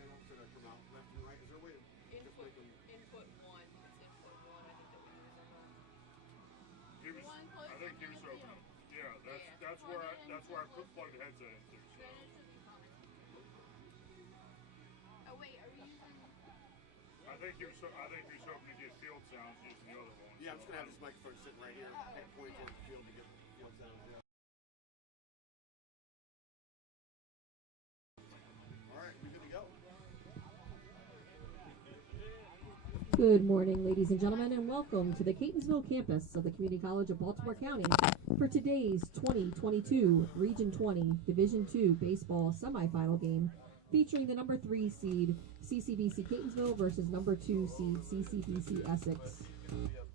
panels that come out left and right? Is there a way to just make them? Input one. It's input one. I think that we're using them. I think here's open. Yeah, that's where I plug the headset into. So. Oh wait, are we using? I think he was hoping to get field sounds using the other one. Yeah, I'm just gonna have this microphone sitting right here, head point towards the field to get field sounds. Yeah. All right, we good to go. Good morning, ladies and gentlemen, and welcome to the Catonsville campus of the Community College of Baltimore County for today's 2022 Region 20 Division II baseball semifinal game featuring the number 3 seed CCBC Catonsville versus number 2 seed CCBC Essex.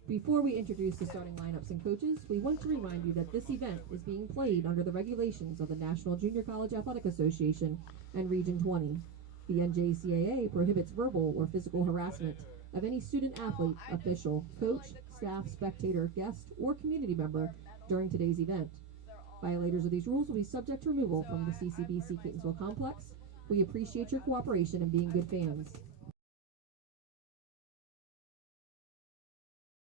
Before we introduce the starting lineups and coaches, we want to remind you that this event is being played under the regulations of the National Junior College Athletic Association and Region 20. The NJCAA prohibits verbal or physical harassment of any student athlete, official, coach, staff, spectator, guest, or community member during today's event. Violators of these rules will be subject to removal from the CCBC Catonsville complex. We appreciate your cooperation and being good fans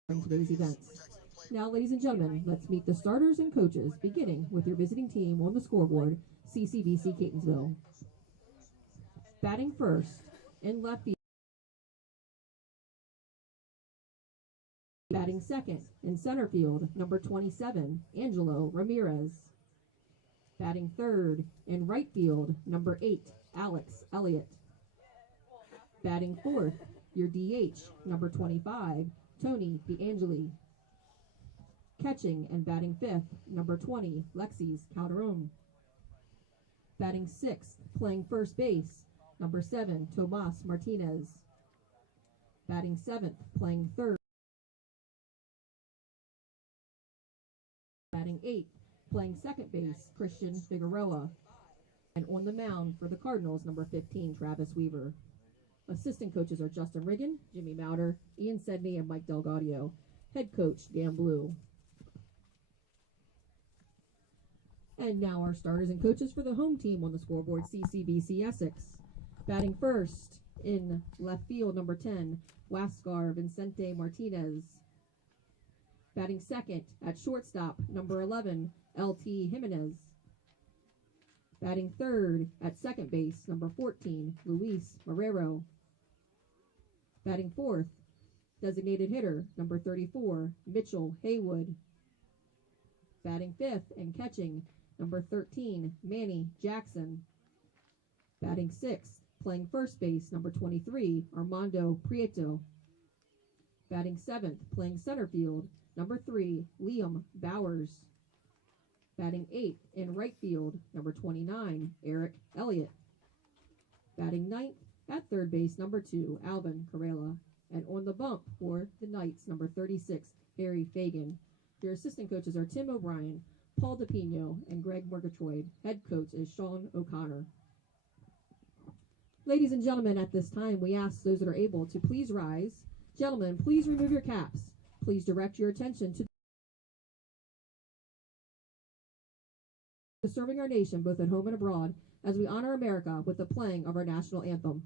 during today's events. Now, ladies and gentlemen, let's meet the starters and coaches, beginning with your visiting team on the scoreboard, CCBC Catonsville. Batting first, in left field. Batting second, in center field, number 27, Angelo Ramirez. Batting third, in right field, number 8, Alex Elliott. Batting fourth, your DH, number 25, Tony DeAngeli. Catching and batting fifth, number 20, Lexis Calderon. Batting sixth, playing first base, number 7, Tomas Martinez. Batting seventh, playing third. Batting eighth, playing second base, Christian Figueroa. And on the mound for the Cardinals, number 15, Travis Weaver. Assistant coaches are Justin Riggin, Jimmy Mauder, Ian Sedney, and Mike Delgadio. Head coach, Dan Blue. And now our starters and coaches for the home team on the scoreboard, CCBC Essex. Batting first, in left field, number 10, Huascar Vicente Martinez. Batting second, at shortstop, number 11, LT Jimenez. Batting third, at second base, number 14, Luis Marrero. Batting fourth, designated hitter, number 34, Mitchell Haywood. Batting fifth and catching, number 13, Manny Jackson. Batting sixth, playing first base, number 23, Armando Prieto. Batting seventh, playing center field, number 3, Liam Bowers. Batting eighth, in right field, number 29, Eric Elliott. Batting ninth, at third base, number 2, Alvin Carrera. And on the bump for the Knights, number 36, Harry Fagan. Your assistant coaches are Tim O'Brien, Paul DePino, and Greg Murgatroyd. Head coach is Sean O'Connor. Ladies and gentlemen, at this time, we ask those that are able to please rise. Gentlemen, please remove your caps. Please direct your attention to serving our nation, both at home and abroad, as we honor America with the playing of our national anthem.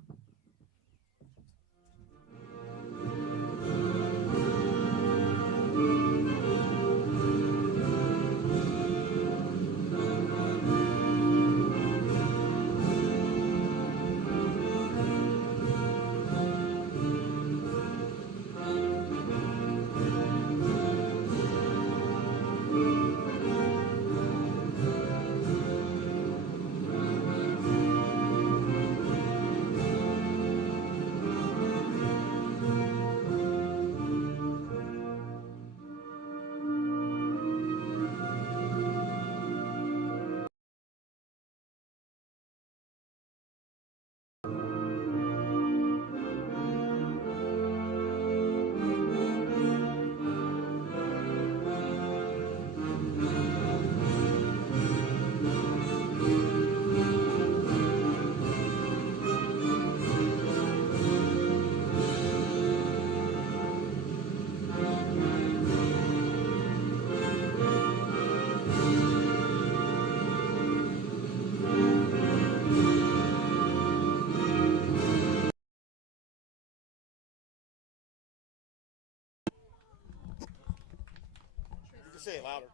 Say it louder.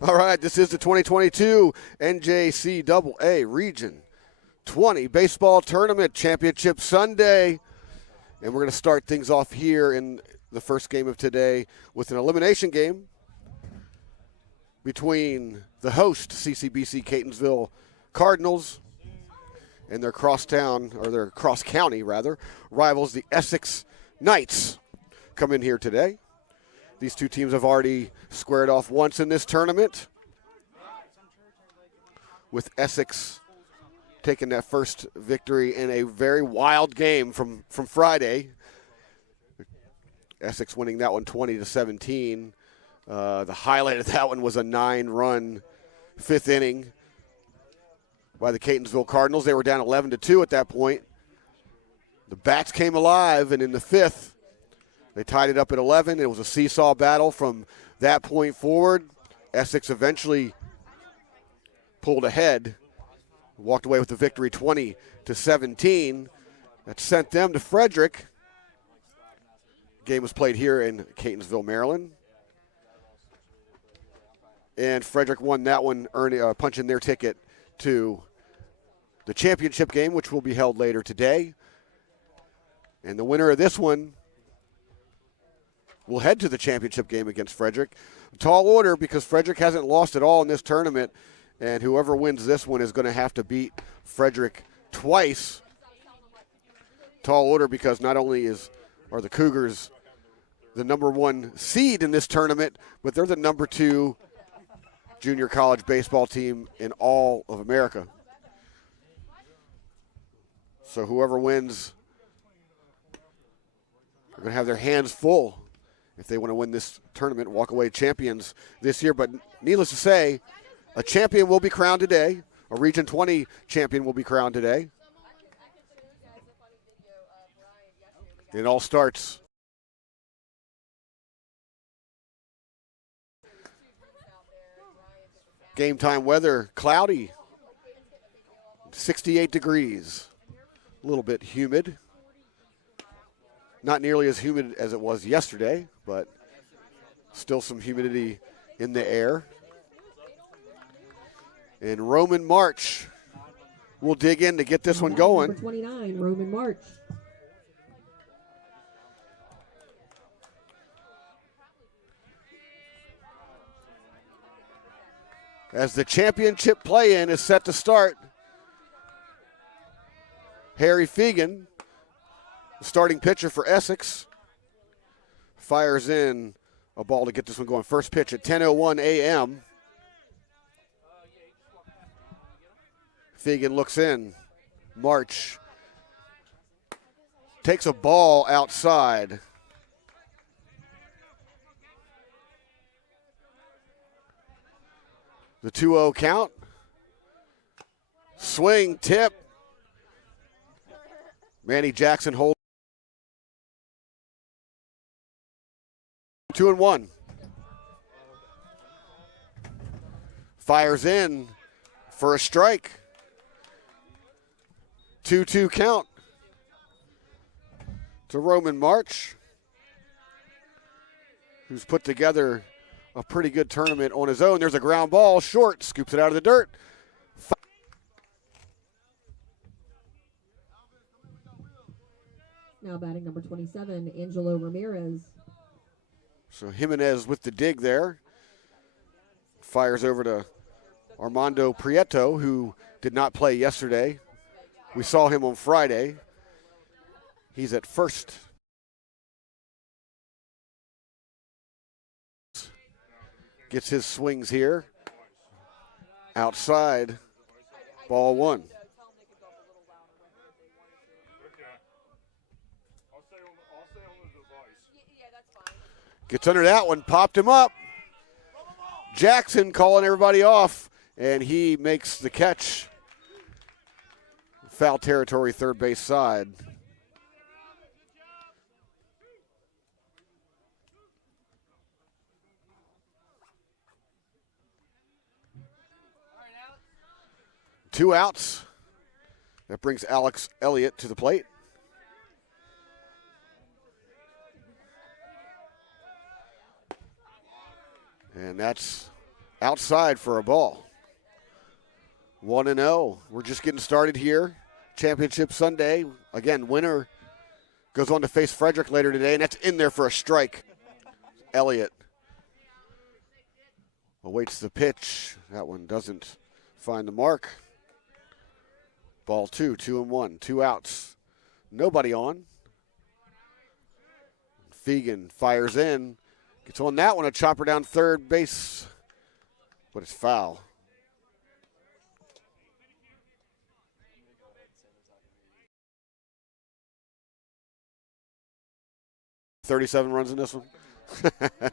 All right, this is the 2022 NJCAA Region 20 Baseball Tournament Championship Sunday. And we're going to start things off here in the first game of today with an elimination game between the host CCBC Catonsville Cardinals and their cross-county rivals, the Essex Knights, come in here today. These two teams have already squared off once in this tournament, with Essex taking that first victory in a very wild game from Friday. Essex winning that one 20-17. The highlight of that one was a 9-run fifth inning by the Catonsville Cardinals. They were down 11-2 at that point. The bats came alive, and in the fifth, they tied it up at 11. It was a seesaw battle from that point forward. Essex eventually pulled ahead, walked away with the victory 20-17. That sent them to Frederick. Game was played here in Catonsville, Maryland. And Frederick won that one, punching their ticket to the championship game, which will be held later today. And the winner of this one will head to the championship game against Frederick. A tall order because Frederick hasn't lost at all in this tournament. And whoever wins this one is going to have to beat Frederick twice. Tall order because not only are the Cougars the number 1 seed in this tournament, but they're the number 2 junior college baseball team in all of America. So whoever wins, they're going to have their hands full if they want to win this tournament, walk away champions this year. But needless to say, a champion will be crowned today. A Region 20 champion will be crowned today. It all starts game time weather, cloudy, 68 degrees, a little bit humid. Not nearly as humid as it was yesterday, but still some humidity in the air. And Roman March will dig in to get this one going. Number 29, Roman March. As the championship play-in is set to start, Harry Fegan, the starting pitcher for Essex, fires in a ball to get this one going. First pitch at 10:01 a.m. Fegan looks in. March takes a ball outside. The 2-0 count. Swing, tip. Manny Jackson holds 2-1. Fires in for a strike. 2-2 count to Roman March, who's put together a pretty good tournament on his own. There's a ground ball, short, scoops it out of the dirt. Now batting number 27, Angelo Ramirez. So Jimenez with the dig there. Fires over to Armando Prieto, who did not play yesterday. We saw him on Friday. He's at first. Gets his swings here. Outside. Ball 1. Gets under that one, popped him up. Jackson calling everybody off, and he makes the catch. Foul territory, third base side. Two outs. That brings Alex Elliott to the plate. And that's outside for a ball. 1-0. We're just getting started here. Championship Sunday. Again, winner goes on to face Frederick later today, and that's in there for a strike. Elliott awaits the pitch. That one doesn't find the mark. Ball 2, 2-1, 2 outs. Nobody on. Fegan fires in. Gets on that one, a chopper down third base. But it's foul. $37 runs in this one.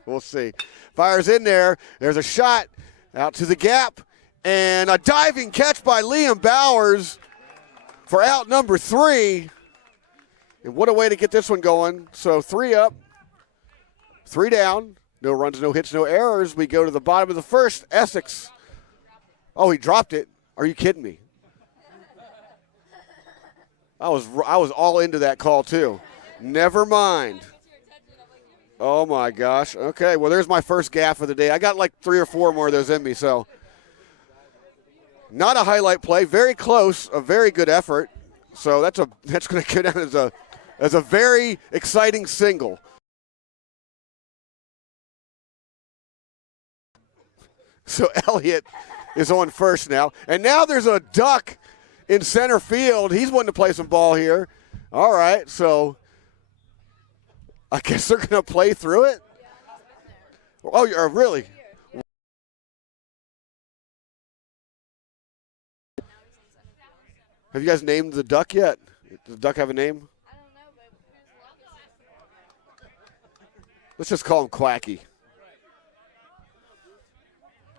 We'll see. Fires in there. There's a shot out to the gap. And a diving catch by Liam Bowers for out number 3. And what a way to get this one going. So 3 up, 3 down. No runs, no hits, no errors. We go to the bottom of the first. Essex. Oh, he dropped it. Are you kidding me? I was all into that call, too. Never mind. Oh, my gosh. Okay, well, there's my first gaffe of the day. I got like 3 or 4 more of those in me, so. Not a highlight play. Very close. A very good effort. So that's going to go down as a very exciting single. So Elliott is on first now. And now there's a duck in center field. He's wanting to play some ball here. All right, so I guess they're going to play through it? Oh, really? Have you guys named the duck yet? Does the duck have a name? I don't know, but Let's just call him Quacky.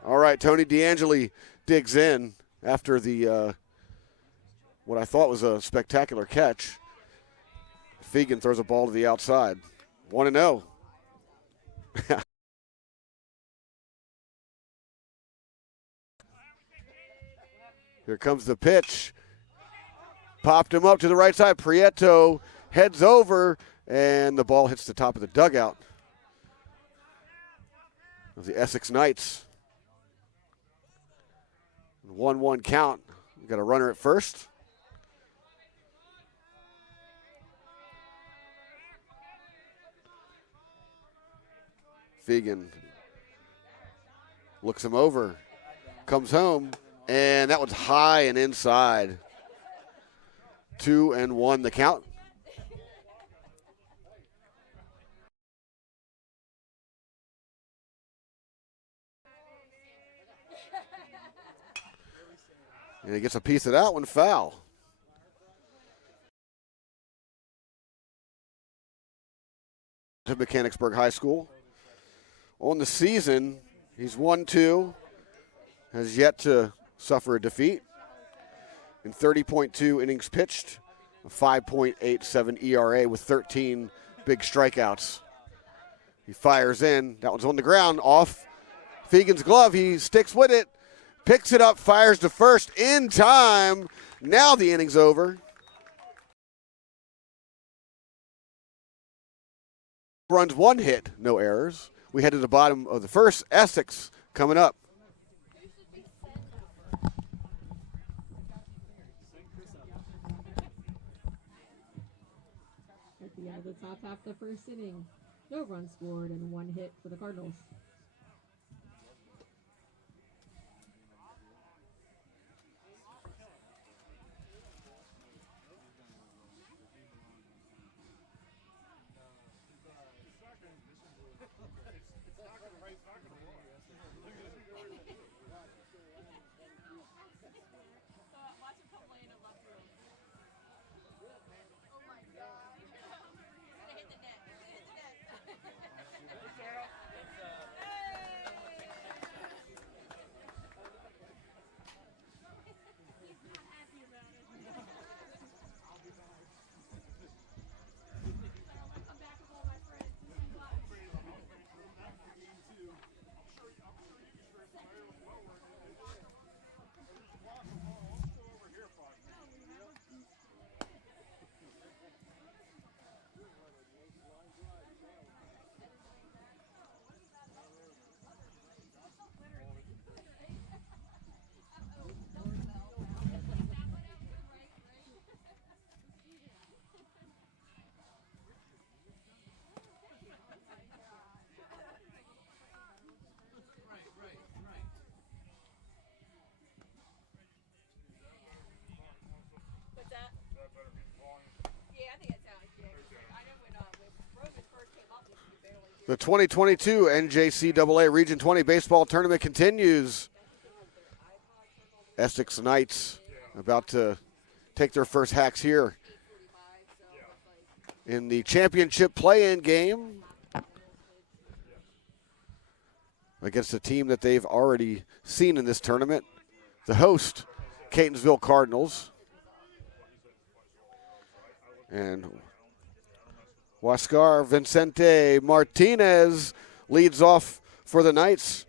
All right, Tony DeAngeli digs in after the what I thought was a spectacular catch. Fegan throws a ball to the outside. 1-0. Here comes the pitch. Popped him up to the right side. Prieto heads over, and the ball hits the top of the dugout of the Essex Knights. 1-1 count. We got a runner at first. Fegan looks him over, comes home, and that one's high and inside. 2-1 the count. And he gets a piece of that one, foul. To Mechanicsburg High School. On the season, he's 1-2, has yet to suffer a defeat. In 30.2 innings pitched, a 5.87 ERA with 13 big strikeouts. He fires in. That one's on the ground, off Fegan's glove. He sticks with it, picks it up, fires to first in time. Now the inning's over. Runs, 1 hit, no errors. We head to the bottom of the first. Essex coming up. At the end of the top half of the first inning, no runs scored and 1 hit for the Cardinals. The 2022 NJCAA Region 20 baseball tournament continues. Essex Knights about to take their first hacks here in the championship play-in game against a team that they've already seen in this tournament, the host, Catonsville Cardinals. And Huascar Vicente Martinez leads off for the Knights.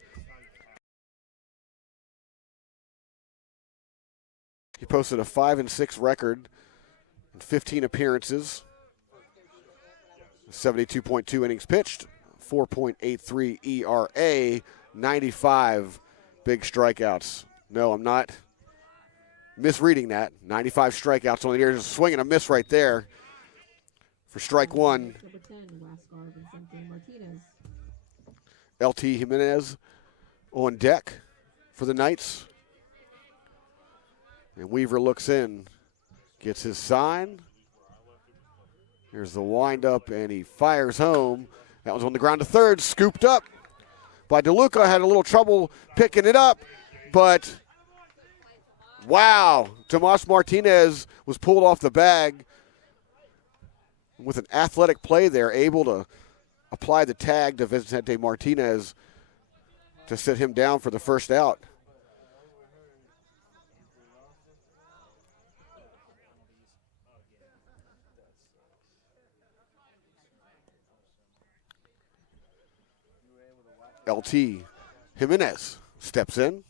He posted a 5-6 record in 15 appearances, 72.2 innings pitched, 4.83 ERA, 95 big strikeouts. No, I'm not misreading that. 95 strikeouts on the year. Just a swing and a miss right there for strike one. Number 10, Huascar Vicente Martinez. LT Jimenez on deck for the Knights. And Weaver looks in, gets his sign. Here's the windup, and he fires home. That was on the ground to third, scooped up by DeLuca. Had a little trouble picking it up, but wow, Tomas Martinez was pulled off the bag with an athletic play there, able to apply the tag to Vicente Martinez to sit him down for the first out. LT Jimenez steps in.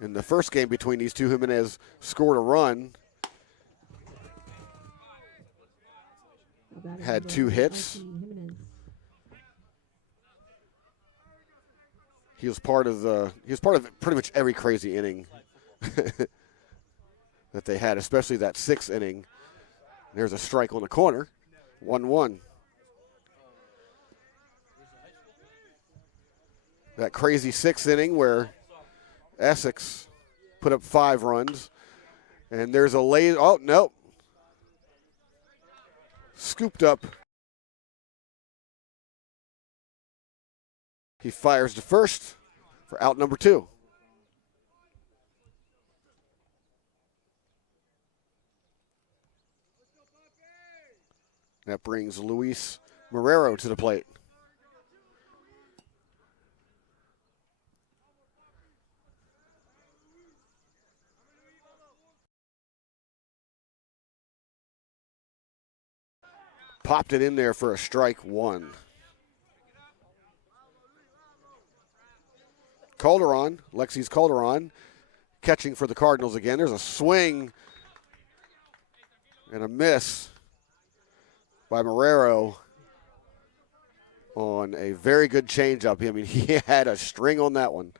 In the first game between these two, Jimenez scored a run, had 2 hits. He was part of pretty much every crazy inning that they had, especially that 6th inning. There's a strike on the corner, 1-1. That crazy 6th inning where Essex put up 5 runs, and there's a late, oh, no. Scooped up. He fires to first for out number 2. That brings Luis Marrero to the plate. Popped it in there for a strike 1. Calderon, Alexis Calderon, catching for the Cardinals again. There's a swing and a miss by Marrero on a very good changeup. I mean, he had a string on that one.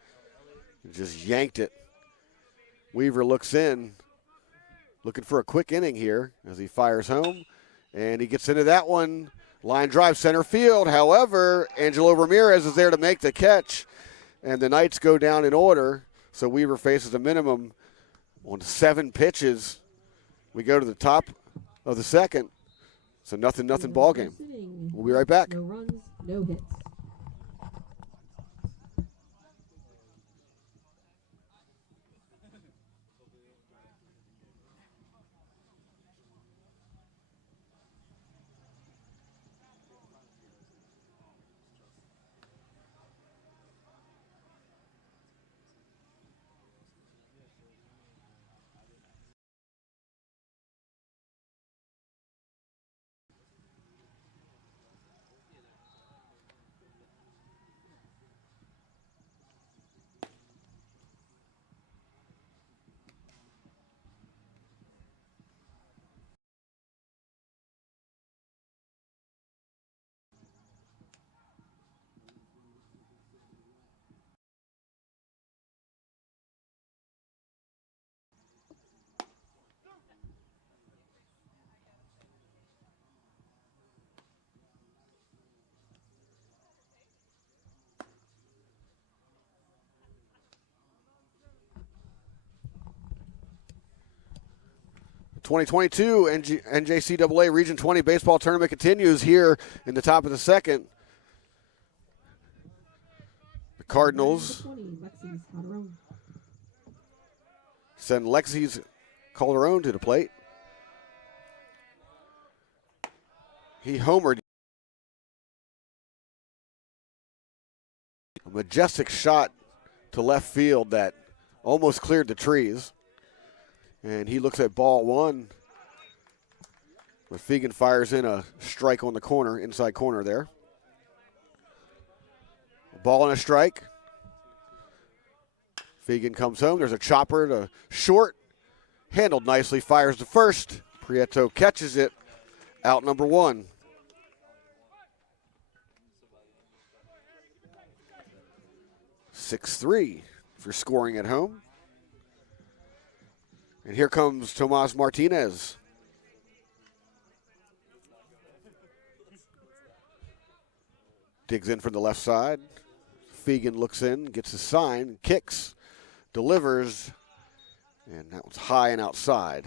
He just yanked it. Weaver looks in, looking for a quick inning here as he fires home. And he gets into that one. Line drive center field. However, Angelo Ramirez is there to make the catch. And the Knights go down in order. So Weaver faces a minimum on 7 pitches. We go to the top of the second. So nothing ball game. We'll be right back. No runs, no hits. 2022 NJCAA Region 20 baseball tournament continues here in the top of the second. The Cardinals send Lexi's Calderon to the plate. He homered. A majestic shot to left field that almost cleared the trees. And he looks at ball one. But Fegan fires in a strike on the corner, inside corner there. A ball and a strike. Fegan comes home. There's a chopper to short. Handled nicely, fires to first. Prieto catches it. Out number one. (6-3) if you're scoring at home. And here comes Tomas Martinez. Digs in from the left side. Fegan looks in, gets a sign, kicks, delivers, and that was high and outside.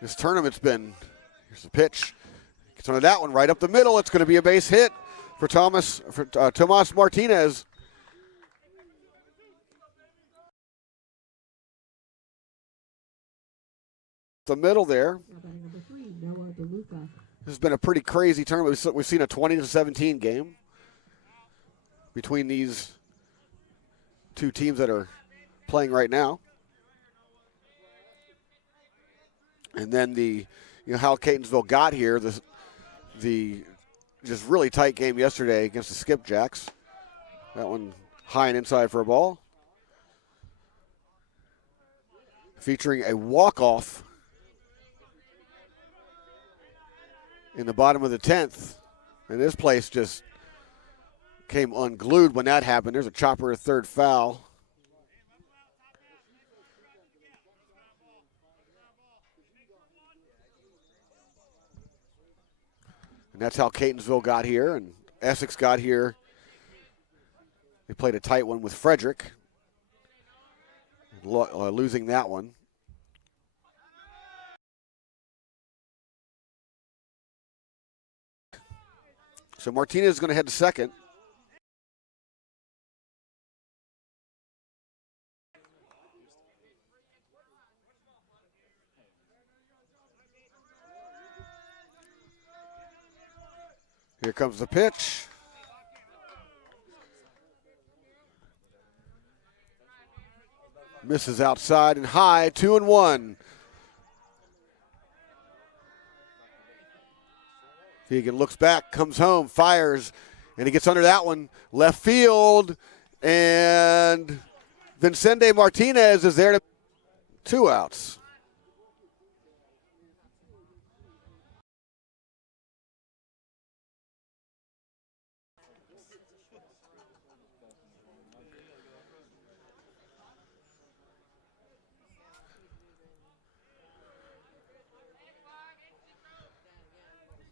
This tournament's been, here's the pitch. Gets onto that one right up the middle. It's going to be a base hit for Tomas Martinez. The middle there. This has been a pretty crazy tournament. We've seen a 20-17 game between these two teams that are playing right now. And then how Catonsville got here, the just really tight game yesterday against the Skipjacks. That one high and inside for a ball. Featuring a walk-off in the bottom of the 10th. And this place just came unglued when that happened. There's a chopper, a third foul. And that's how Catonsville got here, and Essex got here. They played a tight one with Frederick, losing that one. So Martinez is going to head to second. Here comes the pitch. Misses outside and high, 2-1. Fegan looks back, comes home, fires, and he gets under that one. Left field, and Vincente Martinez is there to 2 outs.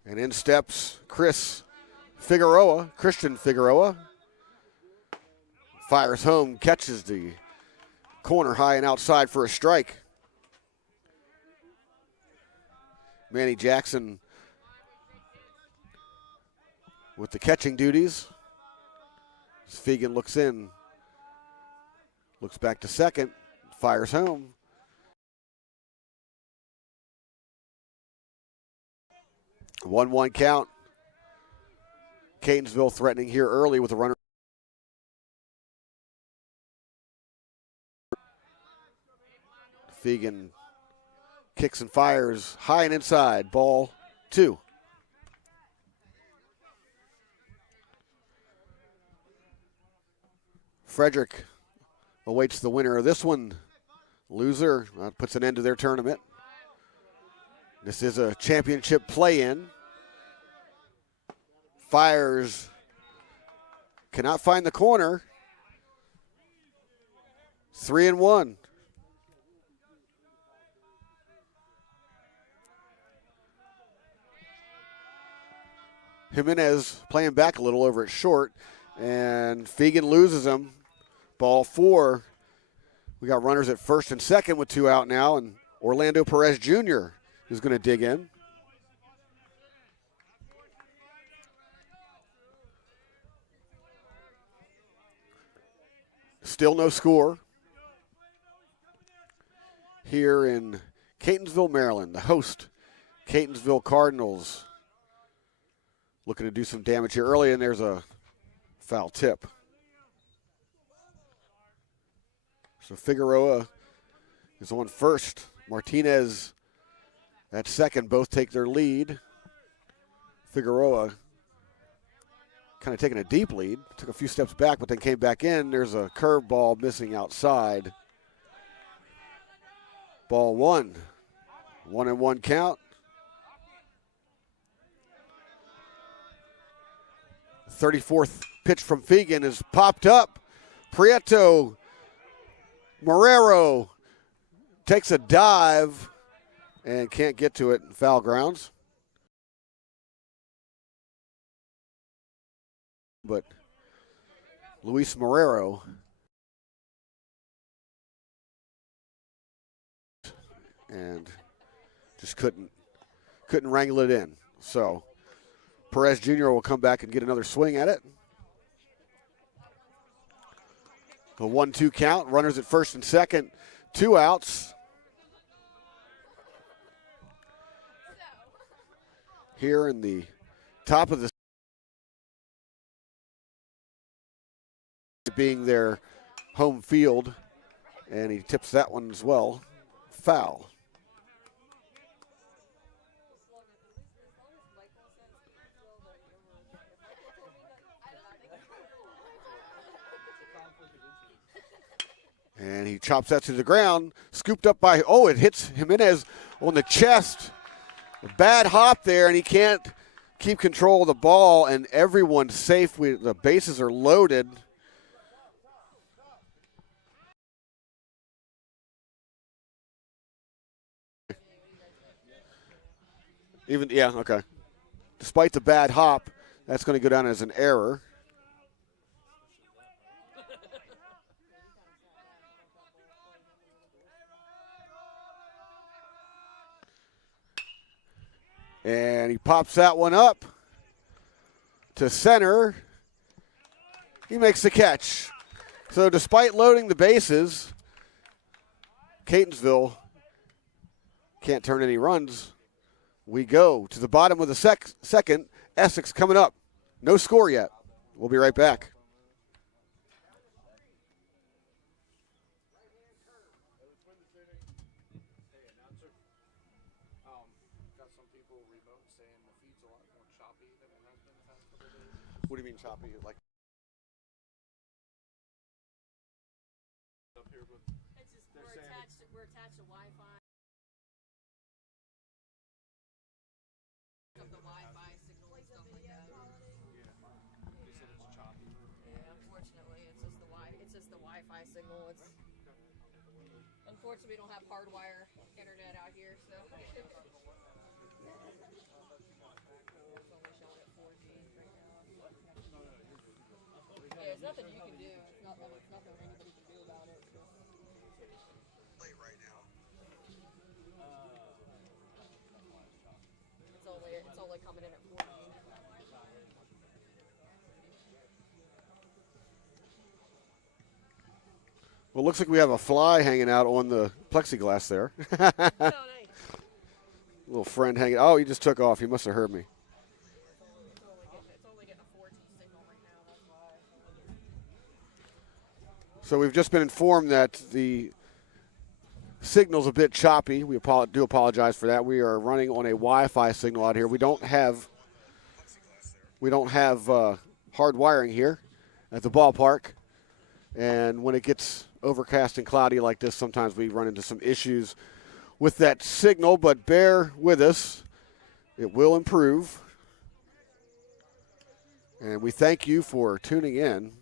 And in steps Christian Figueroa. Fires home, catches the corner high and outside for a strike. Manny Jackson with the catching duties. As Fegan looks in, looks back to second, fires home. 1-1 count. Catonsville threatening here early with a runner. Fegan kicks and fires high and inside. Ball 2. Frederick awaits the winner of this one. Loser puts an end to their tournament. This is a championship play-in. Fires, cannot find the corner. 3-1. Jimenez playing back a little over at short, and Fegan loses him. Ball 4. We got runners at first and second with 2 out now, and Orlando Perez Jr. is going to dig in. Still no score here in Catonsville, Maryland. The host, Catonsville Cardinals, looking to do some damage here early, and there's a foul tip. So Figueroa is on first. Martinez at second. Both take their lead. Figueroa kind of taking a deep lead. Took a few steps back, but then came back in. There's a curveball missing outside. Ball 1. 1-1 count. 34th pitch from Fegan is popped up. Prieto Marrero takes a dive and can't get to it in foul grounds. But Luis Marrero and just couldn't wrangle it in. So Perez Jr. will come back and get another swing at it. A 1-2 count. Runners at first and second. 2 outs. Here in the top of the being their home field, and he tips that one as well. Foul. And he chops that to the ground, scooped up by, it hits Jimenez on the chest. A bad hop there, and he can't keep control of the ball, and everyone's safe. The bases are loaded. Okay. Despite the bad hop, that's going to go down as an error. And he pops that one up to center. He makes the catch. So despite loading the bases, Catonsville can't turn any runs. We go to the bottom of the second. Essex coming up. No score yet. We'll be right back. What do you mean choppy? Like It's just we're attached to Wi-Fi. Of the Wi-Fi signal and stuff like that. They said it's choppy. Yeah, unfortunately, it's just the Wi-Fi signal. Unfortunately, we don't have hardwire internet out here, so. It's only showing at 4G right now. Yeah, there's nothing you can do. It's nothing anybody can do about it. So. Late right now. It's only coming in at 4G. Well, it looks like we have a fly hanging out on the plexiglass there. Oh, nice. Little friend hanging. Oh, he just took off. He must have heard me. It's only getting a 4G signal right now. That's why. So we've just been informed that the signal's a bit choppy. We do apologize for that. We are running on a Wi-Fi signal out here. We don't have hard wiring here at the ballpark. And when it gets overcast and cloudy like this, sometimes we run into some issues with that signal, but bear with us. It will improve. And we thank you for tuning in.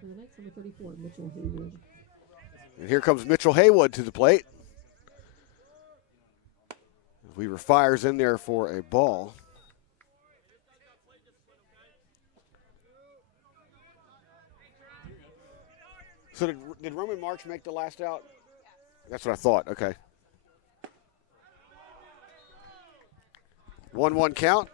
For the next, number 34, Mitchell Haywood. And here comes Mitchell Haywood to the plate. Weaver fires in there for a ball. So did Roman March make the last out? That's what I thought. Okay. 1-1 count.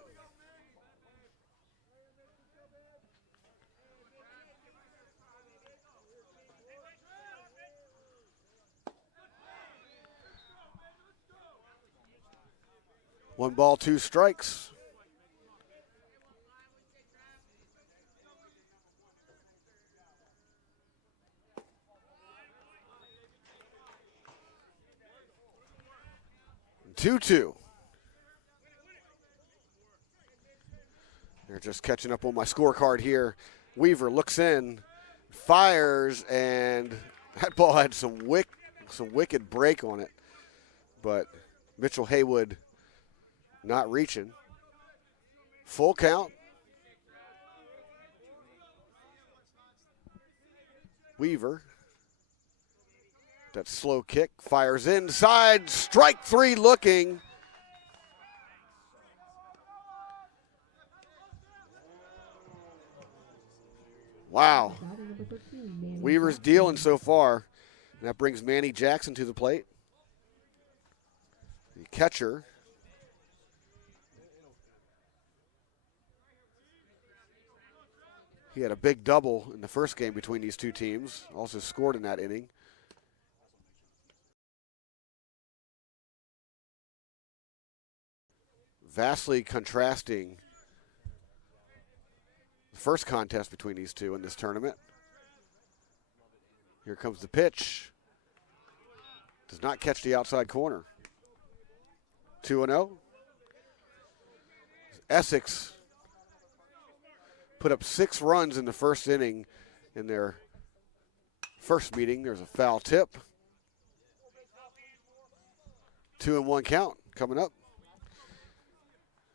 One ball, two strikes. Two. They're just catching up on my scorecard here. Weaver looks in, fires, and that ball had some wicked break on it. But Mitchell Haywood not reaching. Full count. Weaver. That slow kick, fires inside, strike three looking. Wow. Weaver's dealing so far. And that brings Manny Jackson to the plate. The catcher. He had a big double in the first game between these two teams. Also scored in that inning. Vastly contrasting the first contest between these two in this tournament. Here comes the pitch. Does not catch the outside corner. 2-0. Essex put up 6 runs in the first inning in their first meeting. There's a foul tip. 2-1 count coming up.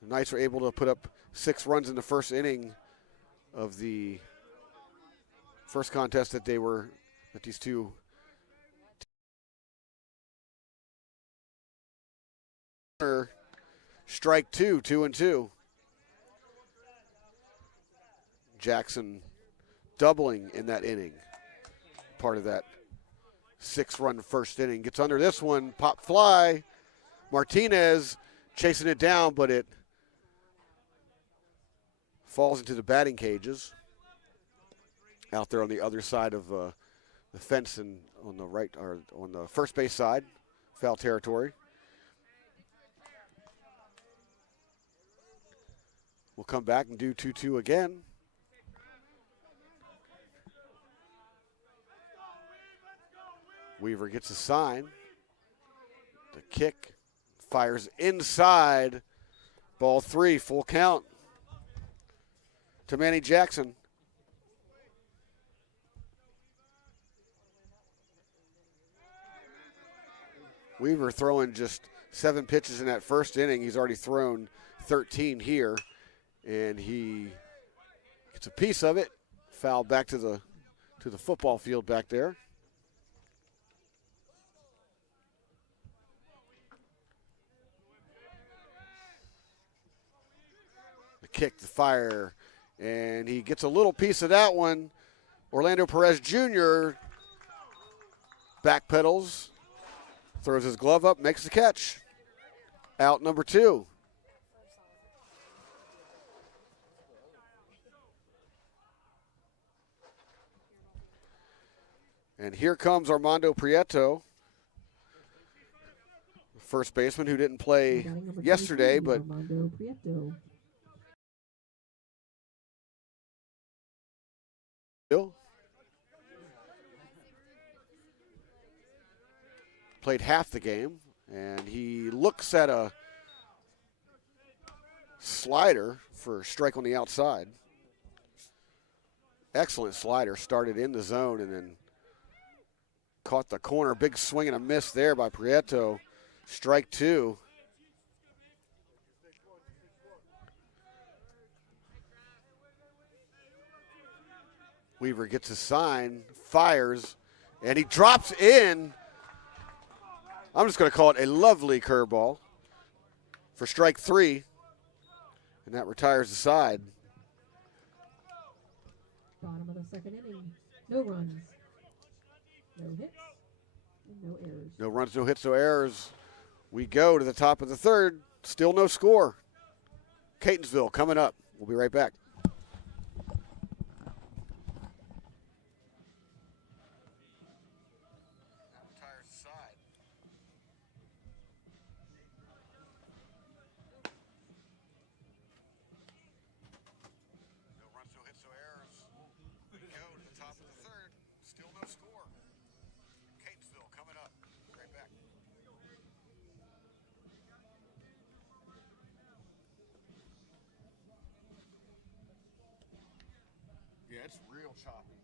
The Knights were able to put up 6 runs in the first inning of the first contest that these two. Strike 2, 2-2. Jackson doubling in that inning. Part of that 6-run first inning. Gets under this one, pop fly. Martinez chasing it down, but it falls into the batting cages out there on the other side of the fence and on the right, or on the first base side, foul territory. We'll come back and do 2-2 again. Weaver gets a sign. The kick fires inside. Ball 3, full count to Manny Jackson. Weaver throwing just 7 pitches in that first inning. He's already thrown 13 here, and he gets a piece of it. Foul back to the football field back there. The kick, the fire, and he gets a little piece of that one. Orlando Perez Jr. backpedals, throws his glove up, makes the catch. Out number 2. And here comes Armando Prieto, first baseman who didn't play yesterday, but played half the game, and he looks at a slider for a strike on the outside. Excellent slider, started in the zone and then caught the corner. Big swing and a miss there by Prieto. Strike 2. Weaver gets a sign, fires, and he drops in. I'm just going to call it a lovely curveball. for strike 3, and that retires the side. Bottom of the second inning. No runs, no hits, and no errors. No runs, no hits, no errors. We go to the top of the third. Still no score. Catonsville coming up. We'll be right back. Yeah, it's real choppy.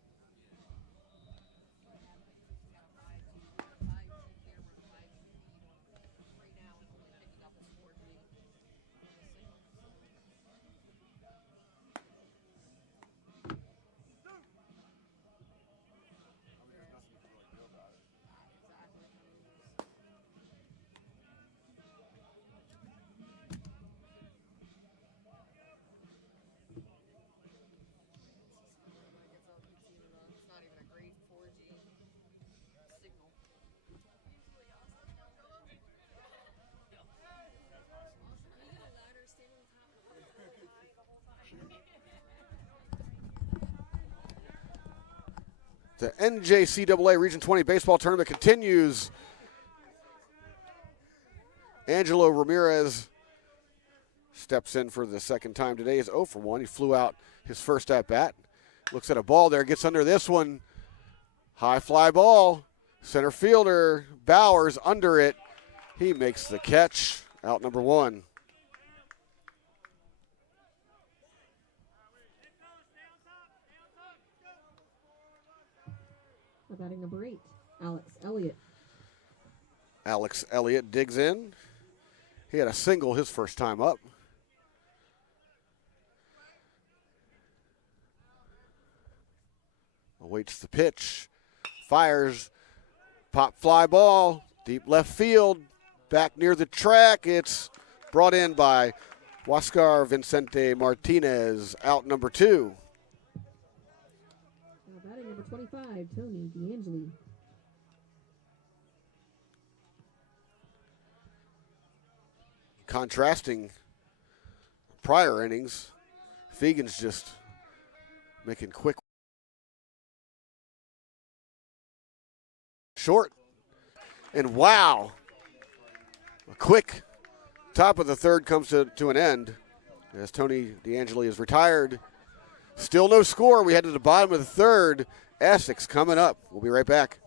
The NJCAA Region 20 baseball tournament continues. Angelo Ramirez steps in for the second time today. He's 0 for 1. He flew out his first at bat. Looks at a ball there, gets under this one. High fly ball. Center fielder Bowers under it. He makes the catch. Out number 1. Batting number 8, Alex Elliott. Alex Elliott digs in. He had a single his first time up. Awaits the pitch. Fires. Pop fly ball. Deep left field. Back near the track. It's brought in by Huascar Vicente Martinez. Out number 2. Batting number 25, Tony DeAngeli. Contrasting prior innings, Fegan's just making quick. Short. And wow, a quick top of the third comes to an end as Tony DeAngeli is retired. Still no score. We head to the bottom of the third. Essex coming up. We'll be right back.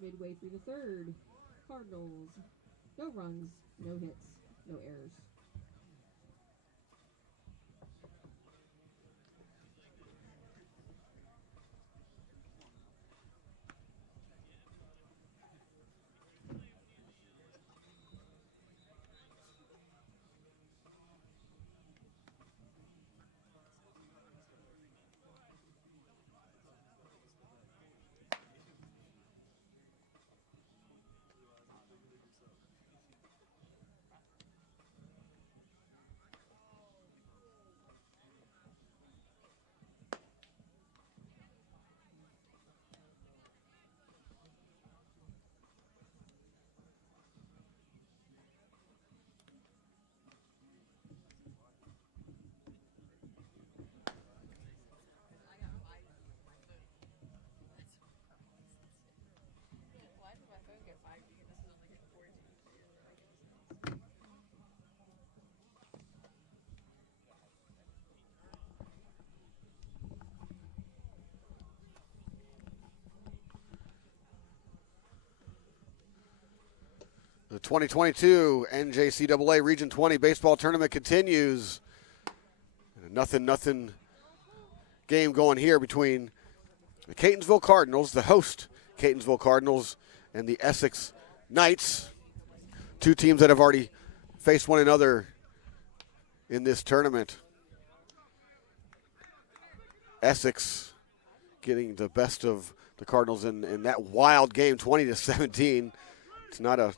Midway through the third, Cardinals. No runs, no hits, no errors. The 2022 NJCAA Region 20 baseball tournament continues. A nothing game going here between the Catonsville Cardinals, the host Catonsville Cardinals, and the Essex Knights. Two teams that have already faced one another in this tournament. Essex getting the best of the Cardinals in that wild game, 20-17. It's not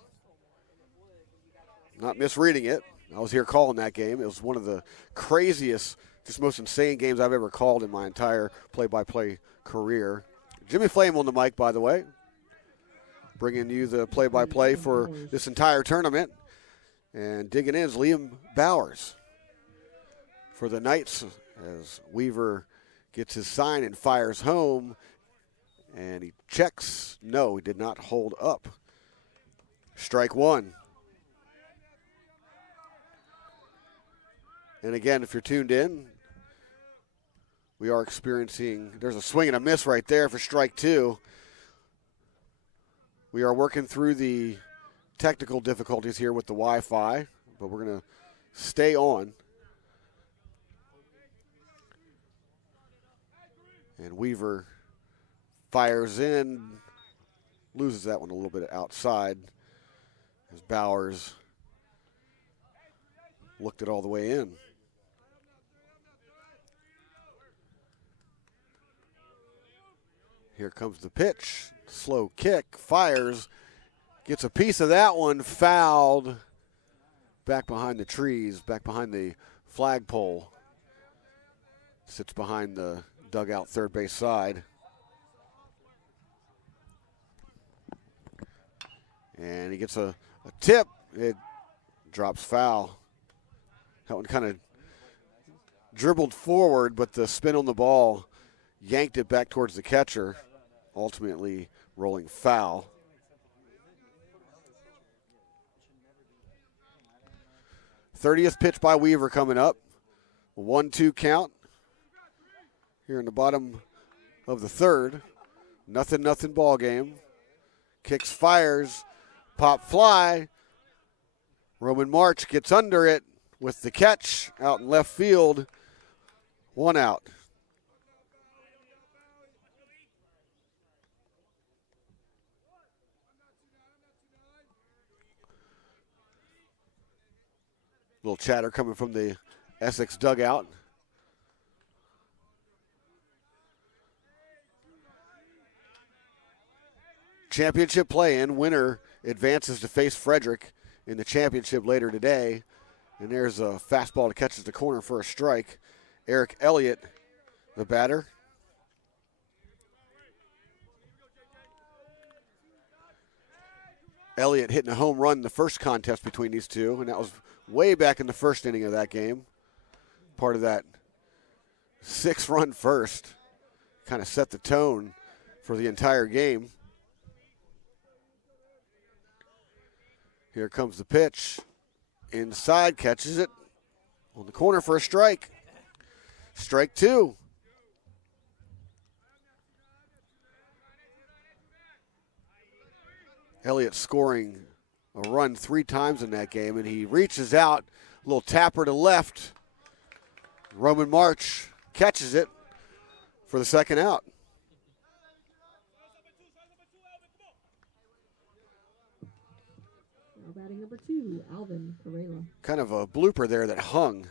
misreading it. I was here calling that game. It was one of the craziest, just most insane games I've ever called in my entire play-by-play career. Jimmy Flame on the mic, by the way, bringing you the play-by-play for this entire tournament. And digging in is Liam Bowers for the Knights as Weaver gets his sign and fires home. And he checks. No, he did not hold up. Strike one. And again, if you're tuned in, we are experiencing, there's a swing and a miss right there for strike two. We are working through the technical difficulties here with the Wi-Fi, but we're going to stay on. And Weaver fires in, loses that one a little bit outside as Bowers looked it all the way in. Here comes the pitch, slow kick, fires, gets a piece of that one, fouled, back behind the trees, back behind the flagpole. Sits behind the dugout third base side. And he gets a tip. It drops foul. That one kind of dribbled forward, but the spin on the ball yanked it back towards the catcher, ultimately rolling foul. '30th pitch by Weaver coming up. 1-2 count here in the bottom of the third. Nothing ball game. Kicks, fires, pop fly. Roman March gets under it with the catch out in left field. One out. Little chatter coming from the Essex dugout. Championship play-in. Winner advances to face Frederick in the championship later today. And there's a fastball that catches the corner for a strike. Eric Elliott, the batter. Elliott hitting a home run in the first contest between these two, and that was way back in the first inning of that game. Part of that 6-run first. Kind of set the tone for the entire game. Here comes the pitch. Inside, catches it on the corner for a strike. Strike two. Elliott scoring a run 3 times in that game, and he reaches out, a little tapper to left. Roman March catches it for the second out. Now batting number 2, Alvin Carrera. Kind of a blooper there that hung.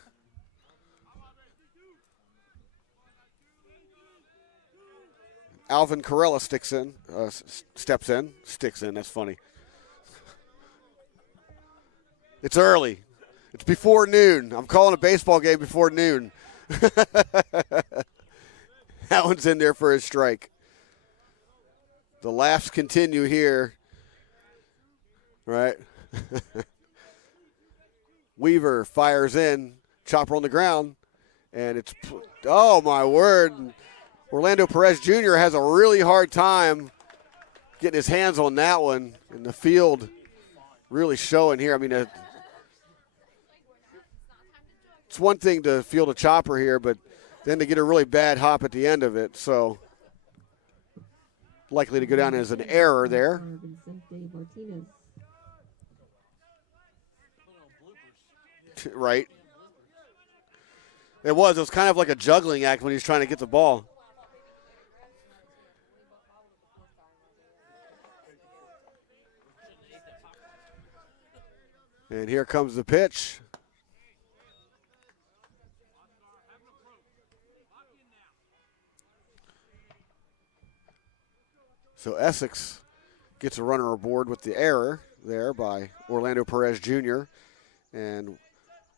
Alvin Carrella steps in, that's funny. It's early. It's before noon. I'm calling a baseball game before noon. That one's in there for a strike. The laughs continue here. Right? Weaver fires in, chopper on the ground, and it's, oh my word. Orlando Perez Jr. has a really hard time getting his hands on that one, and the field really showing here. I mean, it's one thing to field a chopper here, but then to get a really bad hop at the end of it, so likely to go down as an error there. Right. It was kind of like a juggling act when he was trying to get the ball. And here comes the pitch. So Essex gets a runner aboard with the error there by Orlando Perez Jr. And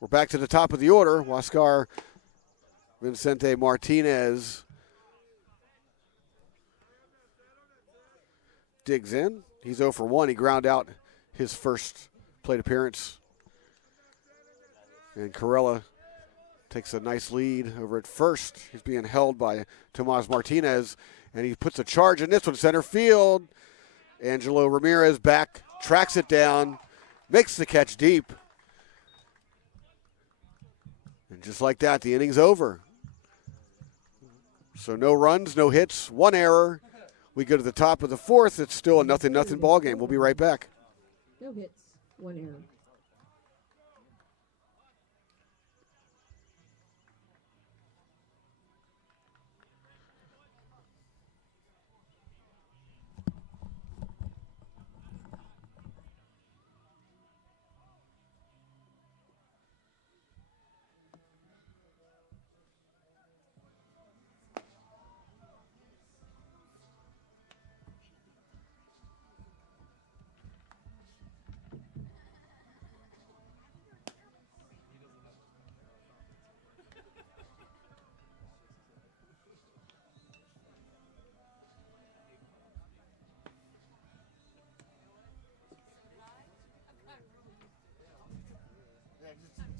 we're back to the top of the order. Huascar Vicente Martinez digs in. He's 0 for 1. He ground out his first plate appearance. And Corella takes a nice lead over at first. He's being held by Tomas Martinez, and he puts a charge in this one, center field. Angelo Ramirez back, tracks it down, makes the catch deep. And just like that, the inning's over. So no runs, no hits, one error. We go to the top of the fourth. It's still a 0-0 ball game. We'll be right back. No hits, one error.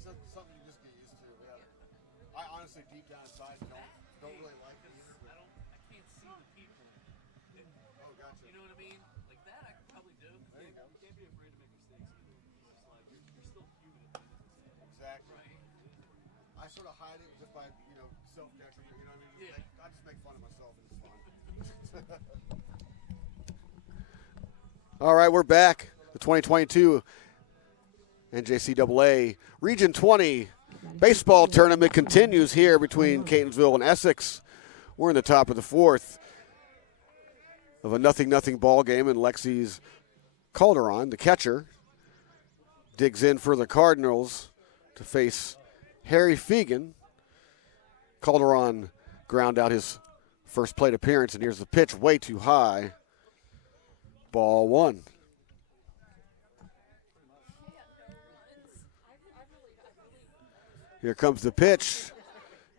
It's something you just get used to. Yeah. I honestly, deep down inside, don't really like it either. But I can't see the people. Oh, gotcha. You know what I mean? Like that, I could probably do. There you go. You can't be afraid to make mistakes either. It's like you're still human at the end of the day. Exactly. Right. I sort of hide it just by self-detriment. You know what I mean? Yeah. Like, I just make fun of myself and it's fun. All right, we're back. The 2022 NJCAA Region 20 baseball tournament continues here between Catonsville and Essex. We're in the top of the fourth of a 0-0 ball game, and Lexi's Calderon, the catcher, digs in for the Cardinals to face Harry Fegan. Calderon ground out his first plate appearance, and here's the pitch, way too high. Ball one. Here comes the pitch.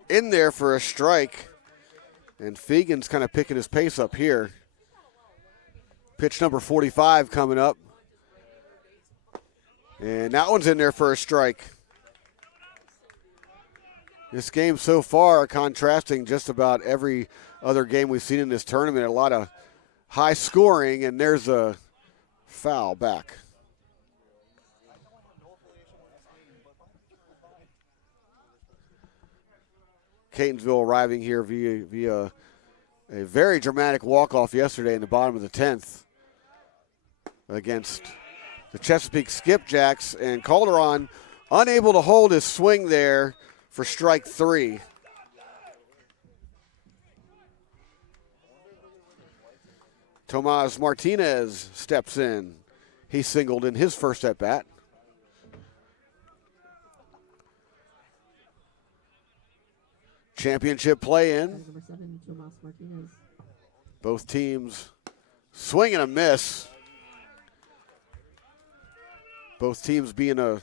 In there for a strike. And Fegan's kind of picking his pace up here. Pitch number 45 coming up. And that one's in there for a strike. This game so far contrasting just about every other game we've seen in this tournament. A lot of high scoring, and there's a foul back. Catonsville arriving here via a very dramatic walk-off yesterday in the bottom of the 10th against the Chesapeake Skipjacks, and Calderon unable to hold his swing there for strike three. Tomas Martinez steps in. He singled in his first at-bat. Championship play-in. Number 7, Tomas Martinez. Both teams swing and a miss. Both teams being a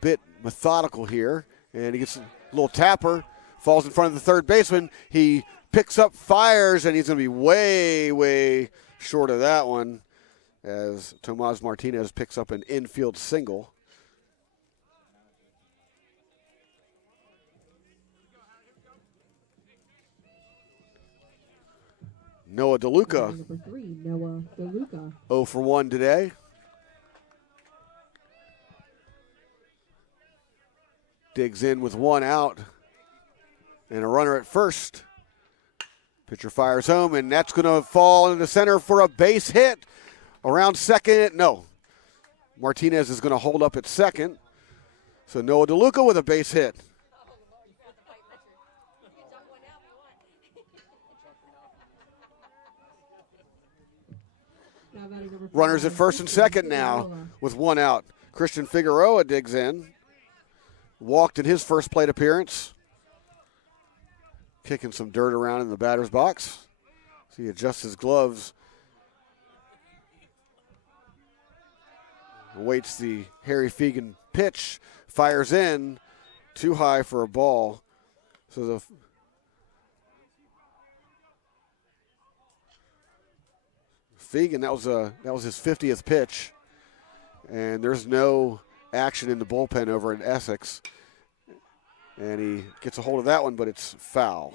bit methodical here. And he gets a little tapper, falls in front of the third baseman. He picks up, fires, and he's going to be way, way short of that one as Tomas Martinez picks up an infield single. Noah DeLuca. Number 3, Noah DeLuca. 0 for 1 today. Digs in with one out and a runner at first. Pitcher fires home, and that's going to fall into center for a base hit. Around second, no. Martinez is going to hold up at second. So Noah DeLuca with a base hit. Runners at first and second now with one out. Christian Figueroa digs in. Walked in his first plate appearance. Kicking some dirt around in the batter's box. So he adjusts his gloves. Awaits the Harry Fegan pitch. Fires in. Too high for a ball. So the Fegan, that was his 50th pitch. And there's no action in the bullpen over in Essex. And he gets a hold of that one, but it's foul.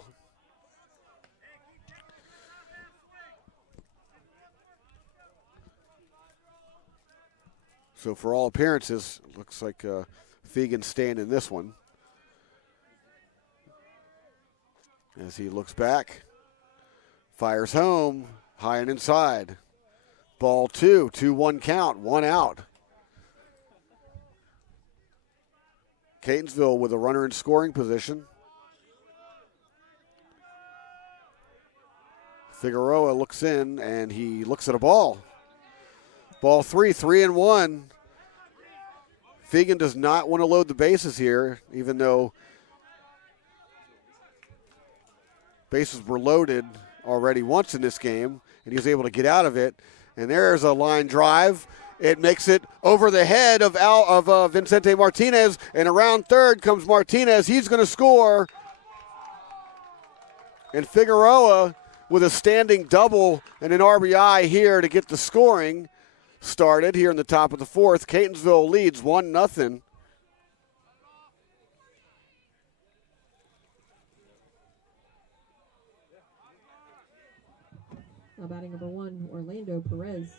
So for all appearances, it looks like Fegan's staying in this one. As he looks back, fires home, high and inside. Ball 2, 2-1 count, 1 out. Catonsville with a runner in scoring position. Figueroa looks in, and he looks at a ball. Ball 3, 3-1. Fegan does not want to load the bases here, even though bases were loaded already once in this game, and he was able to get out of it. And there's a line drive. It makes it over the head of Vicente Martinez, and around third comes Martinez. He's going to score. And Figueroa with a standing double and an RBI here to get the scoring started here in the top of the fourth. Catonsville leads 1-0. Now batting number 1, Orlando Perez.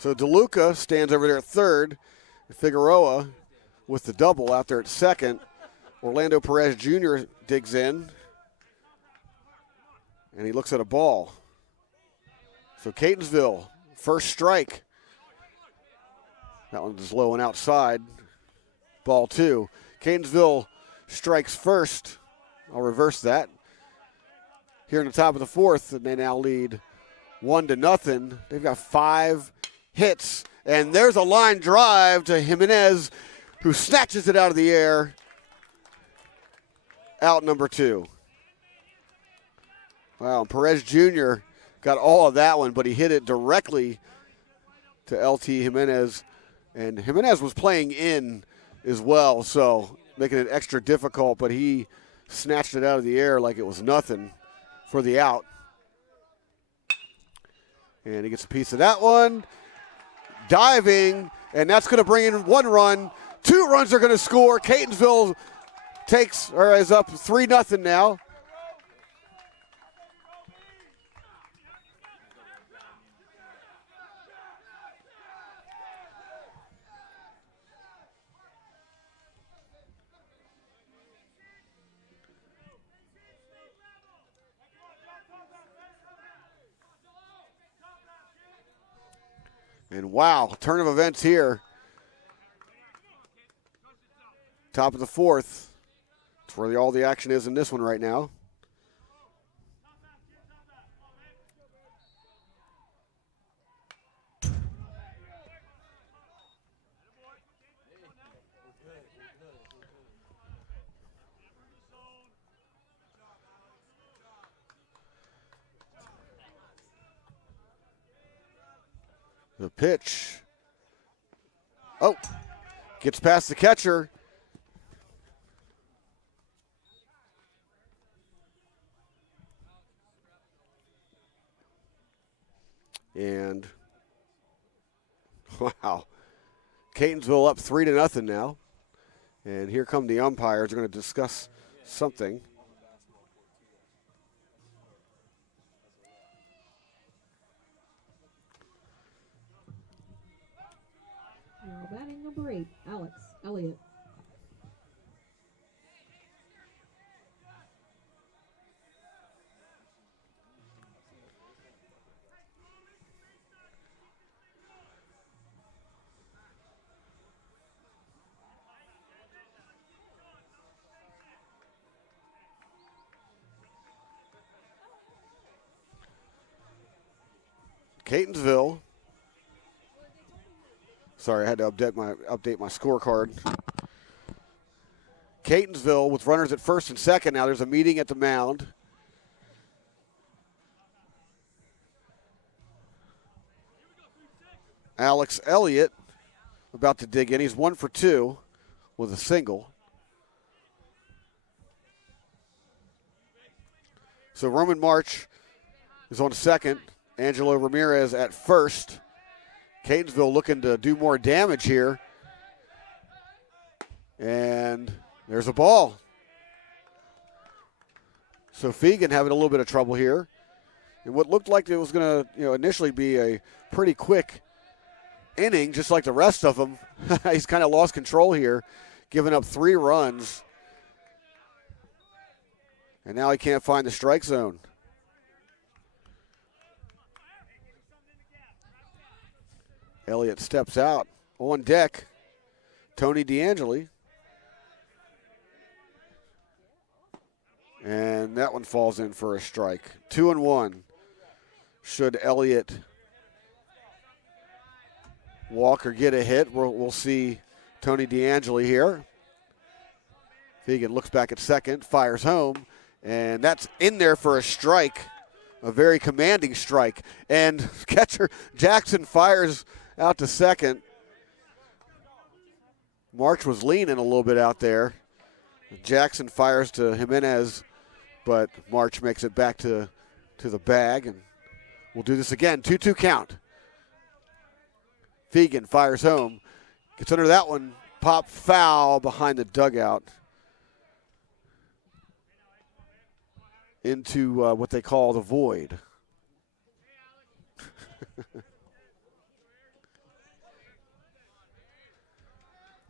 So DeLuca stands over there at third. Figueroa with the double out there at second. Orlando Perez Jr. digs in. And he looks at a ball. So Catonsville, first strike. That one's low and outside. Ball 2. Catonsville strikes first. I'll reverse that. Here in the top of the fourth, and they now lead 1-0. They've got 5 hits, and there's a line drive to Jimenez, who snatches it out of the air. Out number 2. Wow, Perez Jr. got all of that one, but he hit it directly to LT Jimenez, and Jimenez was playing in as well, so making it extra difficult, but he snatched it out of the air like it was nothing for the out. And he gets a piece of that one. Diving, and that's going to bring in 1 run. 2 runs are going to score. Catonsville is up 3-0 now. And wow, turn of events here. Top of the fourth. That's where all the action is in this one right now. The pitch. Oh, gets past the catcher. And wow, Catonsville up 3-0 now. And here come the umpires. They're going to discuss something. Now batting number 8, Alex Elliott. Catonsville. Sorry, I had to update my scorecard. Catonsville with runners at first and second. Now there's a meeting at the mound. Alex Elliott about to dig in. He's 1 for 2 with a single. So Roman March is on second. Angelo Ramirez at first. Catonsville looking to do more damage here. And there's a ball. So Fegan having a little bit of trouble here. And what looked like it was going to, initially be a pretty quick inning, just like the rest of them. He's kind of lost control here, giving up 3 runs. And now he can't find the strike zone. Elliott steps out. On deck, Tony DeAngeli. And that one falls in for a strike. 2-1. Should Elliott walk or get a hit, we'll see Tony DeAngeli here. Fegan looks back at second, fires home, and that's in there for a strike, a very commanding strike. And catcher Jackson fires out to second. March was leaning a little bit out there. Jackson fires to Jimenez, but March makes it back to the bag, and we'll do this again. 2-2 count. Fegan fires home. Gets under that one. Pop foul behind the dugout. Into what they call the void.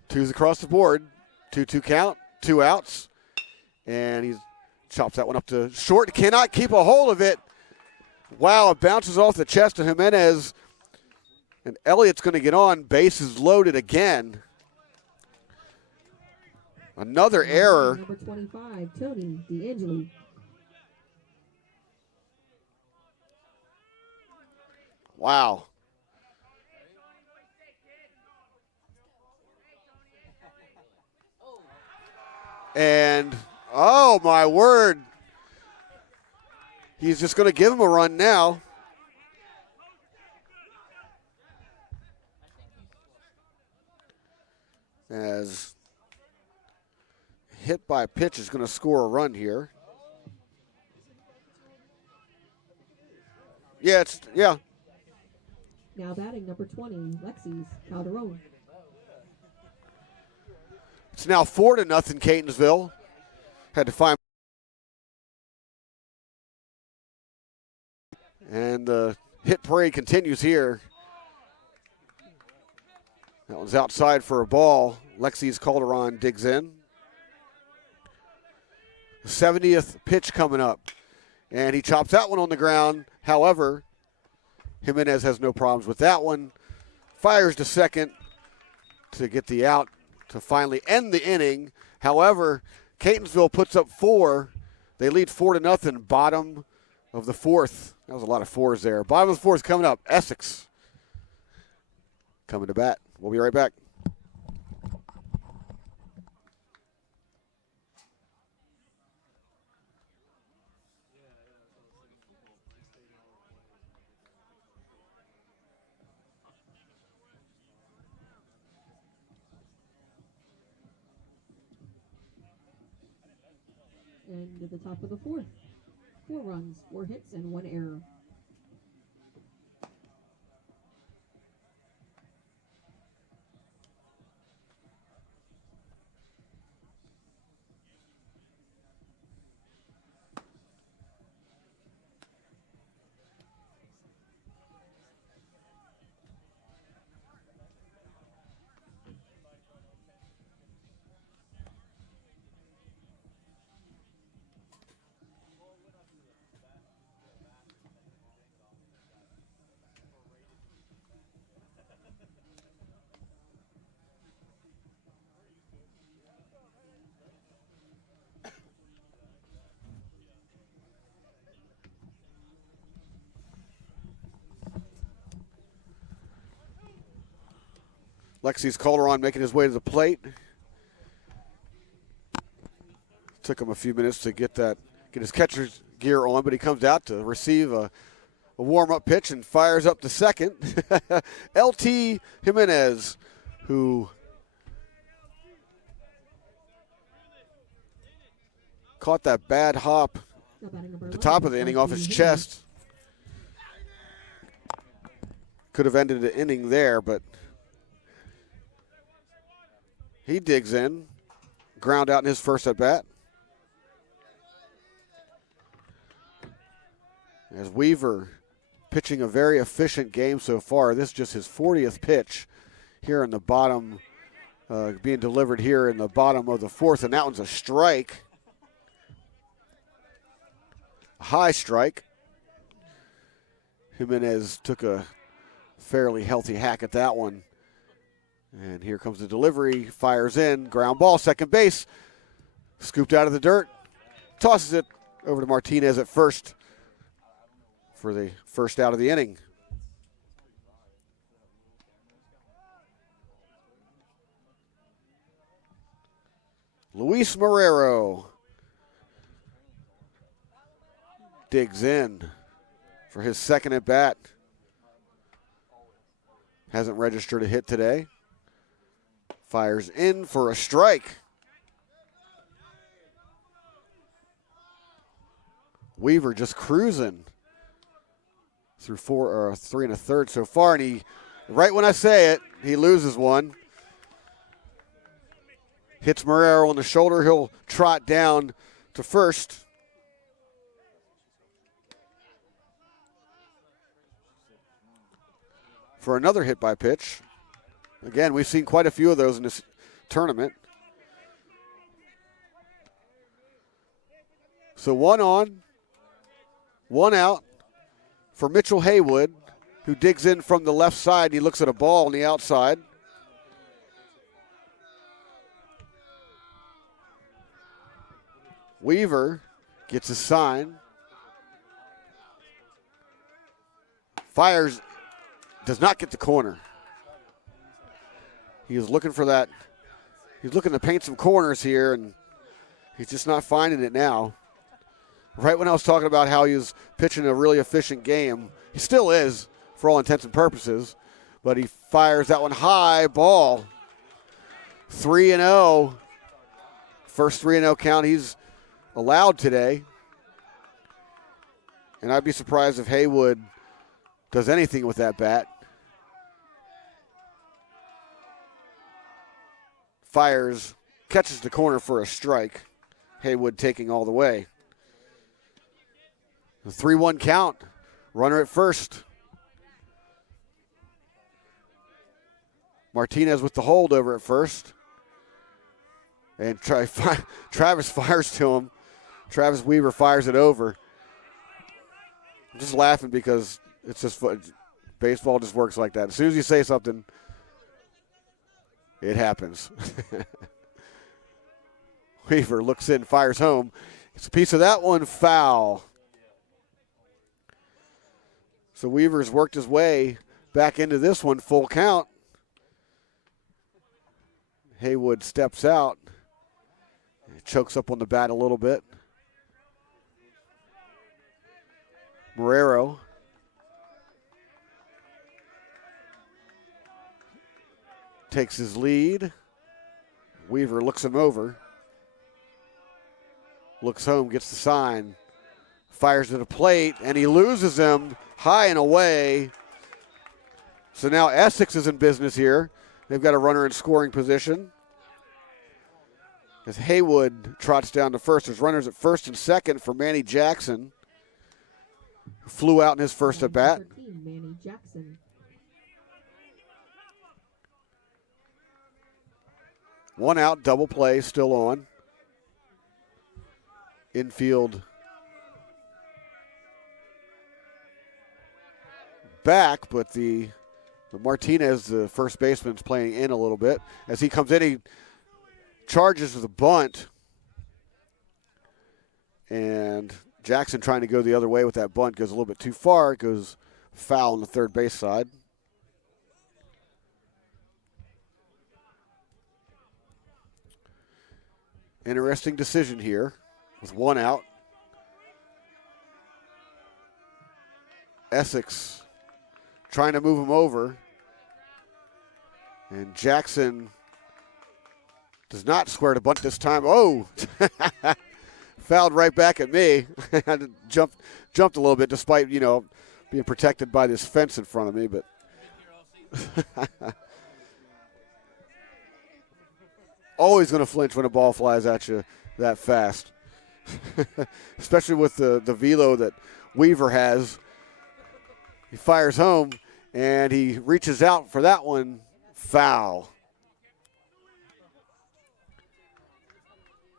Twos across the board. 2-2 count. 2 outs. And he chops that one up to short. Cannot keep a hold of it. Wow, it bounces off the chest of Jimenez. And Elliott's going to get on. Bases loaded again. Another error. Number 25, Tony DeAngeli. Wow. And, oh my word. He's just going to give him a run now. As hit by pitch is going to score a run here. Yeah. Now batting number 20, Lexis Calderon. It's now 4-0 Catonsville. Had to find. And the hit parade continues here. That one's outside for a ball. Lexis Calderon digs in. 70th pitch coming up. And he chops that one on the ground. However, Jimenez has no problems with that one. Fires to second to get the out to finally end the inning. However, Catonsville puts up 4. They lead 4-0, bottom of the 4th. That was a lot of 4s there. Bottom of the 4th coming up. Essex coming to bat. We'll be right back. And at the top of the 4th, 4 runs, 4 hits, and 1 error. Lexis Calderon making his way to the plate. Took him a few minutes to get his catcher's gear on, but he comes out to receive a warm-up pitch and fires up to second. LT Jimenez, who caught that bad hop at the top of the inning off his chest. Could have ended the inning there, but he digs in. Ground out in his first at-bat. As Weaver pitching a very efficient game so far. This is just his 40th pitch here in the bottom, being delivered here in the bottom of the fourth, and that one's a strike. A high strike. Jimenez took a fairly healthy hack at that one. And here comes the delivery, fires in, ground ball, second base, scooped out of the dirt, tosses it over to Martinez at first for the first out of the inning. Luis Marrero digs in for his second at bat. Hasn't registered a hit today. Fires in for a strike. Weaver just cruising through 3 1/3 so far, and he, right when I say it, he loses one. Hits Marrero on the shoulder. He'll trot down to first. For another hit by pitch. Again, we've seen quite a few of those in this tournament. So 1 on, 1 out for Mitchell Haywood, who digs in from the left side. He looks at a ball on the outside. Weaver gets a sign. Fires, does not get the corner. He is looking for that. He's looking to paint some corners here, and he's just not finding it now. Right when I was talking about how he was pitching a really efficient game, he still is for all intents and purposes, but he fires that one high, ball. 3-0. First 3-0 count he's allowed today. And I'd be surprised if Haywood does anything with that bat. Fires, catches the corner for a strike. Haywood taking all the way. The 3-1 count. Runner at first. Martinez with the hold over at first. And Travis fires to him. Travis Weaver fires it over. I'm just laughing because it's just baseball just works like that. As soon as you say something, it happens. Weaver looks in, fires home. It's a piece of that one, foul. So Weaver's worked his way back into this one, full count. Haywood steps out. Chokes up on the bat a little bit. Marrero. Takes his lead. Weaver looks him over. Looks home, gets the sign. Fires to the plate, and he loses him high and away. So now Essex is in business here. They've got a runner in scoring position. As Haywood trots down to first. There's runners at first and second for Manny Jackson, who flew out in his first at bat. Manny Jackson. One out, double play, still on. Infield back, but the Martinez, the first baseman's playing in a little bit. As he comes in, he charges with a bunt. And Jackson trying to go the other way with that bunt goes a little bit too far. It goes foul on the third base side. Interesting decision here with one out. Essex trying to move him over. And Jackson does not square to bunt this time. Oh! Fouled right back at me. I jumped a little bit despite, being protected by this fence in front of me, but always going to flinch when a ball flies at you that fast. Especially with the velo that Weaver has. He fires home, and he reaches out for that one. Foul.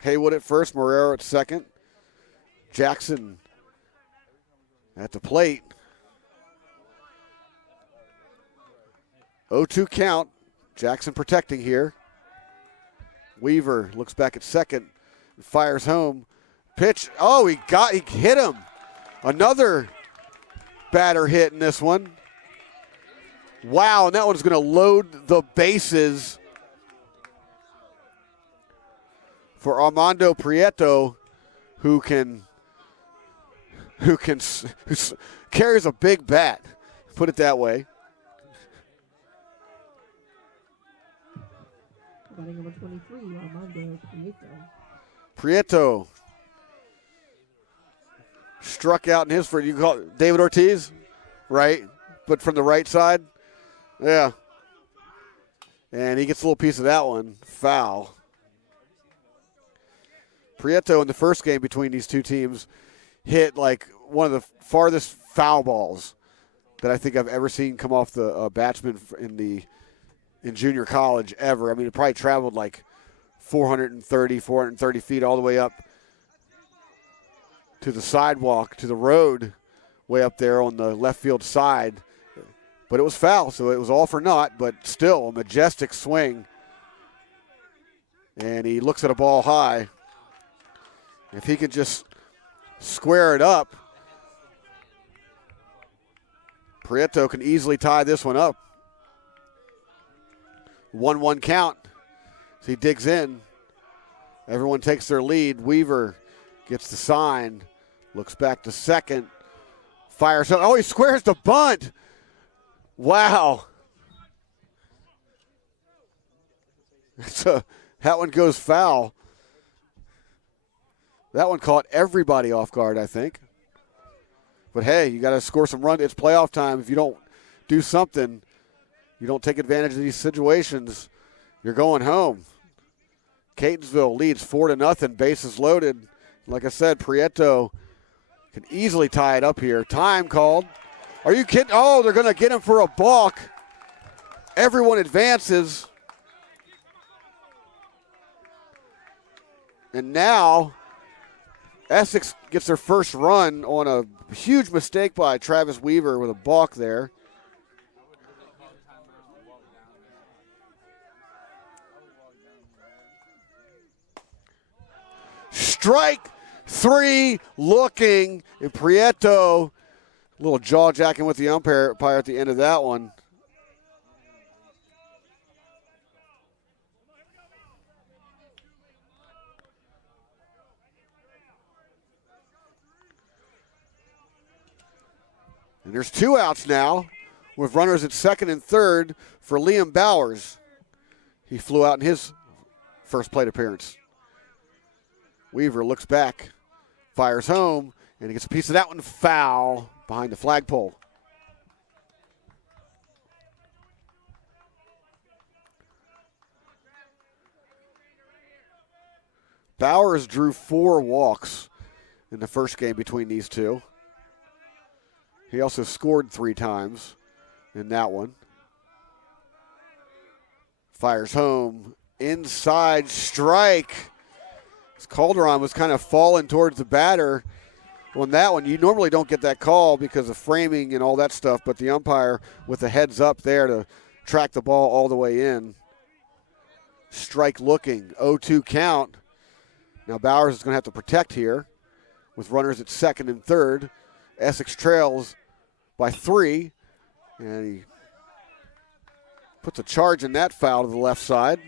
Haywood at first, Marrero at second. Jackson at the plate. 0-2 count. Jackson protecting here. Weaver looks back at second and fires home. Pitch. Oh, he hit him. Another batter hit in this one. Wow, and that one's going to load the bases for Armando Prieto, who carries a big bat. Put it that way. Batting number 23, Armando Prieto. Prieto struck out in his first. You call it David Ortiz, right? But from the right side. Yeah. And he gets a little piece of that one. Foul. Prieto in the first game between these two teams hit like one of the farthest foul balls that I think I've ever seen come off the batsman in junior college ever. I mean, it probably traveled like 430 feet all the way up to the sidewalk, to the road, way up there on the left field side. But it was foul, so it was all for naught, but still a majestic swing. And he looks at a ball high. If he could just square it up, Prieto can easily tie this one up. 1-1 count. So he digs in. Everyone takes their lead. Weaver gets the sign. Looks back to second. Fires up. Oh, he squares the bunt. Wow. So that one goes foul. That one caught everybody off guard, I think. But hey, you got to score some runs. It's playoff time. If you don't do something, you don't take advantage of these situations, you're going home. Catonsville leads 4-0, bases loaded. Like I said, Prieto can easily tie it up here. Time called. Are you kidding? Oh, they're going to get him for a balk. Everyone advances. And now Essex gets their first run on a huge mistake by Travis Weaver with a balk there. Strike three looking, and Prieto, a little jaw jacking with the umpire at the end of that one. And there's 2 outs now with runners at second and third for Liam Bowers. He flew out in his first plate appearance. Weaver looks back, fires home, and he gets a piece of that one. Foul behind the flagpole. Bowers drew 4 walks in the first game between these two. He also scored 3 times in that one. Fires home, inside strike. Calderon was kind of falling towards the batter on that one. You normally don't get that call because of framing and all that stuff, but the umpire with the heads up there to track the ball all the way in. Strike looking, 0-2 count. Now Bowers is going to have to protect here with runners at second and third. Essex trails by 3, and he puts a charge in that foul to the left side.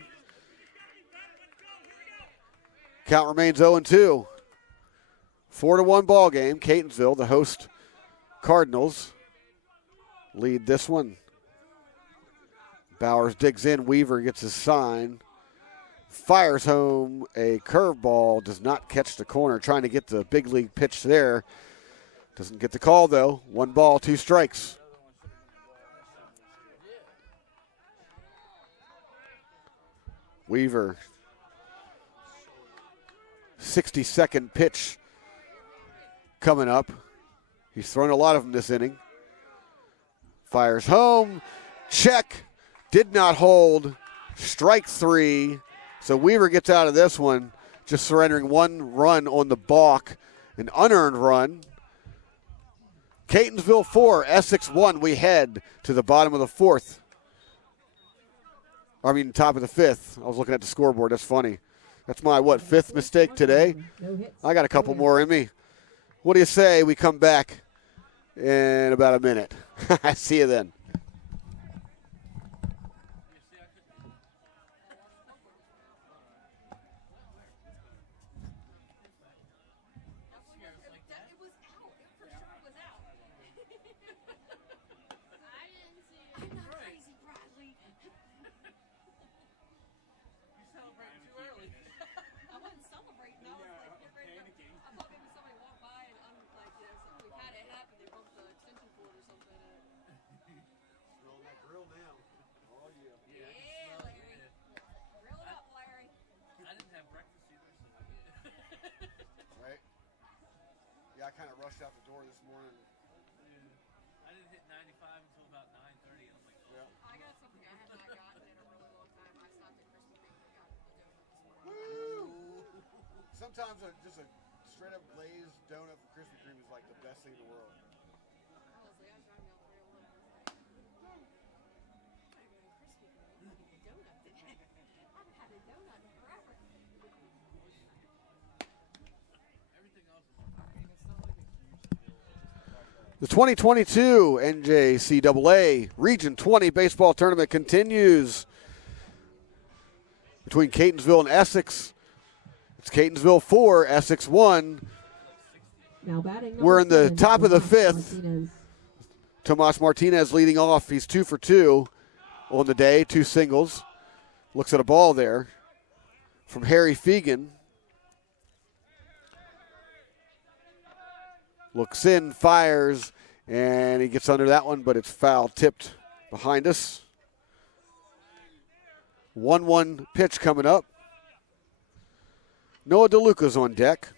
Count remains 0-2. 4-1 ball game. Catonsville, the host Cardinals, lead this one. Bowers digs in. Weaver gets his sign. Fires home a curveball. Does not catch the corner. Trying to get the big league pitch there. Doesn't get the call, though. 1 ball, 2 strikes. Weaver. 60-second pitch coming up. He's thrown a lot of them this inning. Fires home. Check. Did not hold. Strike 3. So Weaver gets out of this one, just surrendering 1 run on the balk. An unearned run. Catonsville 4, Essex 1. We head to the bottom of the 4th. Top of the 5th. I was looking at the scoreboard. That's funny. That's my, 5th mistake today? I got a couple more in me. What do you say we come back in about a minute? See you then. I kind of rushed out the door this morning. Yeah. I didn't hit 95 until about 9:30, and I'm like, oh. Yeah. I got something I have not gotten in a really long time. I stopped at Krispy Kreme and got a donut this morning. Woo! Sometimes just a straight up glazed donut from Krispy Kreme is like the best thing in the world. Honestly, I was driving down 301 and I was like, I'm going to Krispy Kreme. I'm getting a donut today. I haven't had a donut in forever. Everything else is The 2022 NJCAA Region 20 baseball tournament continues between Catonsville and Essex. It's Catonsville 4, Essex 1. Now batting. We're in the 7, top of the Tomas 5th. Martinez. Tomas Martinez leading off. He's 2 for 2 on the day, 2 singles. Looks at a ball there from Harry Fegan. Looks in, fires, and he gets under that one, but it's foul tipped behind us. 1-1 pitch coming up. Noah DeLuca's on deck.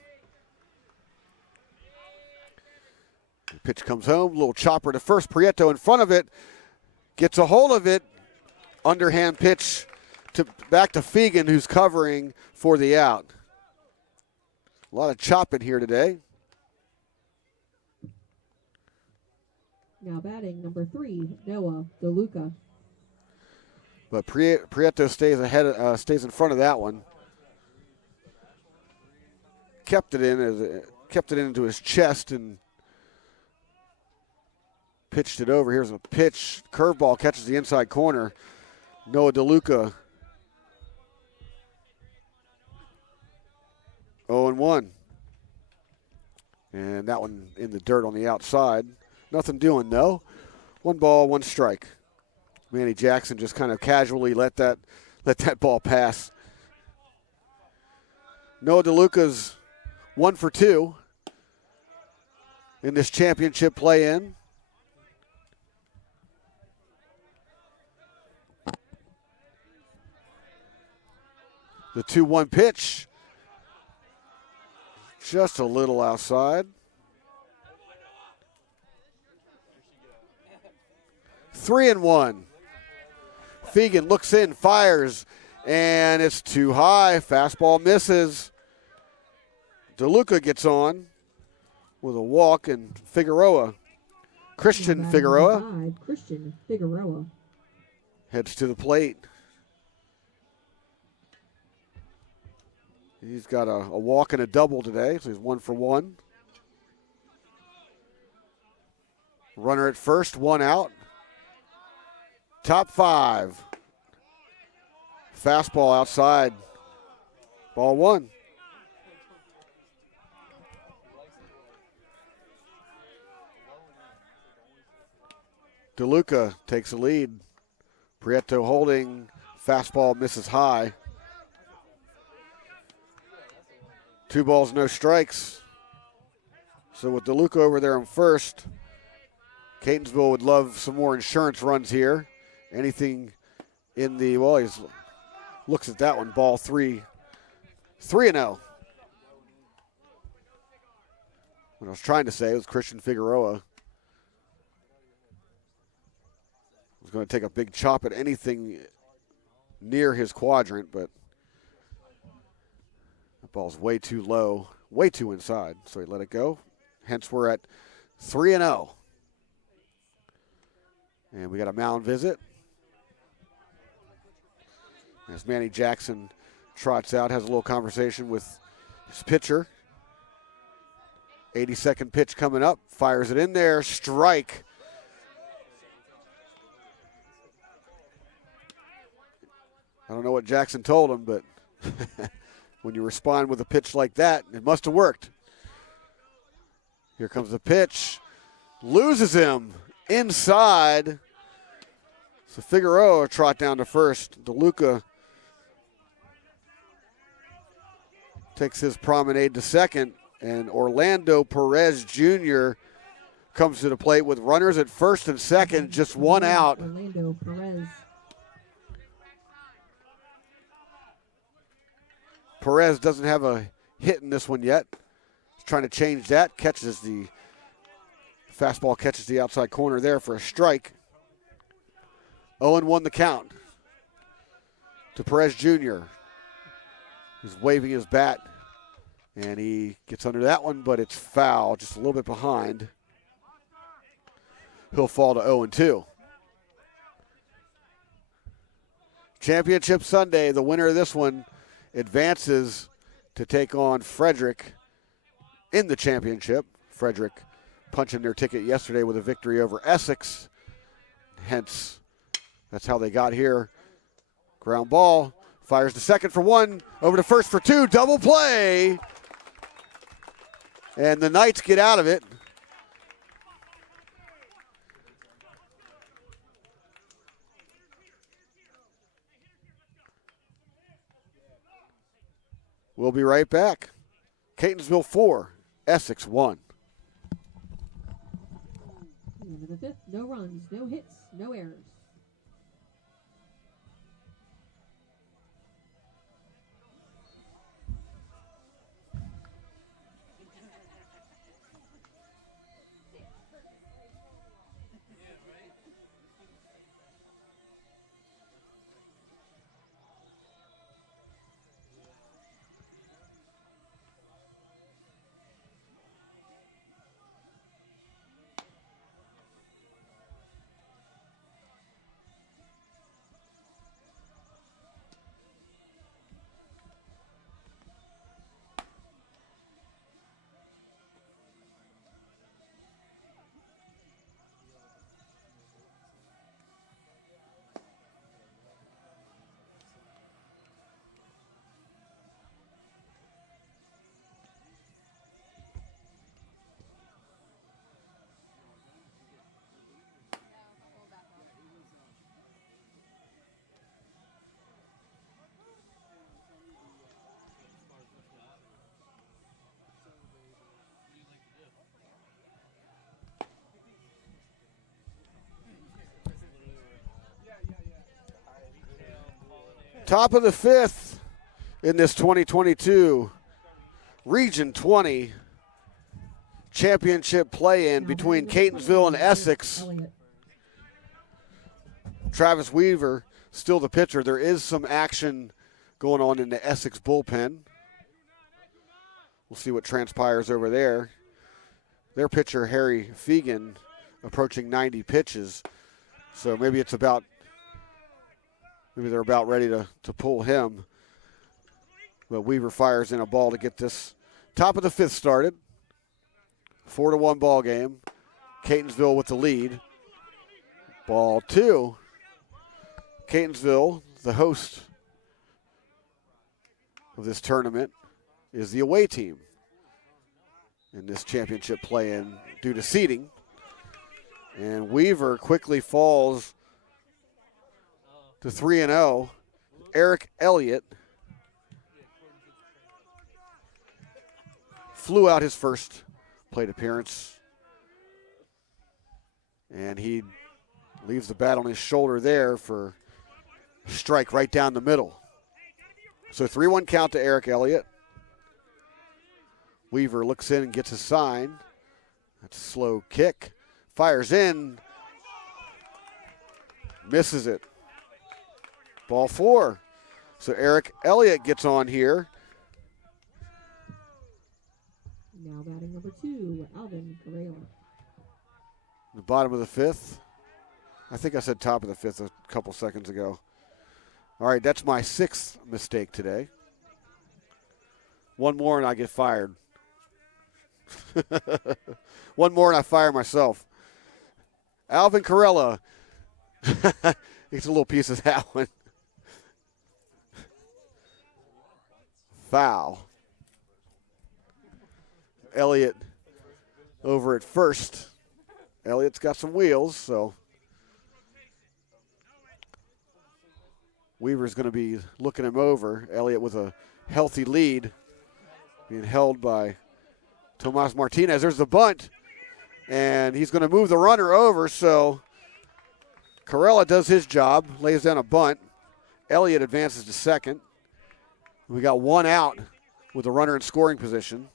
The pitch comes home, little chopper to first. Prieto in front of it, gets a hold of it. Underhand pitch back to Fegan, who's covering for the out. A lot of chopping here today. Now batting number 3, Noah DeLuca. But Prieto stays in front of that one. Kept it into his chest and pitched it over. Here's a pitch. Curveball catches the inside corner. Noah DeLuca 0-1. And that one in the dirt on the outside. Nothing doing, though. 1 ball, 1 strike. Manny Jackson just kind of casually let that ball pass. Noah DeLuca's 1 for 2 in this championship play-in. The 2-1 pitch. Just a little outside. 3-1. Fegan looks in, fires, and it's too high. Fastball misses. DeLuca gets on with a walk, and Christian Figueroa heads to the plate. He's got a walk and a double today, so he's 1 for 1. Runner at first, 1 out. Top 5. Fastball outside. Ball 1. DeLuca takes the lead. Prieto holding. Fastball misses high. 2 balls, no strikes. So with DeLuca over there on first, Catonsville would love some more insurance runs here. Anything in the, well, he looks at that one. Ball 3. 3-0. What I was trying to say was Christian Figueroa was going to take a big chop at anything near his quadrant, but that ball's way too low, way too inside, so he let it go. Hence, we're at 3-0. And we got a mound visit. As Manny Jackson trots out, has a little conversation with his pitcher. 82nd pitch coming up, fires it in there, strike. I don't know what Jackson told him, but when you respond with a pitch like that, it must have worked. Here comes the pitch. Loses him inside. So Figueroa trot down to first. DeLuca takes his promenade to second. And Orlando Perez Jr. comes to the plate with runners at first and second, just one out. Orlando Perez. Perez doesn't have a hit in this one yet. He's trying to change that. Catches the fastball, catches the outside corner there for a strike. 0-1 the count to Perez Jr. He's waving his bat, and he gets under that one, but it's foul, just a little bit behind. He'll fall to 0-2. Championship Sunday, the winner of this one advances to take on Frederick in the championship. Frederick punching their ticket yesterday with a victory over Essex. Hence, that's how they got here. Ground ball, fires to second for 1, over to first for 2, double play. And the Knights get out of it. We'll be right back. Catonsville 4, Essex 1. Into the 5th, no runs, no hits, no errors. Top of the 5th in this 2022 Region 20 championship play-in between Catonsville and Essex. Travis Weaver still the pitcher. There is some action going on in the Essex bullpen. We'll see what transpires over there. Their pitcher, Harry Fegan, approaching 90 pitches. So maybe it's about, maybe they're about ready to pull him. But Weaver fires in a ball to get this top of the 5th started. 4-1 ball game. Catonsville with the lead. Ball 2. Catonsville, the host of this tournament, is the away team in this championship play-in due to seeding. And Weaver quickly falls to 3-0. Eric Elliott flew out his first plate appearance. And he leaves the bat on his shoulder there for a strike right down the middle. So 3-1 count to Eric Elliott. Weaver looks in and gets a sign. That's a slow kick. Fires in. Misses it. Ball 4. So Eric Elliott gets on here. Now batting number 2, Alvin Correa. The bottom of the 5th. I think I said top of the 5th a couple seconds ago. All right, that's my 6th mistake today. One more and I get fired. One more and I fire myself. Alvin Corella. Gets a little piece of that one. Foul. Elliott over at first. Elliott's got some wheels, so Weaver's going to be looking him over. Elliott with a healthy lead, being held by Tomas Martinez. There's the bunt, and he's going to move the runner over, so Corella does his job, lays down a bunt. Elliott advances to second. We got one out with the runner in scoring position.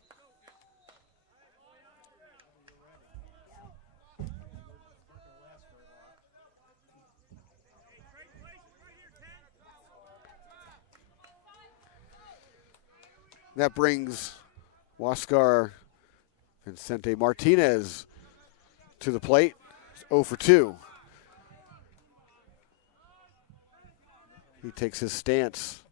That brings Huáscar Vicente Martinez to the plate. 0 for 2. He takes his stance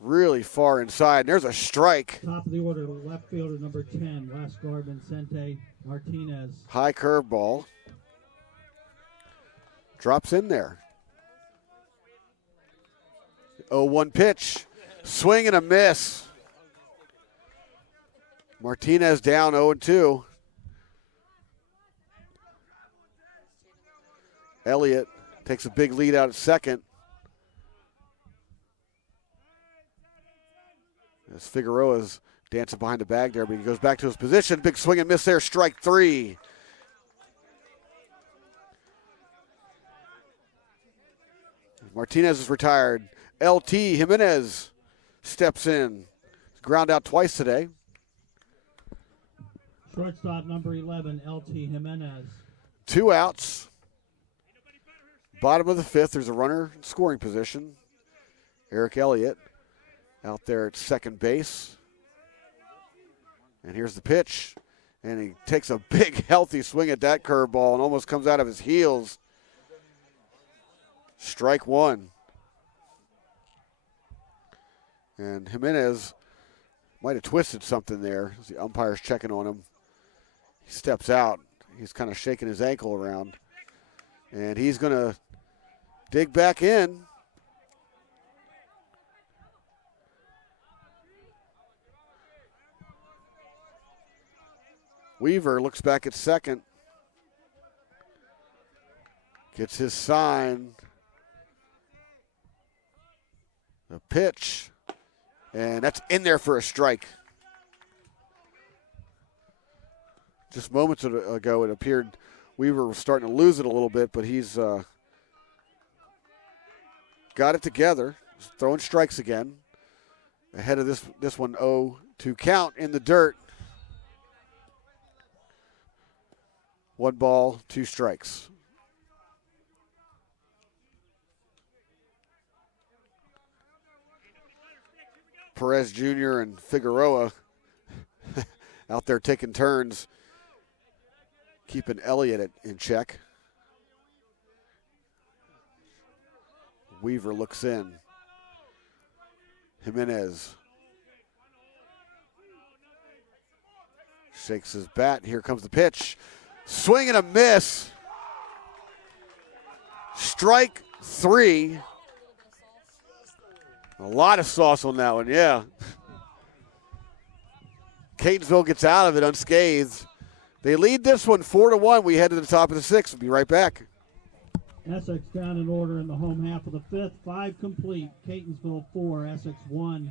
really far inside. And there's a strike. Top of the order, left fielder number 10, Huáscar Vicente Martinez. High curveball. Drops in there. 0-1 pitch. Swing and a miss. Martinez down 0-2. Elliott takes a big lead out at second. As Figueroa's dancing behind the bag there, but he goes back to his position. Big swing and miss there, strike 3. Martinez is retired. LT Jimenez steps in. Ground out twice today. Shortstop number 11, LT Jimenez. 2 outs. Bottom of the 5th, there's a runner in scoring position. Eric Elliott out there at second base. And here's the pitch. And he takes a big, healthy swing at that curveball and almost comes out of his heels. Strike 1. And Jimenez might have twisted something there as the umpire's checking on him. He steps out. He's kind of shaking his ankle around. And he's going to dig back in. Weaver looks back at second. Gets his sign. The pitch. And that's in there for a strike. Just moments ago, it appeared Weaver was starting to lose it a little bit, but he's got it together. He's throwing strikes again. Ahead of this one, 0-2 count in the dirt. 1 ball, 2 strikes. Perez Jr. and Figueroa out there taking turns, keeping Elliott in check. Weaver looks in. Jimenez shakes his bat. Here comes the pitch. Swing and a miss. Strike 3. A lot of sauce on that one, yeah. Catonsville gets out of it unscathed. They lead this one 4-1. We head to the top of the 6th. We'll be right back. Essex down in order in the home half of the 5th. 5 complete. Catonsville 4, Essex 1.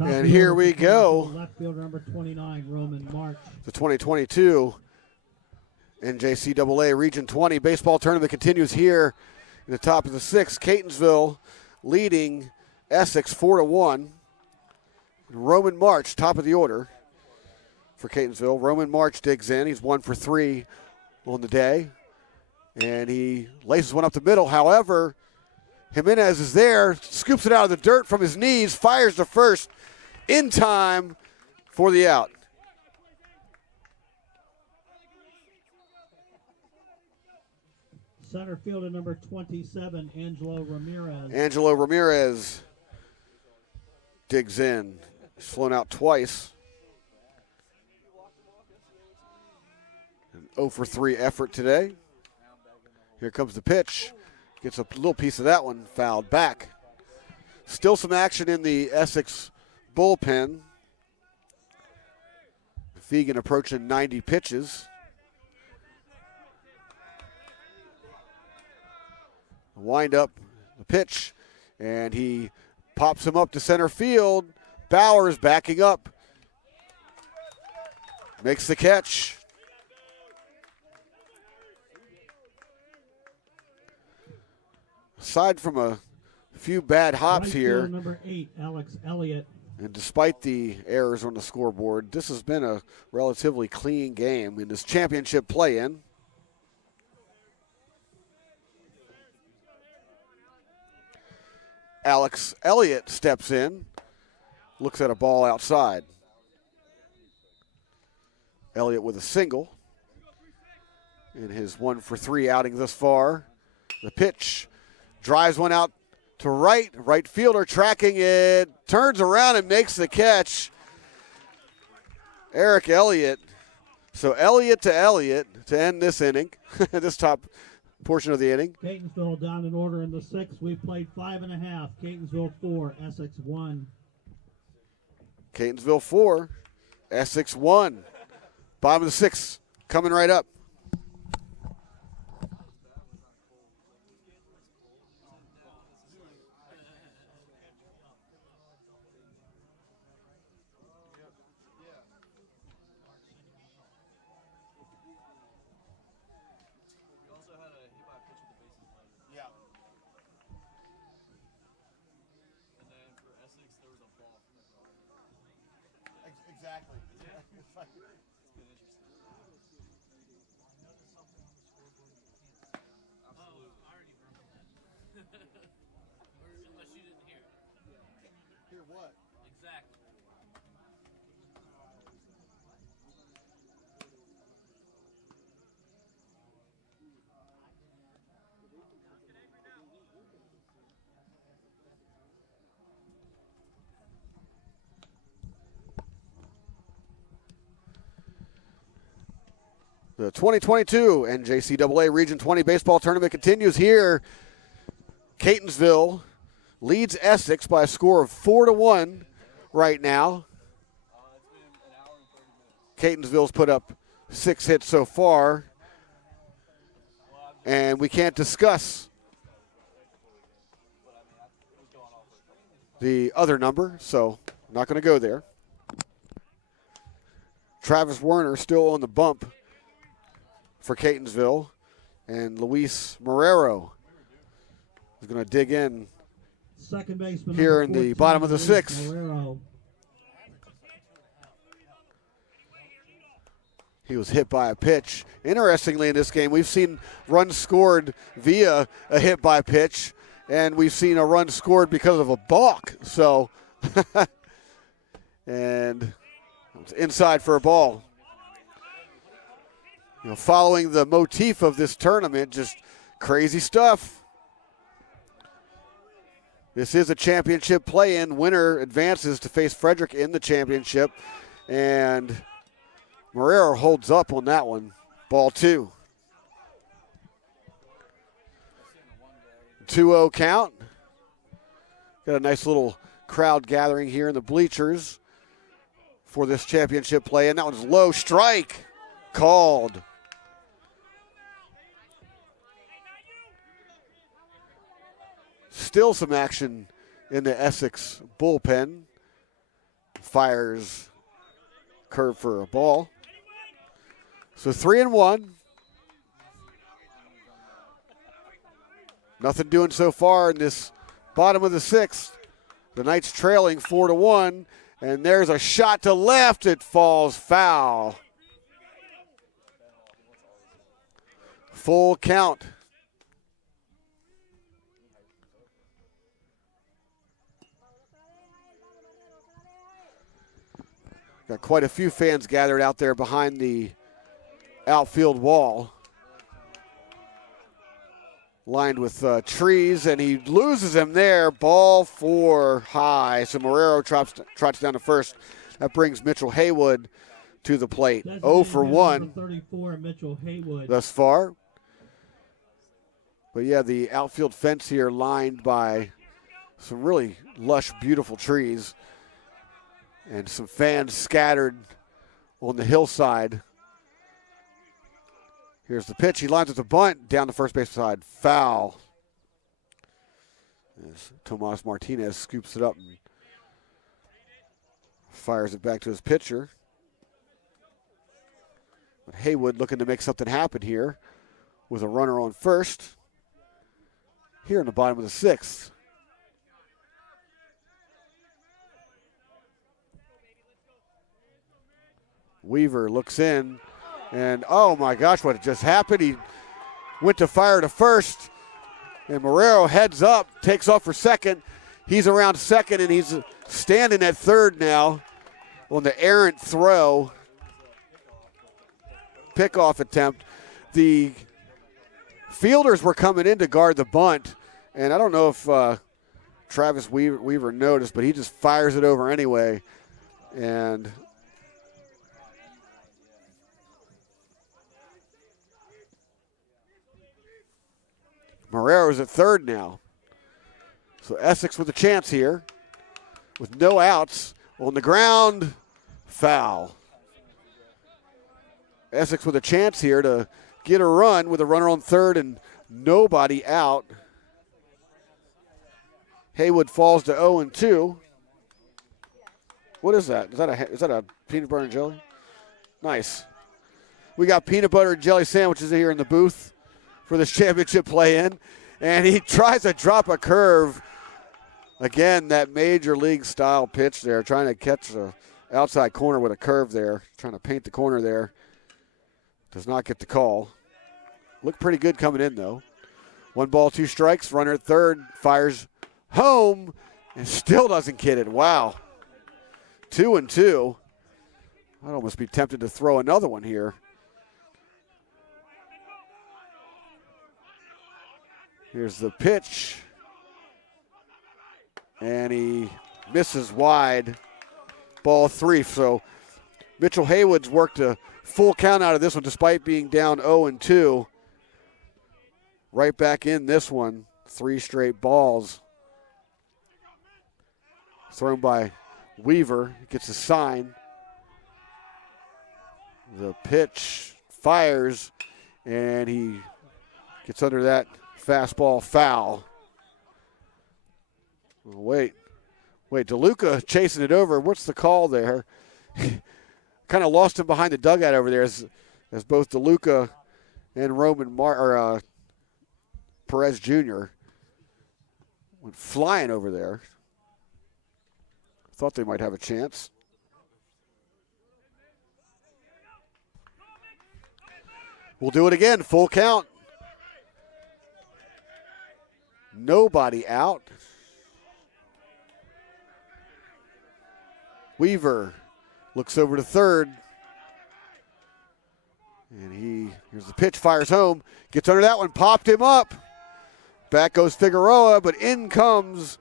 And here we go. Left fielder number 29, Roman March. The 2022 NJCAA Region 20 baseball tournament continues here in the top of the 6th. Catonsville leading Essex 4-1. Roman March, top of the order for Catonsville. Roman March digs in. He's 1 for 3 on the day. And he laces one up the middle. However, Jimenez is there, scoops it out of the dirt from his knees, fires to first in time for the out. Center fielder number 27, Angelo Ramirez. Angelo Ramirez digs in. He's flown out twice. An 0 for 3 effort today. Here comes the pitch. Gets a little piece of that one, fouled back. Still some action in the Essex bullpen. Fegan approaching 90 pitches. Wind up the pitch, and he pops him up to center field. Bowers backing up. Makes the catch. Aside from a few bad hops Right here, field number 8, Alex Elliott. and despite the errors on the scoreboard, this has been a relatively clean game in this championship play-in. Alex Elliott steps in, looks at a ball outside. Elliott with a single in his 1 for 3 outing thus far. The pitch drives one out to right. Right fielder tracking it, turns around and makes the catch. Eric Elliott. So Elliott to end this inning, this top portion of the inning. Catonsville down in order in the 6th. We've played 5.5. Catonsville 4, Essex 1. Catonsville 4, Essex 1. Bottom of the 6th, coming right up. Exactly. Unless you didn't hear. Hear what? Exactly. The 2022 NJCAA Region 20 baseball tournament continues here. Catonsville leads Essex by a score of 4-1 right now. Catonsville's put up 6 hits so far. And we can't discuss the other number, so I'm not going to go there. Travis Werner still on the bump for Catonsville. And Luis Marrero is going to dig in Second baseman here number in the 14, bottom of the Luis sixth. Marrero. He was hit by a pitch. Interestingly, in this game, we've seen runs scored via a hit by pitch, and we've seen a run scored because of a balk. So, and it's inside for a ball. You know, following the motif of this tournament, just crazy stuff. This is a championship play-in. Winner advances to face Frederick in the championship, and Marrero holds up on that one. Ball 2. 2-0 count. Got a nice little crowd gathering here in the bleachers for this championship play. And that one's low. Strike called. Still some action in the Essex bullpen. Fires curve for a ball. So 3-1. Nothing doing so far in this bottom of the sixth. The Knights trailing 4-1. And there's a shot to left. It falls foul. Full count. Got quite a few fans gathered out there behind the outfield wall, lined with trees, and he loses him there. Ball 4 high. So Marrero trots down to first. That brings Mitchell Haywood to the plate. 0 for 1 34, Mitchell Haywood. thus far. But yeah, the outfield fence here lined by some really lush, beautiful trees. And some fans scattered on the hillside. Here's the pitch. He lines with the bunt down the first base side. Foul. As Tomas Martinez scoops it up and fires it back to his pitcher. But Haywood looking to make something happen here with a runner on first. Here in the bottom of the sixth. Weaver looks in, and oh my gosh, what just happened? He went to fire to first, and Marrero heads up, takes off for second. He's around second, and he's standing at third now on the errant throw. Pickoff attempt. The fielders were coming in to guard the bunt, and I don't know if Travis Weaver noticed, but he just fires it over anyway, and Marrero's at third now. So Essex with a chance here with no outs. On the ground, foul. Essex with a chance here to get a run with a runner on third and nobody out. Haywood falls to 0-2. What is that? Is that a peanut butter and jelly? Nice. We got peanut butter and jelly sandwiches here in the booth for this championship play-in, and he tries to drop a curve. Again, that major league style pitch there, trying to catch the outside corner with a curve there, trying to paint the corner there. Does not get the call. Looked pretty good coming in, though. 1 ball, 2 strikes. Runner at third, fires home, and still doesn't get it. Wow. 2-2. I'd almost be tempted to throw another one here. Here's the pitch. And he misses wide. Ball 3. So Mitchell Haywood's worked a full count out of this one despite being down 0-2. Right back in this one. 3 straight balls. Thrown by Weaver. Gets a sign. The pitch fires. And he gets under that fastball foul. Wait, DeLuca chasing it over. What's the call there? Kind of lost him behind the dugout over there as both DeLuca and Perez Jr. went flying over there. Thought they might have a chance. We'll do it again, full count. Nobody out. Weaver looks over to third. And here's the pitch, fires home, gets under that one, popped him up. Back goes Figueroa, but in comes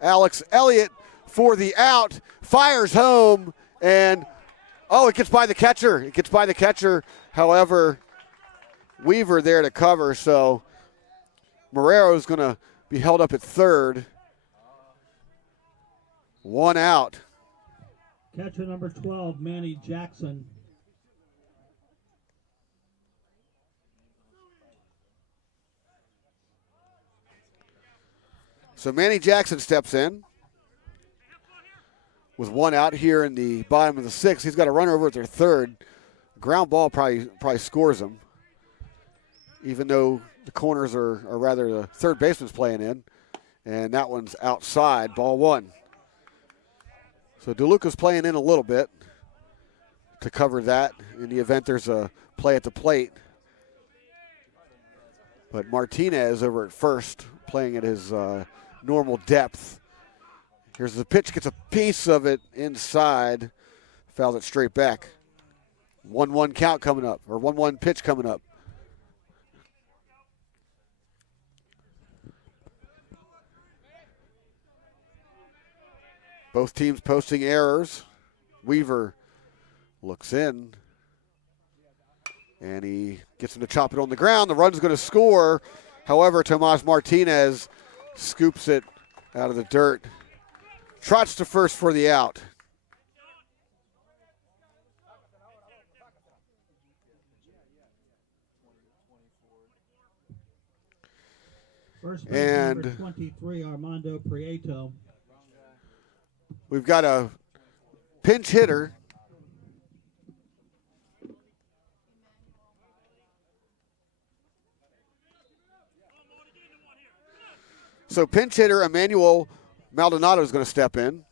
Alex Elliott for the out, fires home, and it gets by the catcher. It gets by the catcher. However, Weaver there to cover, so Morero's going to be held up at third. One out. Catcher number 12, Manny Jackson. So Manny Jackson steps in with one out here in the bottom of the sixth. He's got a runner over at their third. Ground ball probably scores him, even though the corners are rather the third baseman's playing in. And that one's outside, ball one. So DeLuca's playing in a little bit to cover that in the event there's a play at the plate. But Martinez over at first playing at his normal depth. Here's the pitch, gets a piece of it inside, fouls it straight back. 1-1 count coming up, or 1-1 pitch coming up. Both teams posting errors. Weaver looks in, and he gets him to chop it on the ground. The run's going to score. However, Tomas Martinez scoops it out of the dirt. Trots to first for the out. First And number 23, Armando Prieto. We've got a pinch hitter. So pinch hitter Emmanuel Maldonado is going to step in.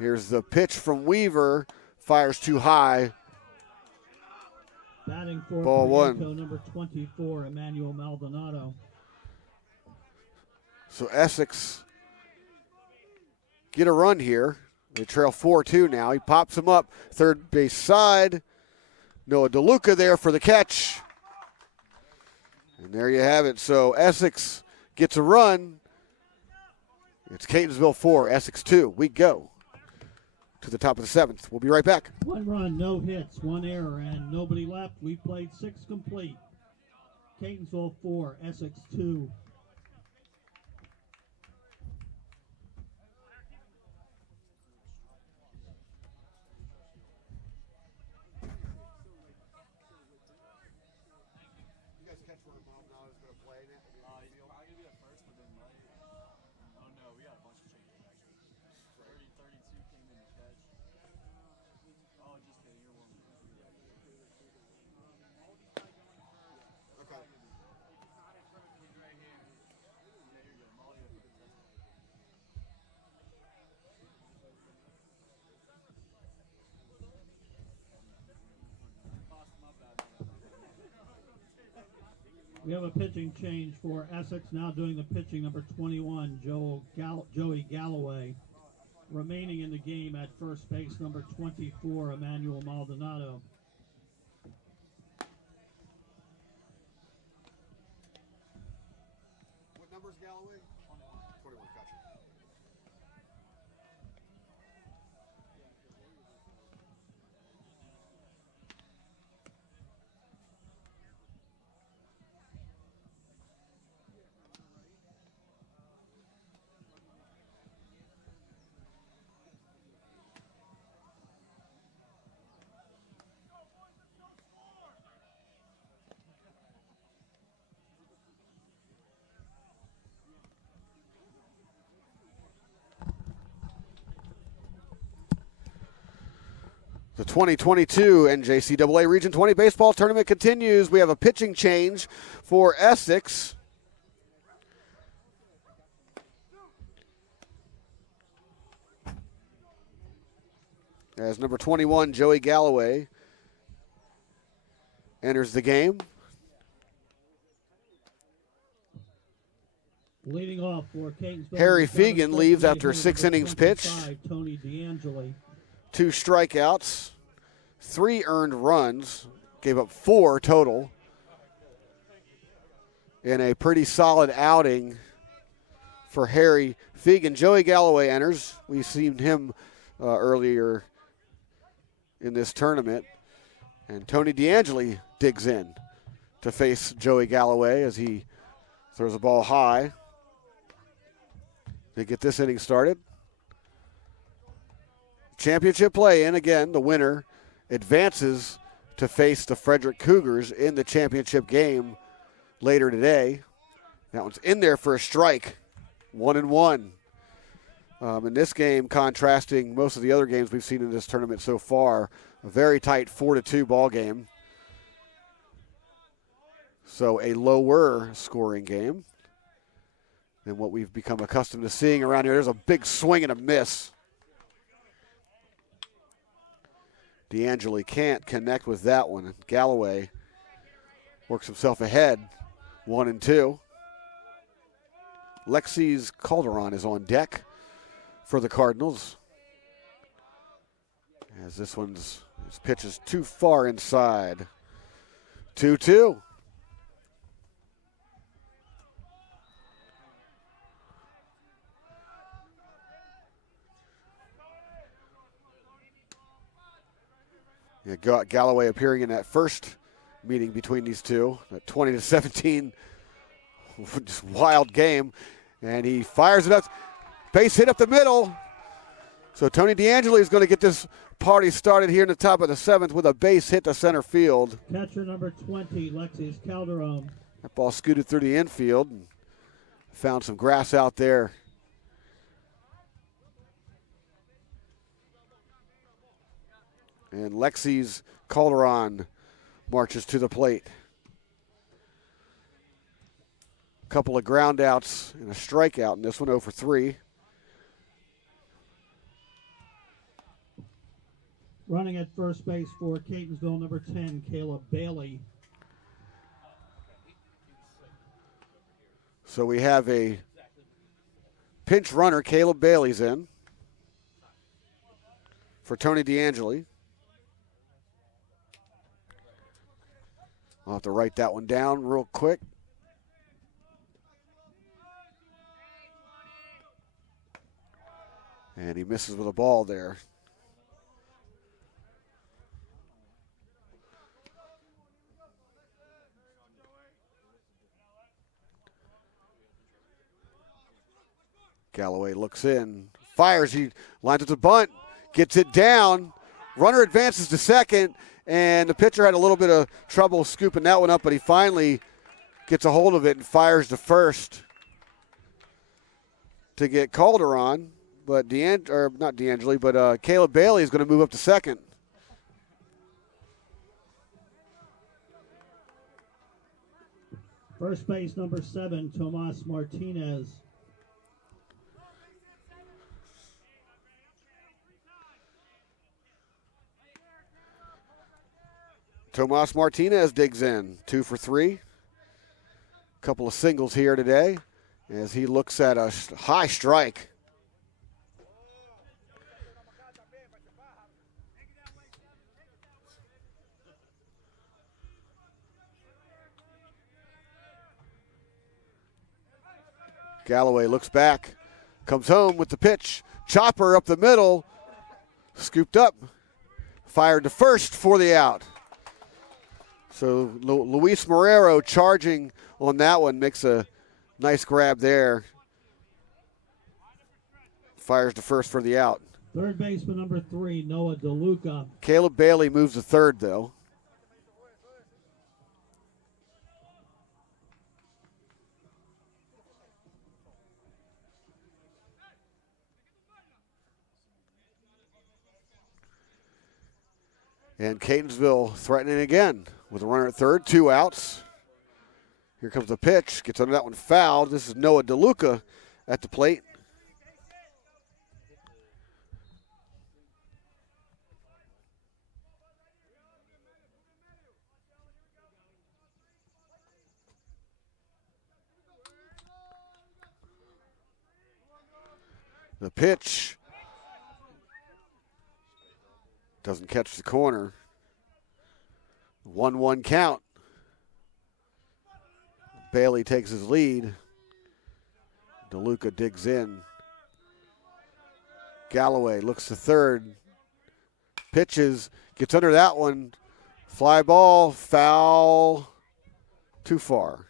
Here's the pitch from Weaver. Fires too high. Batting for Ball Prieto, one. number 24, Emmanuel Maldonado. So Essex get a run here. They trail 4-2 now. He pops him up third base side. Noah DeLuca there for the catch. And there you have it. So Essex gets a run. It's Catonsville 4, Essex 2. We go to the top of the seventh. We'll be right back. One run, no hits, one error, and nobody left. We played 6 complete. Catonsville 4, Essex 2. We have a pitching change for Essex, now doing the pitching, number 21, Joey Galloway. Remaining in the game at first base, number 24, Emmanuel Maldonado. What number is Galloway? 21, gotcha. The 2022 NJCAA Region 20 baseball tournament continues. We have a pitching change for Essex. As number 21, Joey Galloway, enters the game. Leading off for Catonsville. Harry Fegan leaves after 6 innings pitched. Tony DeAngeli. 2 strikeouts, 3 earned runs, gave up 4 total in a pretty solid outing for Harry Fegan. Joey Galloway enters. We've seen him earlier in this tournament. And Tony DeAngeli digs in to face Joey Galloway as he throws the ball high. They get this inning started. Championship play, and again, the winner advances to face the Frederick Cougars in the championship game later today. That one's in there for a strike, 1-1. In this game, contrasting most of the other games we've seen in this tournament so far, a very tight 4-2 ball game. So a lower scoring game than what we've become accustomed to seeing around here. There's a big swing and a miss. DeAngeli can't connect with that one. Galloway works himself ahead, 1-2. Lexi's Calderon is on deck for the Cardinals. As this pitch is too far inside. 2-2. Yeah, Galloway appearing in that first meeting between these two, that 20-17, just wild game, and he fires it up, base hit up the middle. So Tony DeAngeli is going to get this party started here in the top of the 7th with a base hit to center field. Catcher number 20, Lexi's Calderon. That ball scooted through the infield and found some grass out there. And Lexi's Calderon marches to the plate. A couple of ground outs and a strikeout in this one, 0 for 3. Running at first base for Catonsville, number 10, Caleb Bailey. So we have a pinch runner, Caleb Bailey's in for Tony DeAngeli. I'll have to write that one down real quick. And he misses with a ball there. Galloway looks in, fires, he lines up the bunt, gets it down. Runner advances to second, and the pitcher had a little bit of trouble scooping that one up, but he finally gets a hold of it and fires to first to get Calderon. But not DeAngeli, but Caleb Bailey is going to move up to second. First base number 7, Tomas Martinez. Tomas Martinez digs in, 2 for 3. Couple of singles here today as he looks at a high strike. Galloway looks back, comes home with the pitch. Chopper up the middle, scooped up, fired to first for the out. So Luis Marrero charging on that one, makes a nice grab there. Fires to first for the out. Third baseman number 3, Noah DeLuca. Caleb Bailey moves to third, though. And Catonsville threatening again with a runner at third, 2 outs. Here comes the pitch, gets under that one, fouled. This is Noah DeLuca at the plate. The pitch doesn't catch the corner. 1-1 count. Bailey takes his lead. DeLuca digs in. Galloway looks to third. Pitches, gets under that one. Fly ball, foul, too far.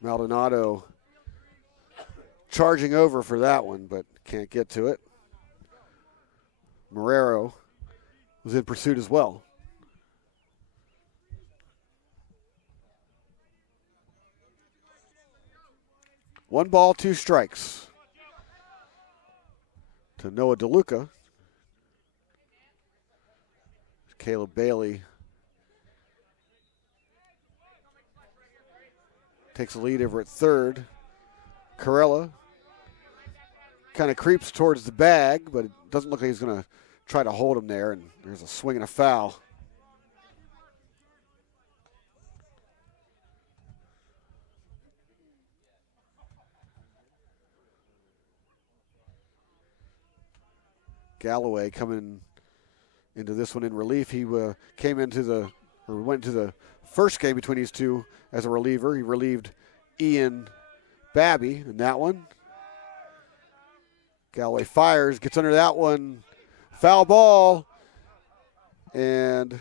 Maldonado charging over for that one, but can't get to it. Marrero was in pursuit as well. One ball, 2 strikes to Noah DeLuca. Caleb Bailey takes the lead over at third. Corella kind of creeps towards the bag, but it doesn't look like he's going to try to hold him there, and there's a swing and a foul. Galloway coming into this one in relief. He went into the first game between these two as a reliever. He relieved Ian Babby in that one. Galloway fires, gets under that one. Foul ball. And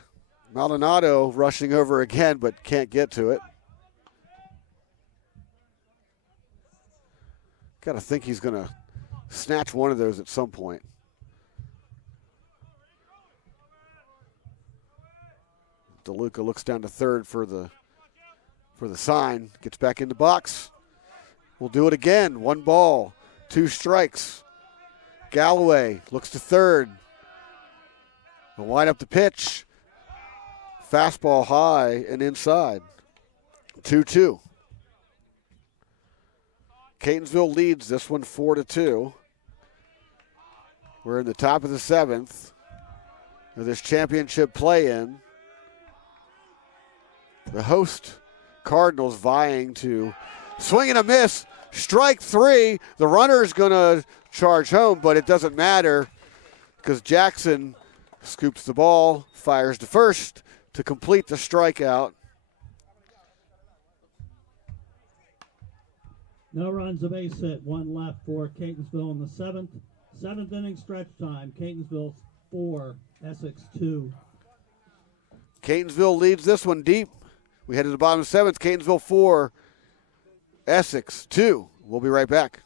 Maldonado rushing over again, but can't get to it. Got to think he's going to snatch one of those at some point. DeLuca looks down to third for the sign. Gets back in the box. We'll do it again. 1 ball, 2 strikes. Galloway looks to third. He'll line up the pitch. Fastball high and inside. 2-2. Catonsville leads this one 4-2. We're in the top of the 7th of this championship play-in. The host Cardinals vying to swing and a miss. Strike 3. The runner's going to charge home, but it doesn't matter because Jackson scoops the ball, fires to first to complete the strikeout. No runs, a base hit, 1 left for Catonsville in the 7th. 7th inning stretch time. Catonsville 4, Essex 2. Catonsville leads this one deep. We head to the bottom of the 7th. Catonsville 4, Essex 2. We'll be right back.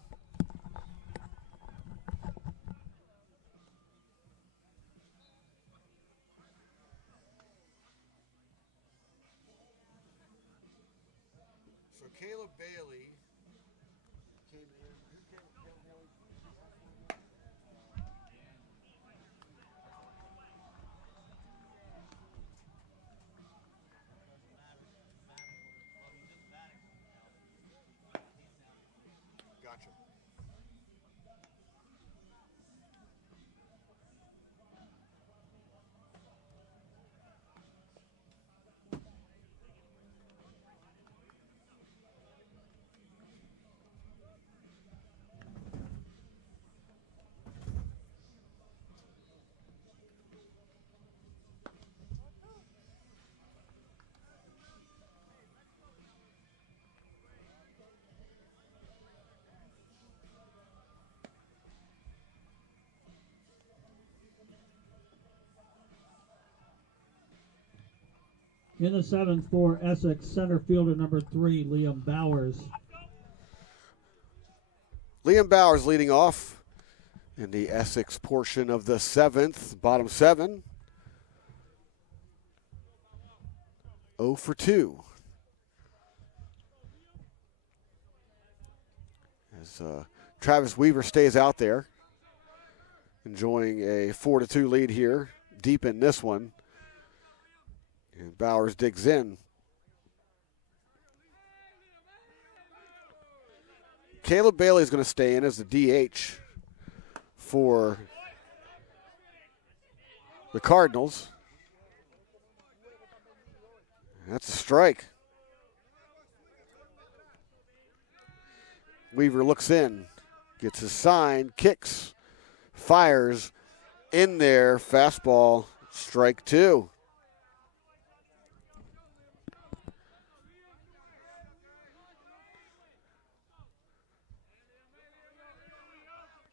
So Caleb Bailey came in. Who came with Caleb Bailey? Gotcha. In the 7th for Essex, center fielder number 3, Liam Bowers. Liam Bowers leading off in the Essex portion of the 7th, bottom 7. 0 for 2. As Travis Weaver stays out there, enjoying a 4-2 lead here, deep in this one. And Bowers digs in. Caleb Bailey is going to stay in as the DH for the Cardinals. That's a strike. Weaver looks in, gets his sign, kicks, fires, in there, fastball, strike two.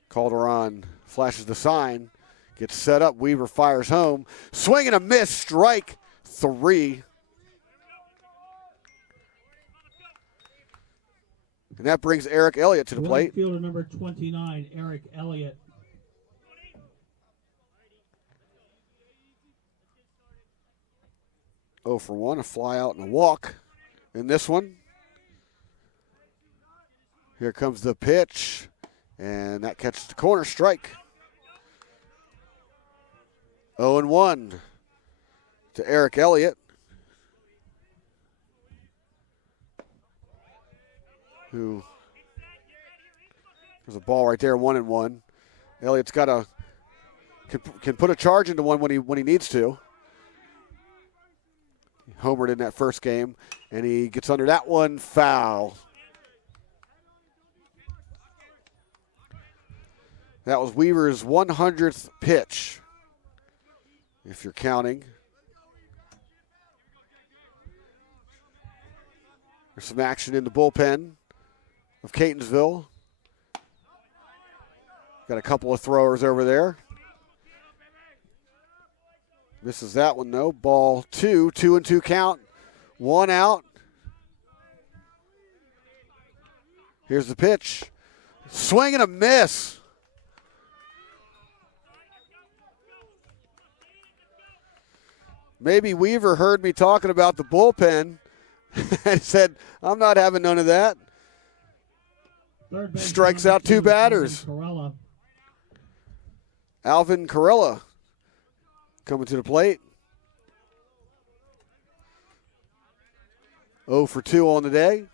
Calderon flashes the sign, gets set up, Weaver fires home, swing and a miss, strike three. And that brings Eric Elliott to the plate. Fielder number 29, Eric Elliott. Oh for 1, a fly out and a walk in this one. Here comes the pitch, and that catches the corner, strike. 0-1 to Eric Elliott, who, there's a ball right there, 1-1. Elliott's got a can put a charge into one when he needs to. He homered in that first game, and he gets under that one, foul. That was Weaver's 100th pitch, if you're counting. There's some action in the bullpen of Catonsville. Got a couple of throwers over there. Misses that one, though. Ball 2, 2-2 count. 1 out. Here's the pitch. Swing and a miss. Maybe Weaver heard me talking about the bullpen and said, I'm not having none of that. Strikes out 2 batters. Alvin Corella coming to the plate. 0 for 2 on the day.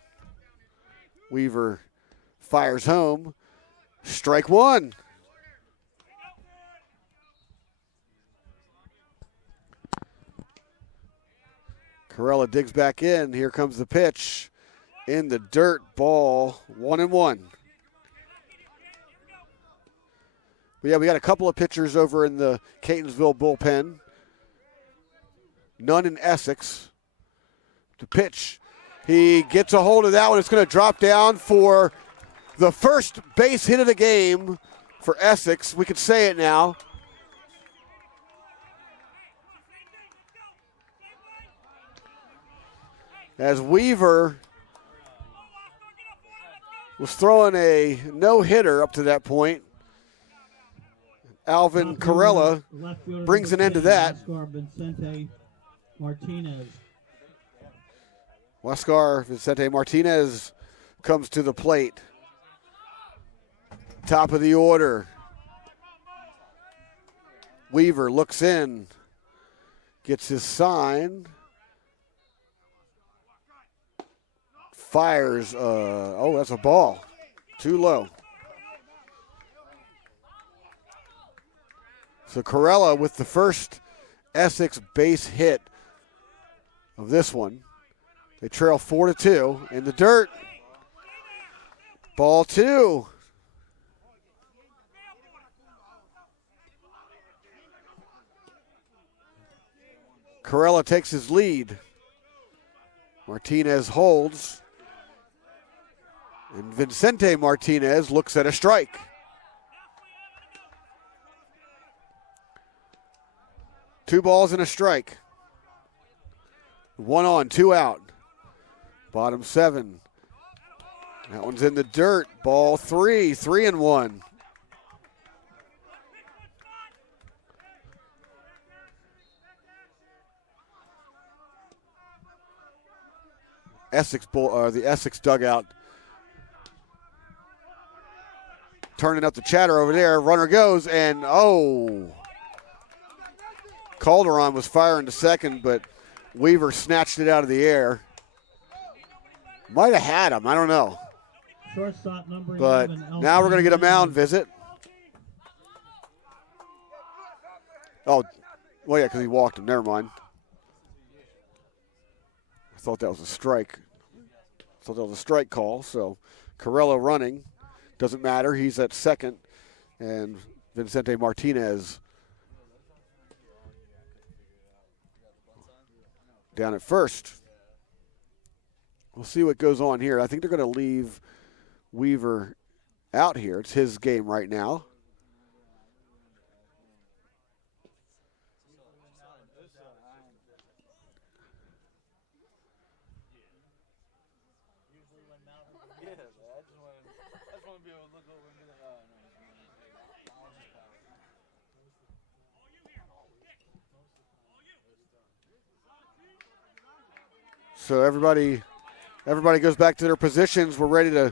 Weaver fires home. Strike 1. Corella digs back in. Here comes the pitch. In the dirt, ball 1-1. But yeah, we got a couple of pitchers over in the Catonsville bullpen. None in Essex. The pitch. He gets a hold of that one. It's going to drop down for the first base hit of the game for Essex. We could say it now. As Weaver was throwing a no-hitter up to that point, Alvin Corella brings an end to that. Huascar Vicente Martinez comes to the plate. Top of the order. Weaver looks in, gets his sign. Fires, oh, that's a ball. Too low. So Corella with the first Essex base hit of this one. They trail 4-2 in the dirt. Ball 2. Corella takes his lead. Martinez holds. And Vicente Martinez looks at a strike. Two balls and a strike. 1 on, 2 out. Bottom 7. That one's in the dirt. Ball 3, 3-1. The Essex dugout turning up the chatter over there. Runner goes, and oh, Calderon was firing to second, but Weaver snatched it out of the air. Might have had him. I don't know. Shortstop number But 11. now we're going to get a mound visit. Oh, well, yeah, because he walked him. Never mind. I thought that was a strike. Thought that was a strike call. So Corella running. Doesn't matter. He's at second. And Vicente Martinez down at first. We'll see what goes on here. I think they're going to leave Weaver out here. It's his game right now. So everybody goes back to their positions. We're ready to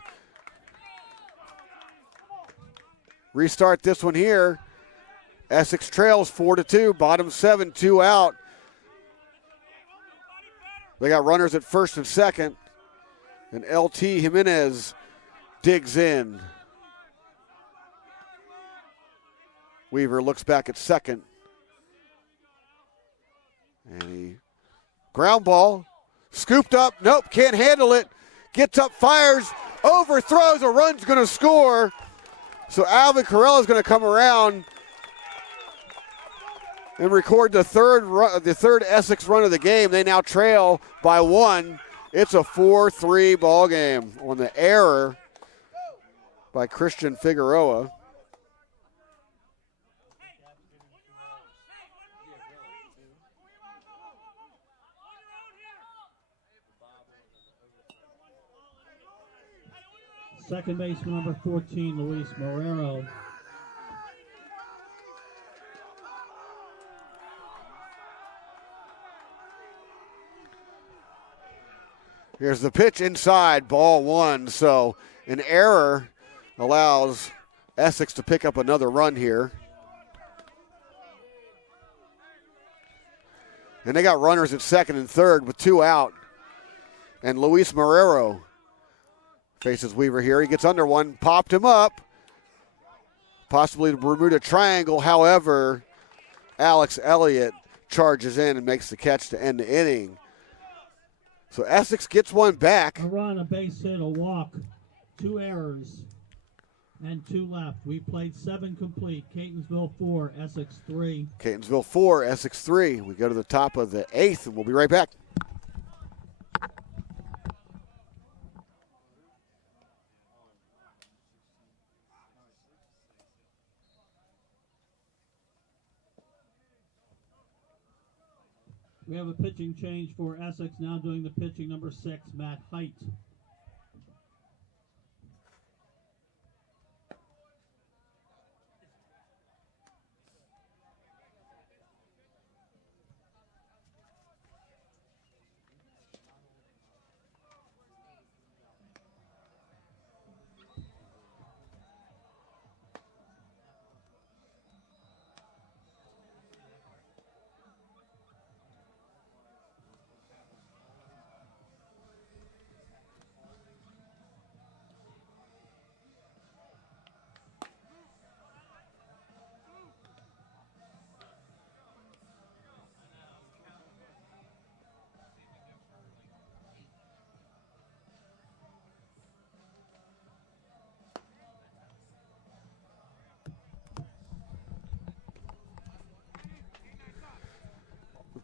restart this one here. Essex trails 4-2, bottom 7, 2 out. They got runners at first and second. And LT Jimenez digs in. Weaver looks back at second. And he ground ball. Scooped up. Nope, can't handle it. Gets up, fires, overthrows. A run's going to score. So Alvin Corella is going to come around and record the third Essex run of the game. They now trail by 1. It's a 4-3 ball game on the error by Christian Figueroa. Second baseman number 14, Luis Marrero. Here's the pitch inside, ball 1. So an error allows Essex to pick up another run here. And they got runners at second and third with 2 out. And Luis Marrero faces Weaver here. He gets under one, popped him up. Possibly the Bermuda Triangle. However, Alex Elliott charges in and makes the catch to end the inning. So Essex gets one back. A run, a base hit, a walk, 2 errors, and 2 left. We played 7 complete. Catonsville 4, Essex 3. Catonsville 4, Essex 3. We go to the top of the 8th, and we'll be right back. We have a pitching change for Essex, now doing the pitching, number 6, Matt Height.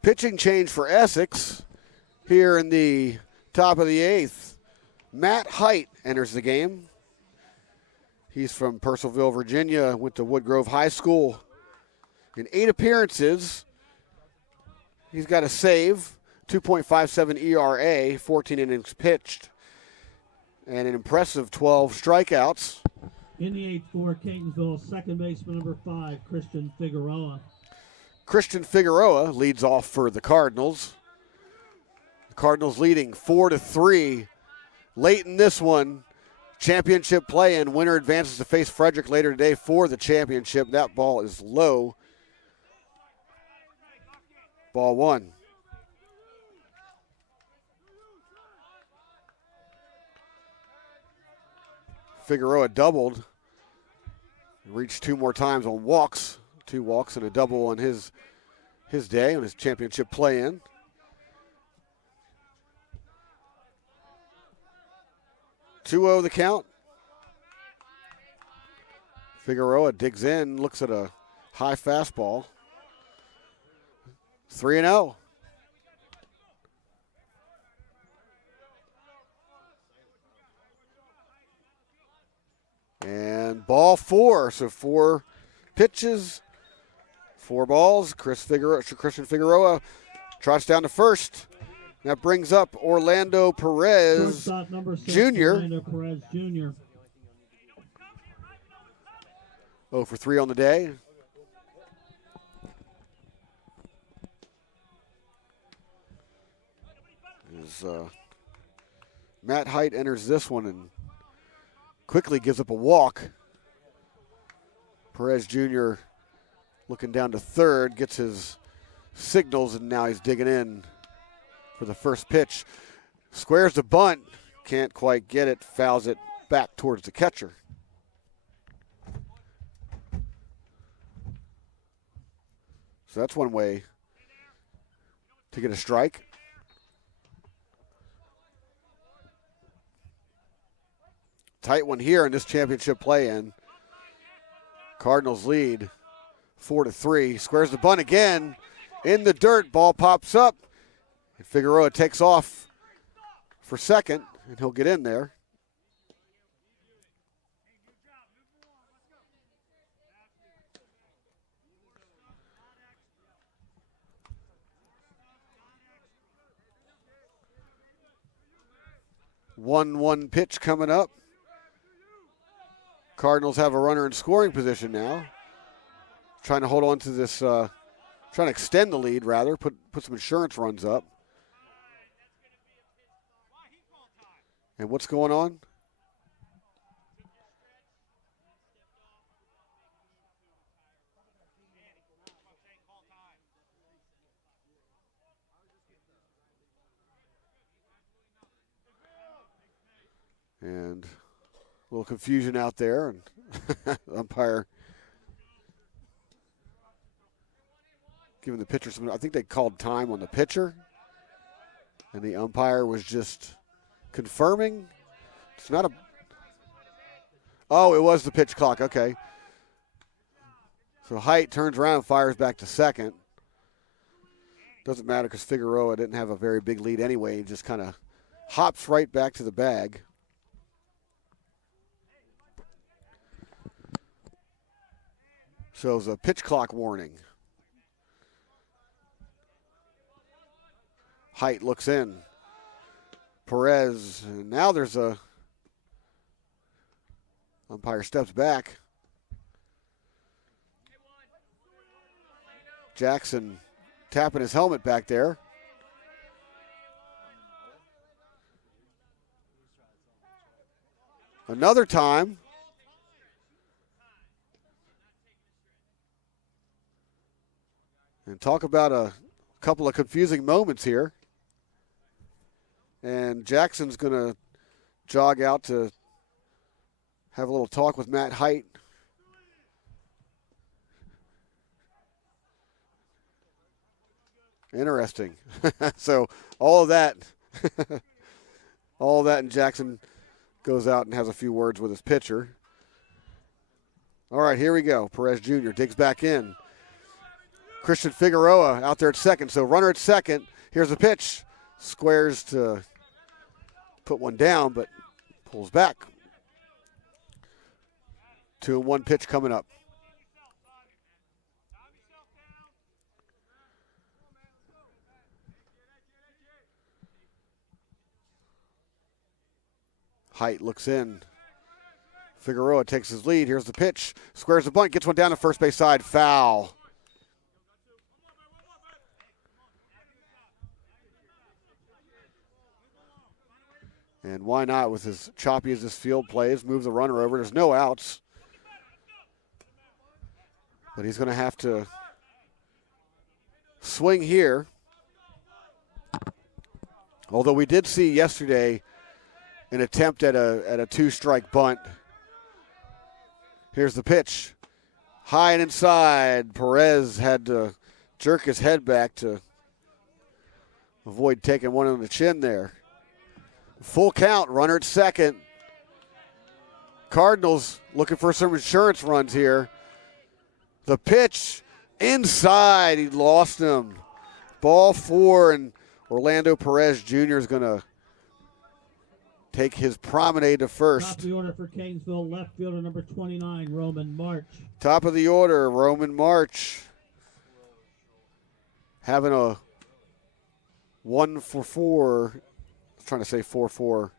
Pitching change for Essex here in the top of the 8th. Matt Height enters the game. He's from Purcellville, Virginia, went to Woodgrove High School. In 8 appearances, he's got a save, 2.57 ERA, 14 innings pitched, and an impressive 12 strikeouts. In the 8th for Catonsville, second baseman number 5, Christian Figueroa. Christian Figueroa leads off for the Cardinals. The Cardinals leading 4-3. Late in this one, championship play-in. Winner advances to face Frederick later today for the championship. That ball is low. Ball 1. Figueroa doubled. Reached 2 more times on walks. 2 walks and a double on his day, on his championship play-in. Two-0 the count. Figueroa digs in, looks at a high fastball. 3-0. And ball 4. So 4 pitches, 4 balls. Christian Figueroa trots down to first. That brings up Orlando Perez Shortstop number 6, Jr. Orlando Perez Jr. 0 for 3 on the day. As Matt Height enters this one and quickly gives up a walk. Perez Jr. looking down to third, gets his signals, and now he's digging in for the first pitch. Squares the bunt, can't quite get it, fouls it back towards the catcher. So that's one way to get a strike. Tight one here in this championship play-in. Cardinals lead 4-3. Squares the bunt again. In the dirt, ball pops up. And Figueroa takes off for second, and he'll get in there. One pitch coming up. Cardinals have a runner in scoring position now. Trying to hold on to this, trying to extend the lead, rather, put some insurance runs up. And what's going on? And a little confusion out there, and umpire giving the pitcher some. I think they called time on the pitcher, and the umpire was just confirming. It's not a. Oh, it was the pitch clock. Okay. So Height turns around and fires back to second. Doesn't matter because Figueroa didn't have a very big lead anyway. He just kind of hops right back to the bag. So it was a pitch clock warning. Height looks in. Perez, and now there's a umpire steps back. Jackson tapping his helmet back there. Another time. And talk about a couple of confusing moments here. And Jackson's going to jog out to have a little talk with Matt Height. Interesting. So all of that, and Jackson goes out and has a few words with his pitcher. All right, here we go. Perez Jr. digs back in. Christian Figueroa out there at second. So runner at second. Here's the pitch. Squares to put one down, but pulls back. 2-1 pitch coming up. Height looks in. Figueroa takes his lead. Here's the pitch. Squares the bunt. Gets one down the first base side. Foul. And why not, with as choppy as this field plays, move the runner over. There's no outs. But he's going to have to swing here. Although we did see yesterday an attempt at a two-strike bunt Here's the pitch. High and inside. Perez had to jerk his head back to avoid taking one on the chin there. Full count, runner at second. Cardinals looking for some insurance runs here. The pitch inside. He lost him. Ball 4, and Orlando Perez Jr. is going to take his promenade to first. Top of the order for Catonsville, left fielder number 29, Roman March. Top of the order, Roman March. Having a 1 for 4. I was trying to say 4-4.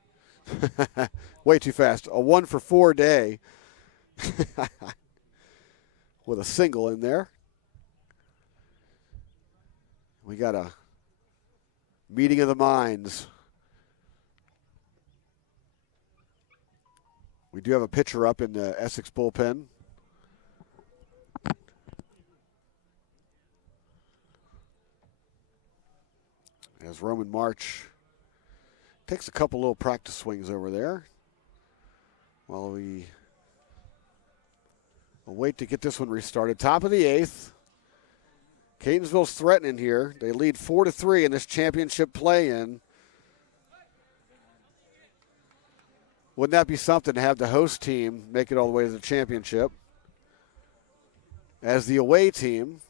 Way too fast. A 1 for 4 day. With a single in there. We got a meeting of the minds. We do have a pitcher up in the Essex bullpen. As Roman March takes a couple little practice swings over there while we wait to get this one restarted. Top of the 8th. Catonsville's threatening here. They lead 4-3 in this championship play-in. Wouldn't that be something to have the host team make it all the way to the championship? As the away team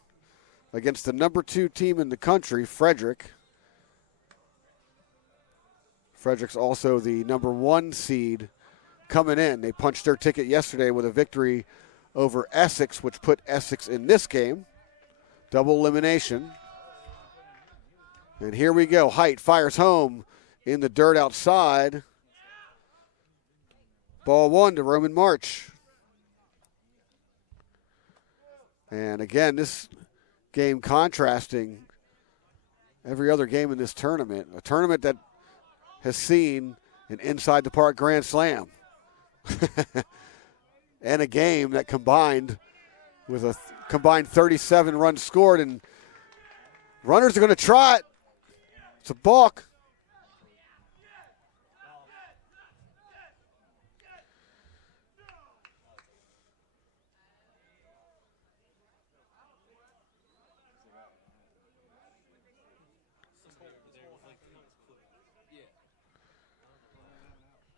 against the number 2 team in the country, Frederick. Frederick's also the number 1 seed coming in. They punched their ticket yesterday with a victory over Essex, which put Essex in this game. Double elimination. And here we go. Height fires home in the dirt outside. Ball 1 to Roman March. And again, this game contrasting every other game in this tournament. A tournament that has seen an inside the park grand slam. And a game that combined with a combined 37 runs scored, and runners are going to try it. It's a balk.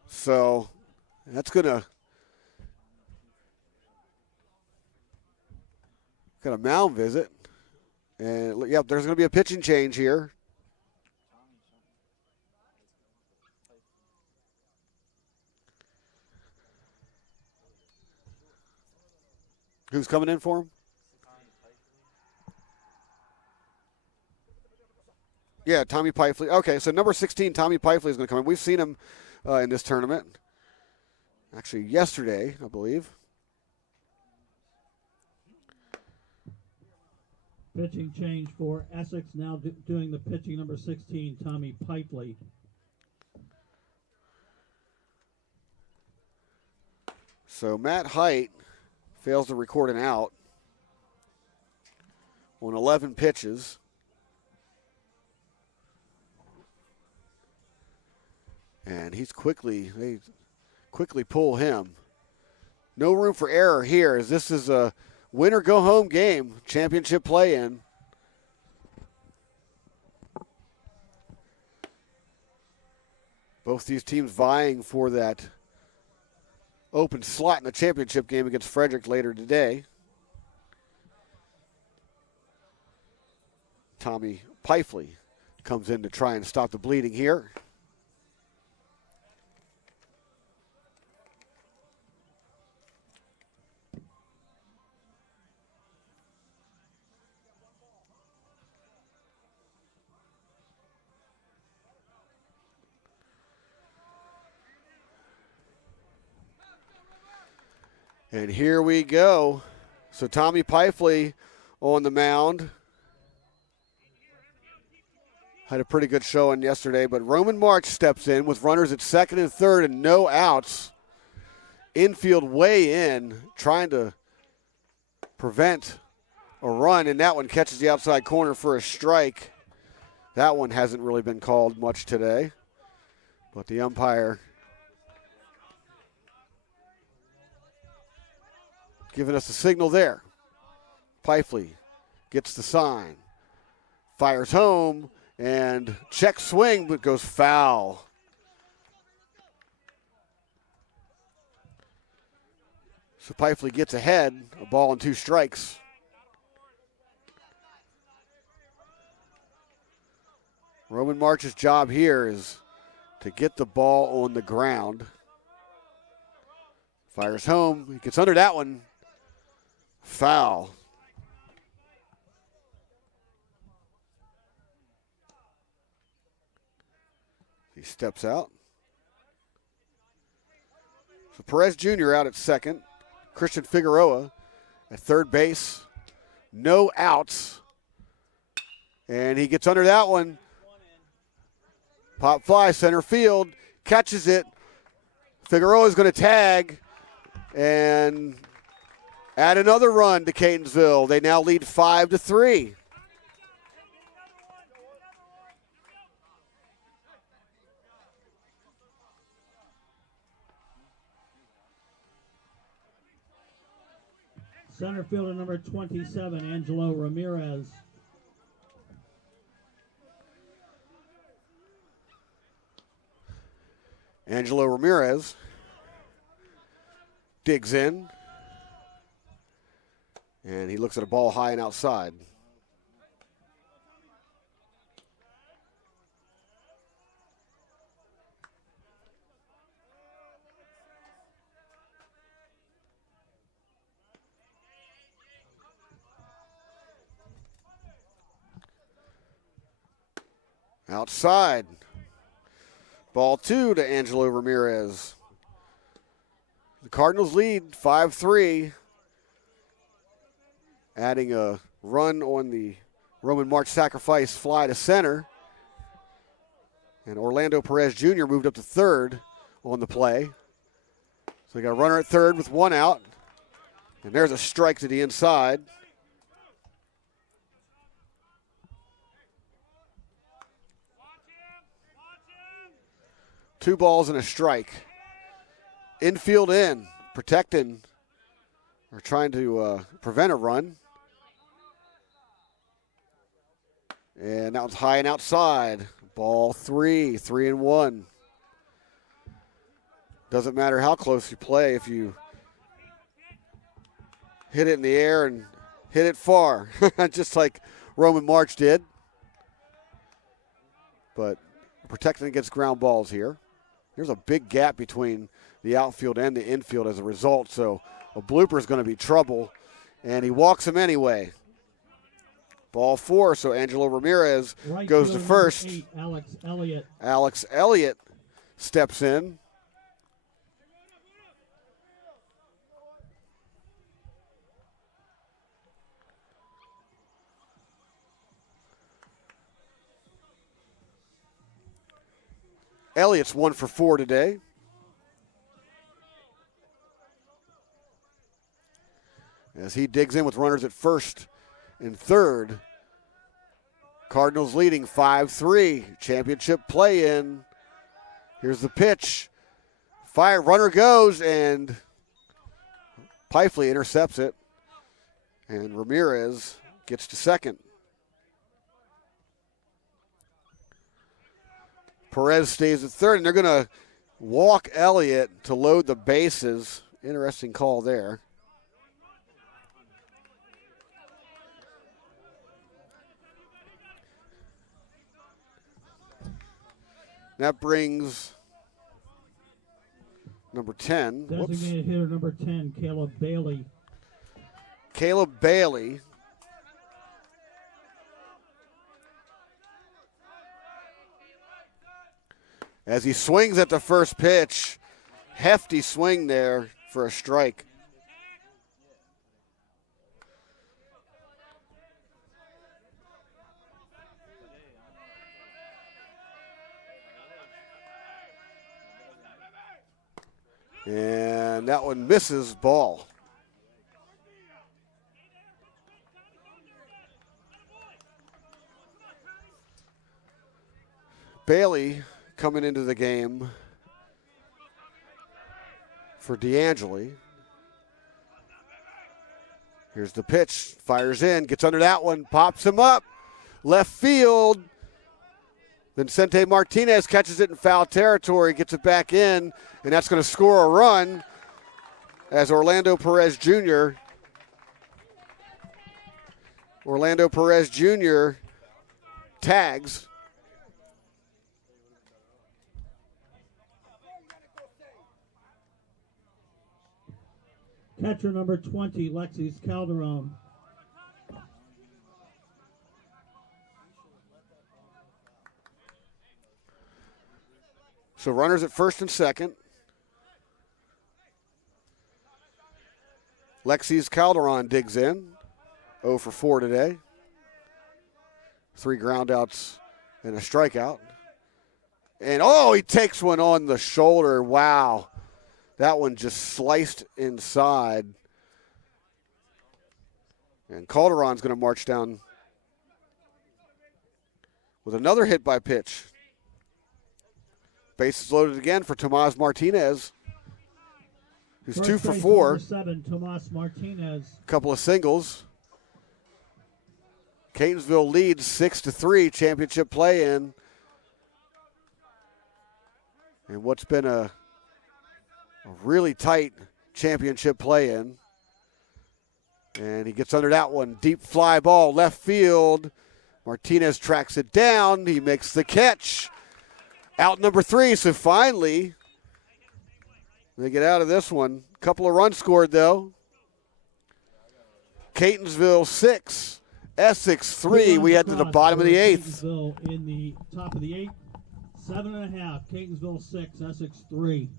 So that's going to got a mound visit. And, yep, there's going to be a pitching change here. Who's coming in for him? Yeah, Tommy Pifley. Okay, so number 16, Tommy Pifley is going to come in. We've seen him in this tournament. Actually, yesterday, I believe. Pitching change for Essex, now doing the pitching, number 16, Tommy Pifley. So Matt Height fails to record an out on 11 pitches. And they quickly pull him. No room for error here, as this is a win or go home game, championship play-in. Both these teams vying for that open slot in the championship game against Frederick later today. Tommy Pifley comes in to try and stop the bleeding here. And here we go. So Tommy Pifley on the mound. Had a pretty good showing yesterday, but Roman March steps in with runners at second and third and no outs. Infield way in, trying to prevent a run, and that one catches the outside corner for a strike. That one hasn't really been called much today, but the umpire giving us a signal there. Pifley gets the sign. Fires home and check swing, but goes foul. So Pifley gets ahead, a ball and 2 strikes. Roman March's job here is to get the ball on the ground. Fires home. He gets under that one. Foul. He steps out. So Perez Jr. out at second. Christian Figueroa at third base. No outs. And he gets under that one. Pop fly, center field. Catches it. Figueroa is going to tag and add another run to Catonsville. They now lead 5-3. Center fielder number 27, Angelo Ramirez. Angelo Ramirez digs in, and he looks at a ball high and outside. Outside. Ball 2 to Angelo Ramirez. The Cardinals lead 5-3. Adding a run on the Roman March sacrifice fly to center. And Orlando Perez Jr. moved up to third on the play. So they got a runner at third with 1 out. And there's a strike to the inside. Two balls and a strike. Infield in, protecting or trying to prevent a run. And that one's high and outside. Ball 3, 3-1. Doesn't matter how close you play if you hit it in the air and hit it far, just like Roman March did. But protecting against ground balls here. There's a big gap between the outfield and the infield as a result, so a blooper is going to be trouble, and he walks him anyway. Ball 4, so Angelo Ramirez Right goes to first. 8, Alex Elliott. Alex Elliott steps in. Elliott's 1 for 4 today. As he digs in with runners at first and third. Cardinals leading 5-3. Championship play-in. Here's the pitch. Fire, runner goes, and Pifley intercepts it. And Ramirez gets to second. Perez stays at third, and they're going to walk Elliott to load the bases. Interesting call there. That brings number 10. Designated hitter number 10, Caleb Bailey. Caleb Bailey. As he swings at the first pitch, hefty swing there for a strike. And that one misses, ball. Bailey coming into the game for D'Angeli. Here's the pitch. Fires in. Gets under that one. Pops him up. Left field. Vincente Martinez catches it in foul territory. Gets it back in. And that's going to score a run as Orlando Perez Jr. tags. Catcher number 20, Lexis Calderon. So runners at first and second. Lexis Calderon digs in. 0 for 4 today. 3 groundouts and a strikeout. And, he takes one on the shoulder. Wow. That one just sliced inside. And Calderon's going to march down with another hit by pitch. Bases loaded again for Tomas Martinez, who's First 2 for base 4. number 7, Tomas Martinez. Couple of singles. Catonsville leads 6-3, championship play-in. And what's been a really tight championship play-in. And he gets under that one. Deep fly ball, left field. Martinez tracks it down. He makes the catch. Out number 3, so finally they get out of this one. Couple of runs scored, though. Catonsville 6, Essex 3. We head to the bottom of the 8th. Catonsville in the top of the 8th. 7.5. Catonsville 6, Essex 3.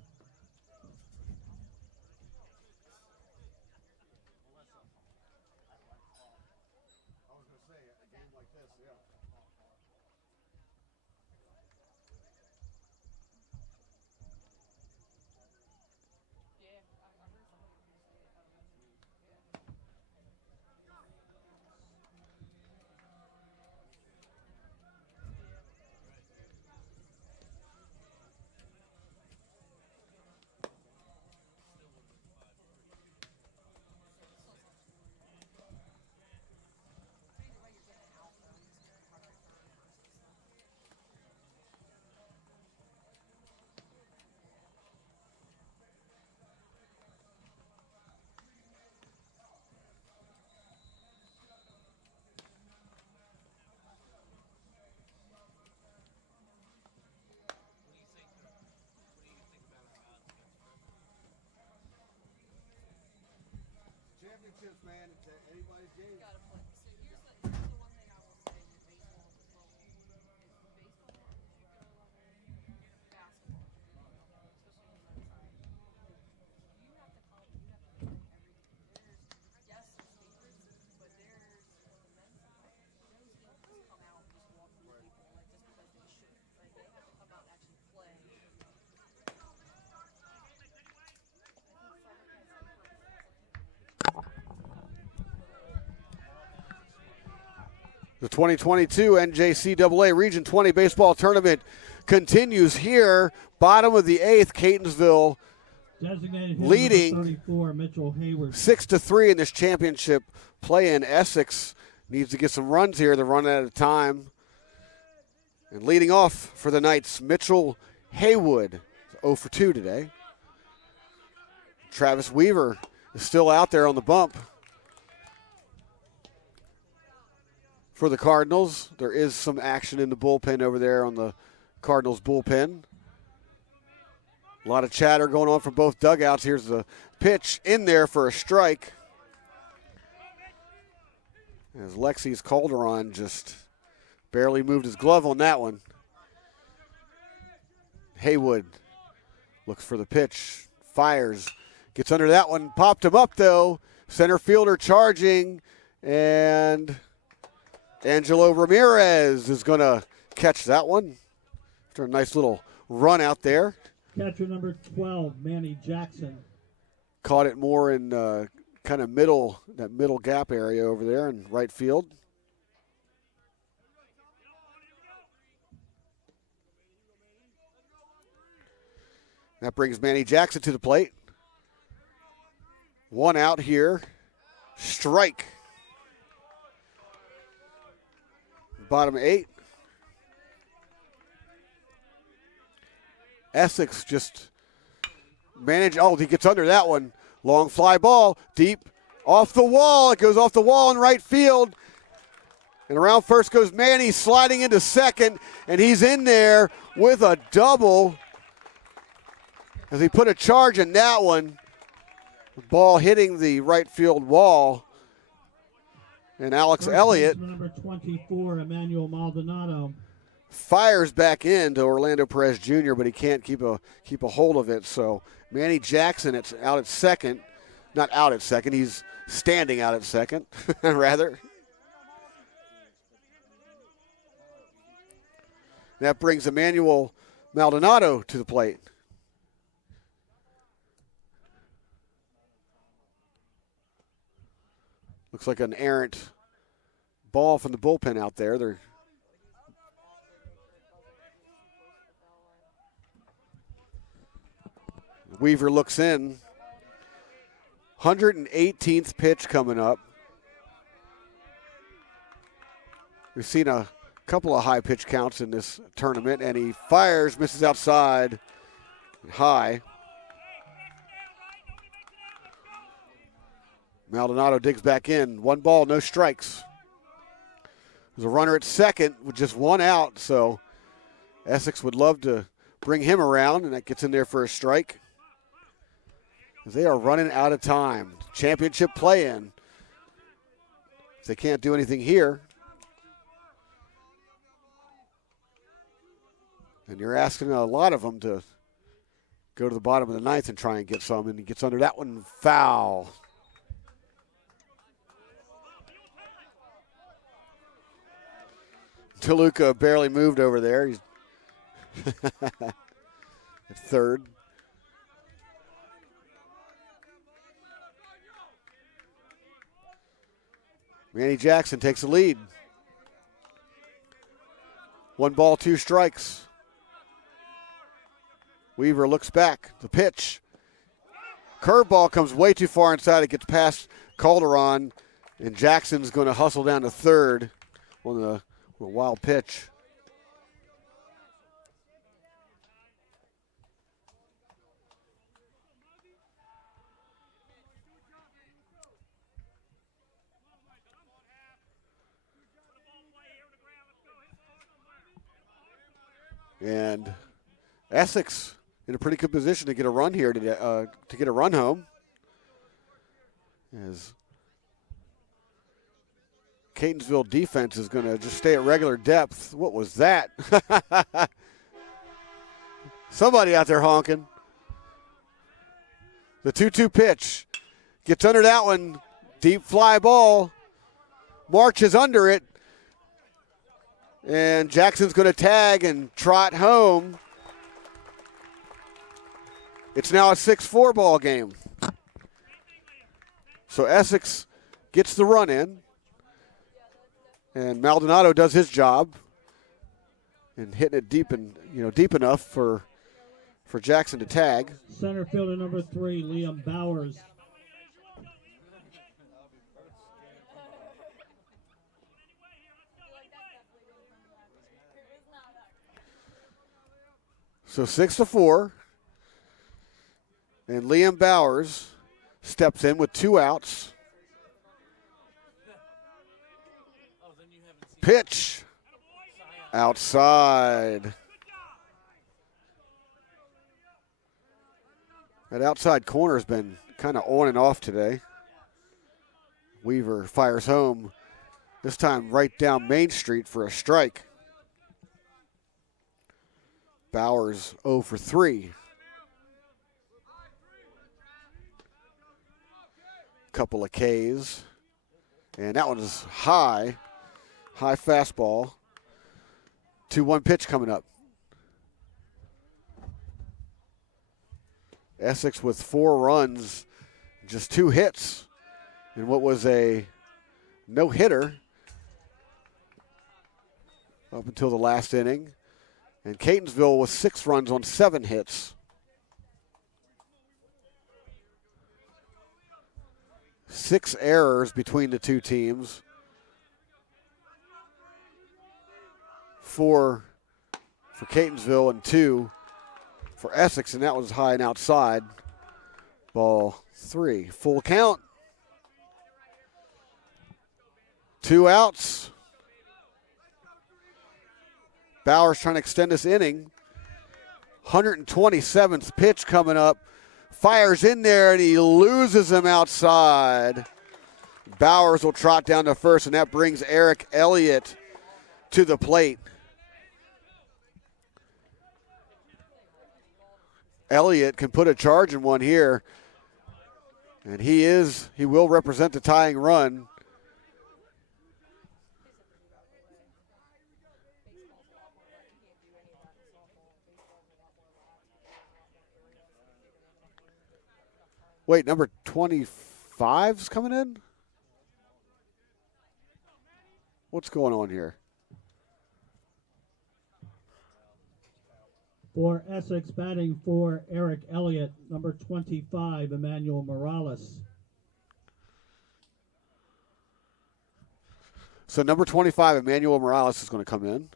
Championships, man. It's anybody's game. You gotta play. So here's the one thing I will say in baseball is baseball basketball, especially on that side. You have to play everything. There's favorites, but there's on the men's side, those teams just come out and just walk through people just because they should. They have to come out and actually play. The 2022 NJCAA Region 20 baseball tournament continues here. Bottom of the 8th, Catonsville Designated leading 34, Mitchell Hayward. 6-3 in this championship play-in. Essex needs to get some runs here. They're running out of time. And leading off for the Knights, Mitchell Haywood, 0 for 2 today. Travis Weaver is still out there on the bump. For the Cardinals, there is some action in the bullpen over there on the Cardinals bullpen. A lot of chatter going on from both dugouts. Here's the pitch in there for a strike. As Lexis Calderon just barely moved his glove on that one. Haywood looks for the pitch, fires, gets under that one, popped him up though. Center fielder charging, and Angelo Ramirez is going to catch that one after a nice little run out there. Catcher number 12, Manny Jackson. Caught it more in kind of that middle gap area over there in right field. That brings Manny Jackson to the plate. One out here Strike. Bottom 8. Essex just managed. Oh, he gets under that one. Long fly ball, deep off the wall. It goes off the wall in right field. And around first goes Manny, sliding into second, and he's in there with a double as he put a charge in that one. The ball hitting the right field wall. And Alex Elliott, number 24, Emmanuel Maldonado, fires back into Orlando Perez Jr., but he can't keep a hold of it. So Manny Jackson, it's out at second. Not out at second, he's standing out at second, rather. That brings Emmanuel Maldonado to the plate. Looks like an errant ball from the bullpen out there. Weaver looks in. 118th pitch coming up. We've seen a couple of high pitch counts in this tournament, and he fires, misses outside, high. Maldonado digs back in. 1 ball, no strikes. There's a runner at second with just 1 out, so Essex would love to bring him around, and that gets in there for a strike. They are running out of time. Championship play-in. If they can't do anything here, and you're asking a lot of them to go to the bottom of the 9th and try and get some, and he gets under that one, foul. Toluca barely moved over there. He's at third. Manny Jackson takes the lead. 1 ball, 2 strikes. Weaver looks back. The pitch. Curveball comes way too far inside. It gets past Calderon, and Jackson's going to hustle down to third on the wild pitch. And Essex in a pretty good position to get a run here today, to get a run home. As Catonsville defense is going to just stay at regular depth. What was that? Somebody out there honking. The 2-2 pitch. Gets under that one. Deep fly ball. Marches under it. And Jackson's going to tag and trot home. It's now a 6-4 ball game. So Essex gets the run in. And Maldonado does his job and hitting it deep enough for Jackson to tag. Center fielder number 3, Liam Bowers. So 6-4. And Liam Bowers steps in with 2 outs. Pitch outside. That outside corner has been kind of on and off today. Weaver fires home, this time right down Main Street for a strike. Bowers 0 for 3. Couple of Ks. And that one is high. High fastball. 2-1 pitch coming up. Essex with 4 runs, just 2 hits, and what was a no-hitter up until the last inning. And Catonsville with 6 runs on 7 hits. 6 errors between the two teams. 4 for Catonsville and 2 for Essex, and that was high and outside. Ball 3. Full count. 2 outs. Bowers trying to extend this inning. 127th pitch coming up. Fires in there, and he loses him outside. Bowers will trot down to first, and that brings Eric Elliott to the plate. Elliott can put a charge in one here, and he will represent the tying run. Wait, number 25's coming in? What's going on here? For Essex, batting for Eric Elliott, number 25, Emmanuel Morales. So number 25, Emmanuel Morales, is going to come in.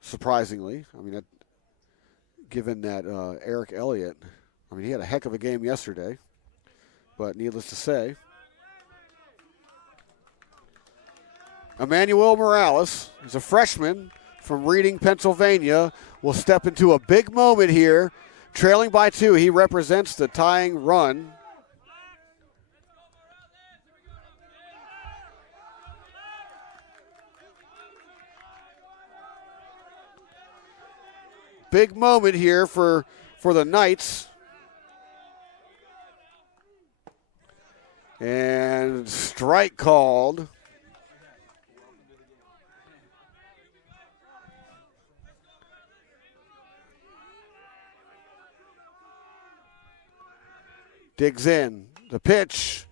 Surprisingly. I mean, given that Eric Elliott, I mean, he had a heck of a game yesterday. But needless to say, Emmanuel Morales is a freshman from Reading, Pennsylvania, will step into a big moment here. Trailing by 2, he represents the tying run. Big moment here for the Knights. And strike called. Digs in. The pitch.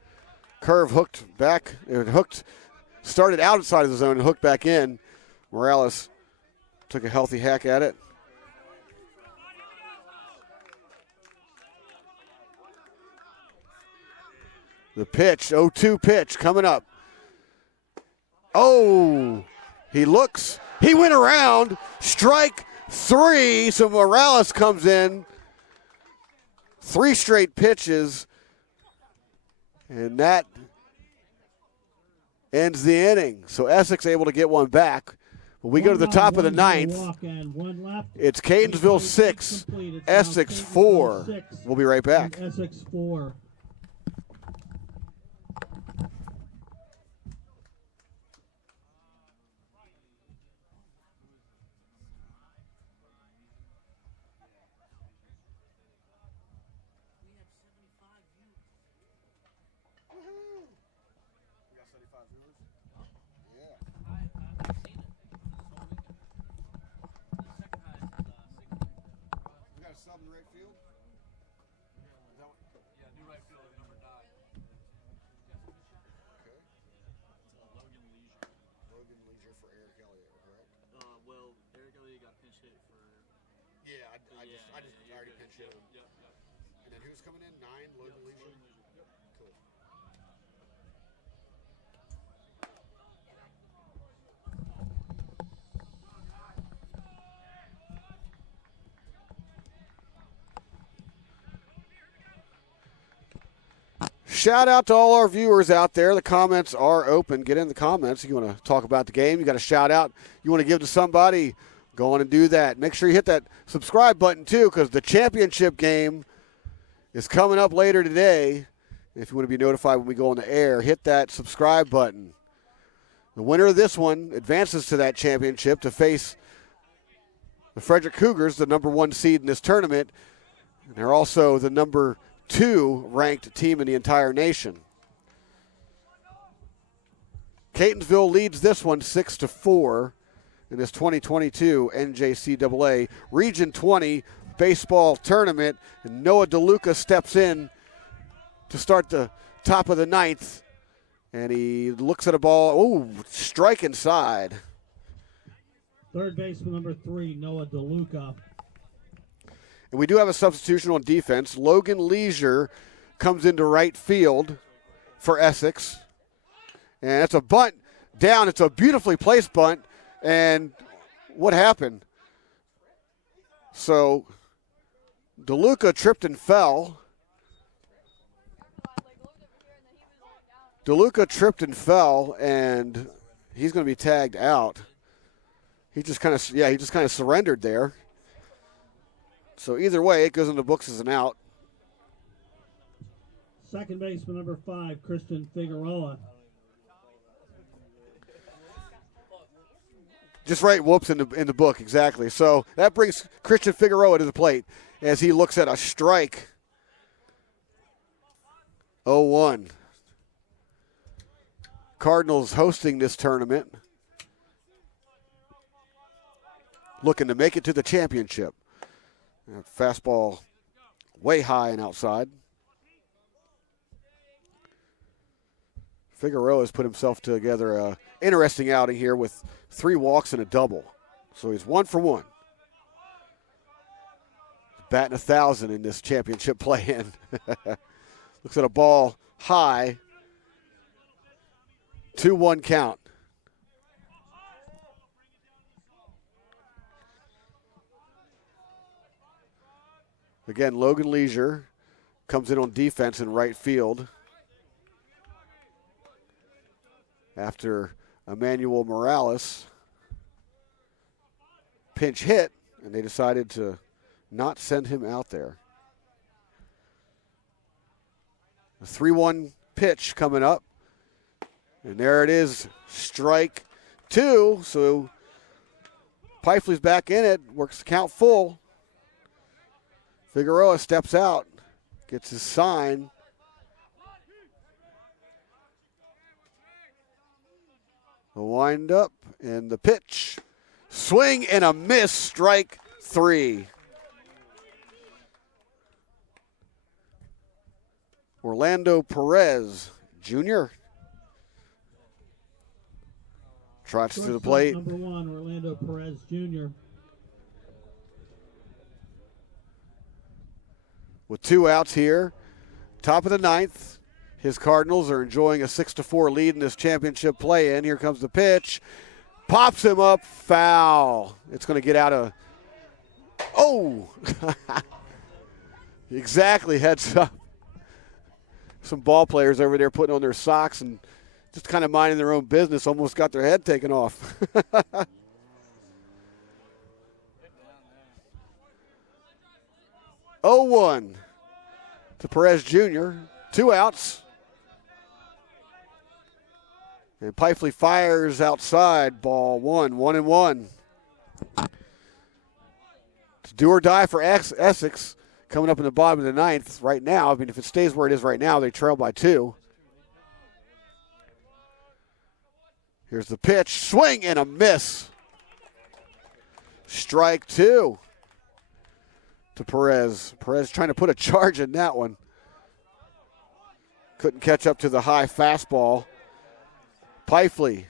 Curve hooked back. It started outside of the zone and hooked back in. Morales took a healthy hack at it. The pitch, 0-2 pitch coming up. Oh, he looks. He went around. Strike 3. So Morales comes in. 3 straight pitches. And that ends the inning. So Essex able to get one back. But we go to the top of the 9th. It's Catonsville 6, Essex 4. We'll be right back. Essex 4. I already pitched him. And then who's coming in? 9, Logan Leisure? Cool. Shout out to all our viewers out there. The comments are open. Get in the comments. You want to talk about the game, you got a shout out you want to give to somebody, go on and do that. Make sure you hit that subscribe button too, because the championship game is coming up later today. If you want to be notified when we go on the air, hit that subscribe button. The winner of this one advances to that championship to face the Frederick Cougars, the number 1 seed in this tournament. And they're also the number 2 ranked team in the entire nation. Catonsville leads this one 6-4 in this 2022 NJCAA Region 20 baseball tournament. And Noah DeLuca steps in to start the top of the 9th. And he looks at a ball. Oh, strike inside. Third baseman number 3, Noah DeLuca. And we do have a substitution on defense. Logan Leisure comes into right field for Essex. And it's a bunt down. It's a beautifully placed bunt. And what happened? So DeLuca tripped and fell. DeLuca tripped and fell, and he's going to be tagged out. He just kind of surrendered there. So either way, it goes in the books as an out. Second baseman number 5, Christian Figueroa. Just right, whoops, in the book, exactly. So that brings Christian Figueroa to the plate as he looks at a strike. 0-1. Cardinals hosting this tournament, looking to make it to the championship. Fastball way high and outside. Figueroa has put himself together an interesting outing here with 3 walks and a double. So he's 1 for 1. Batting 1,000 in this championship play-in. Looks at a ball high. 2-1 count. Again, Logan Leisure comes in on defense in right field after Emmanuel Morales pinch hit, and they decided to not send him out there. A 3-1 pitch coming up. And there it is, strike 2. So Pifley's back in it, works the count full. Figueroa steps out, gets his sign. The wind up and the pitch. Swing and a miss, strike 3. Orlando Perez Jr. trots to the plate. Number 1, Orlando Perez Jr. With 2 outs here, top of the 9th. His Cardinals are enjoying a 6-4 lead in this championship play-in. Here comes the pitch. Pops him up, foul. It's going to get out of, oh! Exactly, heads up. Some ball players over there putting on their socks and just kind of minding their own business, almost got their head taken off. 0-1 to Perez Jr. 2 outs. And Pifley fires outside, ball 1, 1-1. It's do or die for Essex coming up in the bottom of the 9th right now. I mean, if it stays where it is right now, they trail by 2. Here's the pitch, swing and a miss. Strike 2 to Perez. Perez trying to put a charge in that one. Couldn't catch up to the high fastball. Pifley,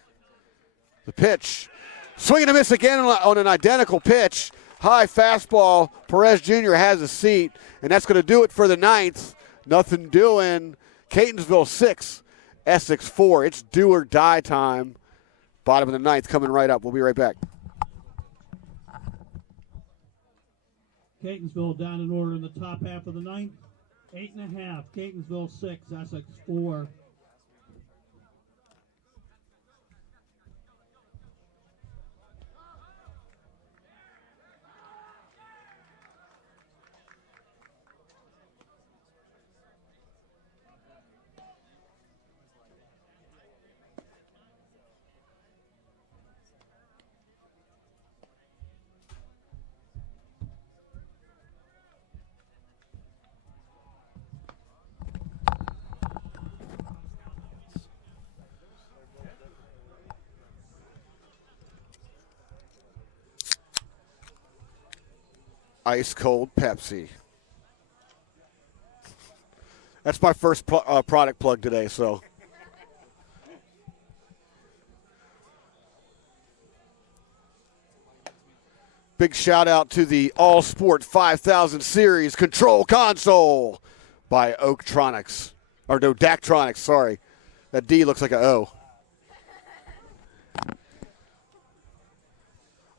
the pitch. Swing and a miss again on an identical pitch. High fastball. Perez Jr. has a seat, and that's going to do it for the 9th. Nothing doing. Catonsville 6, Essex 4. It's do or die time. Bottom of the 9th coming right up. We'll be right back. Catonsville down in order in the top half of the 9th. 8.5. Catonsville 6, Essex 4. Ice cold Pepsi. That's my first product plug today, so. Big shout out to the All Sport 5000 Series Control Console. by Oaktronics. Or no, Daktronics, sorry. That D looks like an O.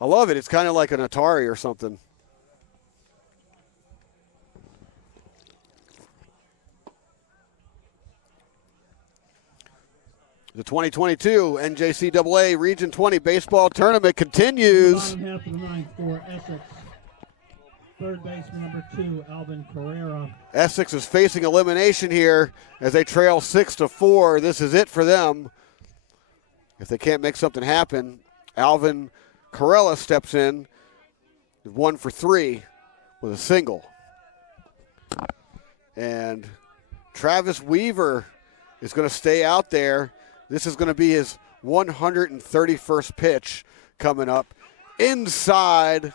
I love it. It's kind of like an Atari or something. The 2022 NJCAA Region 20 baseball tournament continues. Bottom half of the ninth for Essex. Third baseman number 2, Alvin Carrera. Essex is facing elimination here as they trail 6-4. This is it for them. If they can't make something happen, Alvin Carrera steps in, 1 for 3 with a single. And Travis Weaver is going to stay out there. This is going to be his 131st pitch coming up inside.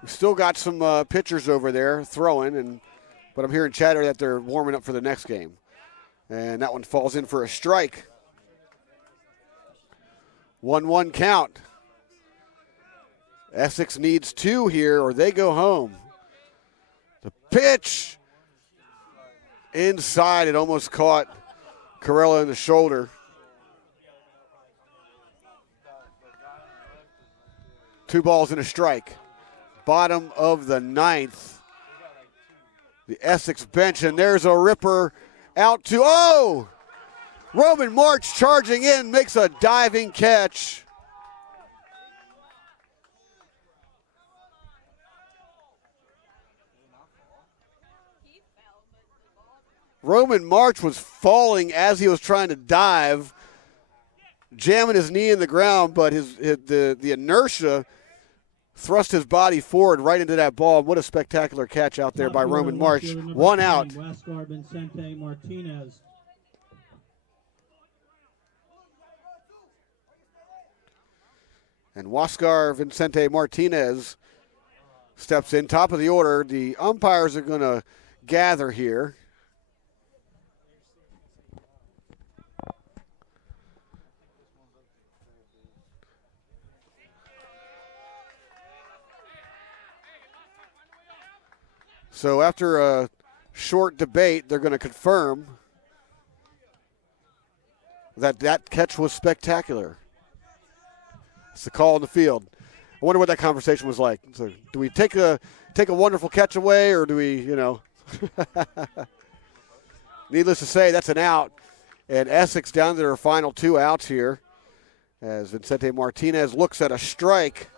We've still got some pitchers over there throwing, but I'm hearing chatter that they're warming up for the next game. And that one falls in for a strike. 1-1 count. Essex needs 2 here or they go home. The pitch inside, it almost caught Carrera in the shoulder. 2 balls and a strike. Bottom of the ninth. The Essex bench, and there's a ripper out to, oh! Roman March charging in, makes a diving catch. Roman March was falling as he was trying to dive, jamming his knee in the ground, but the inertia thrust his body forward right into that ball. What a spectacular catch out there by Roman March. 1 out. Huáscar Vicente Martinez. And Huáscar Vicente Martinez steps in, top of the order. The umpires are going to gather here. So after a short debate, they're going to confirm that catch was spectacular. It's the call in the field. I wonder what that conversation was like. So, do we take a wonderful catch away, or do we, Needless to say, that's an out. And Essex down to their final 2 outs here as Vicente Martinez looks at a strike.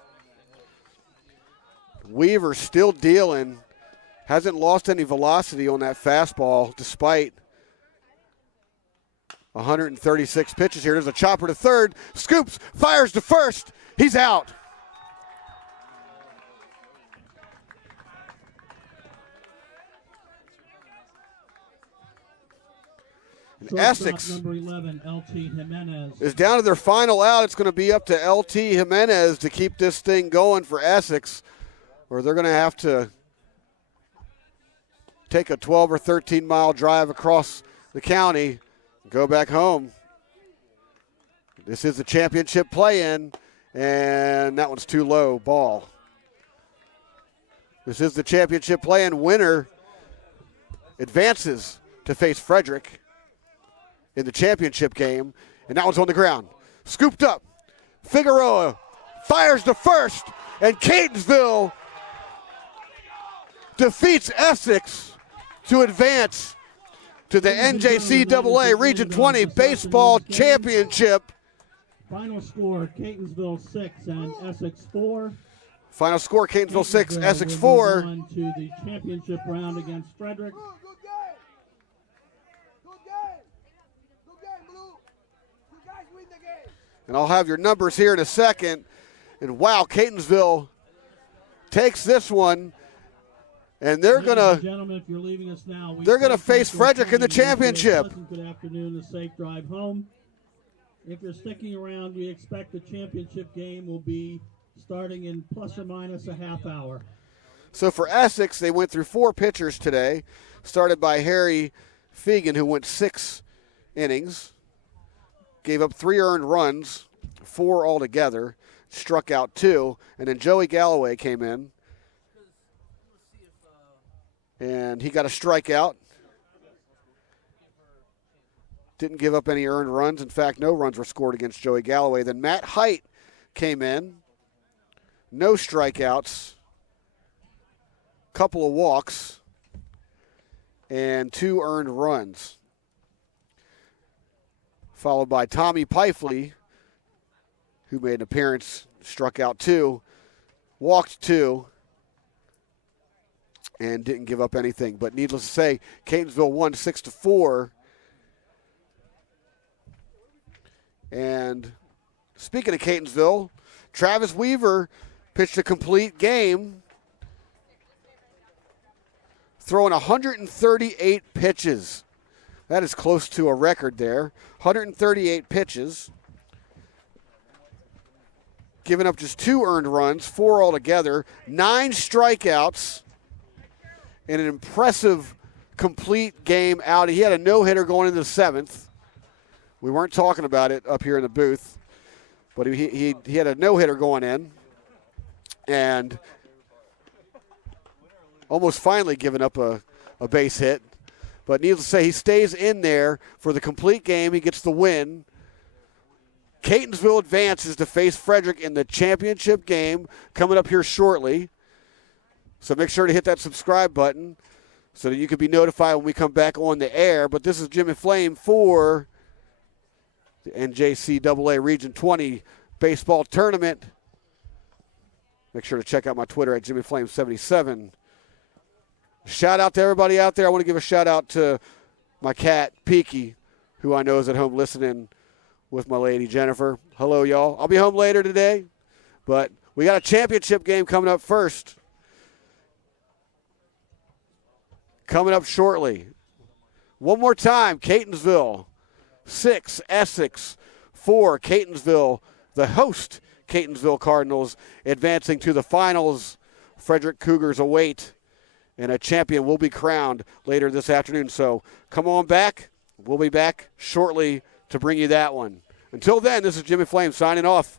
Weaver still dealing. Hasn't lost any velocity on that fastball despite 136 pitches here. There's a chopper to third. Scoops, fires to first. He's out. Essex Number 11, LT Jimenez. is down to their final out. It's going to be up to LT Jimenez to keep this thing going for Essex, or they're going to have to take a 12 or 13 mile drive across the county and go back home. This is the championship play-in, and that one's too low. Ball. This is the championship play-in. Winner advances to face Frederick in the championship game, and that one's on the ground. Scooped up. Figueroa fires to first, and Catonsville defeats Essex to advance to the NJCAA Region 20 Baseball Championship. Final score, Catonsville 6 and Essex 4. Final score, Catonsville 6, Essex will 4. move on to the championship round against Frederick. And I'll have your numbers here in a second. And wow, Catonsville takes this one. And they're gonna face Frederick in the championship. Good afternoon, a safe drive home. If you're sticking around, we expect the championship game will be starting in plus or minus a half hour. So for Essex, they went through 4 pitchers today, started by Harry Fegan, who went 6 innings, gave up 3 earned runs, 4 altogether, struck out 2, and then Joey Galloway came in, And he got a strikeout. Didn't give up any earned runs. In fact, no runs were scored against Joey Galloway. Then Matt Height came in. No strikeouts. Couple of walks. And 2 earned runs. Followed by Tommy Pifley, who made an appearance, struck out 2, walked 2, and didn't give up anything. But needless to say, Catonsville won 6-4. And speaking of Catonsville, Travis Weaver pitched a complete game, throwing 138 pitches. That is close to a record there. 138 pitches. Giving up just 2 earned runs, 4 altogether, 9 strikeouts, and an impressive complete game out. He had a no-hitter going into the 7th. We weren't talking about it up here in the booth, but he had a no-hitter going in, and almost finally giving up a base hit. But needless to say, he stays in there for the complete game. He gets the win. Catonsville advances to face Frederick in the championship game coming up here shortly. So make sure to hit that subscribe button so that you can be notified when we come back on the air. But this is Jimmy Flame for the NJCAA Region 20 baseball tournament. Make sure to check out my Twitter at JimmyFlame77. Shout out to everybody out there. I want to give a shout out to my cat, Peaky, who I know is at home listening with my lady, Jennifer. Hello, y'all. I'll be home later today, but we got a championship game coming up first. Coming up shortly. One more time, Catonsville 6, Essex 4. Catonsville, the host Catonsville Cardinals, advancing to the finals. Frederick Cougars await. And a champion will be crowned later this afternoon. So come on back. We'll be back shortly to bring you that one. Until then, this is Jimmy Flame signing off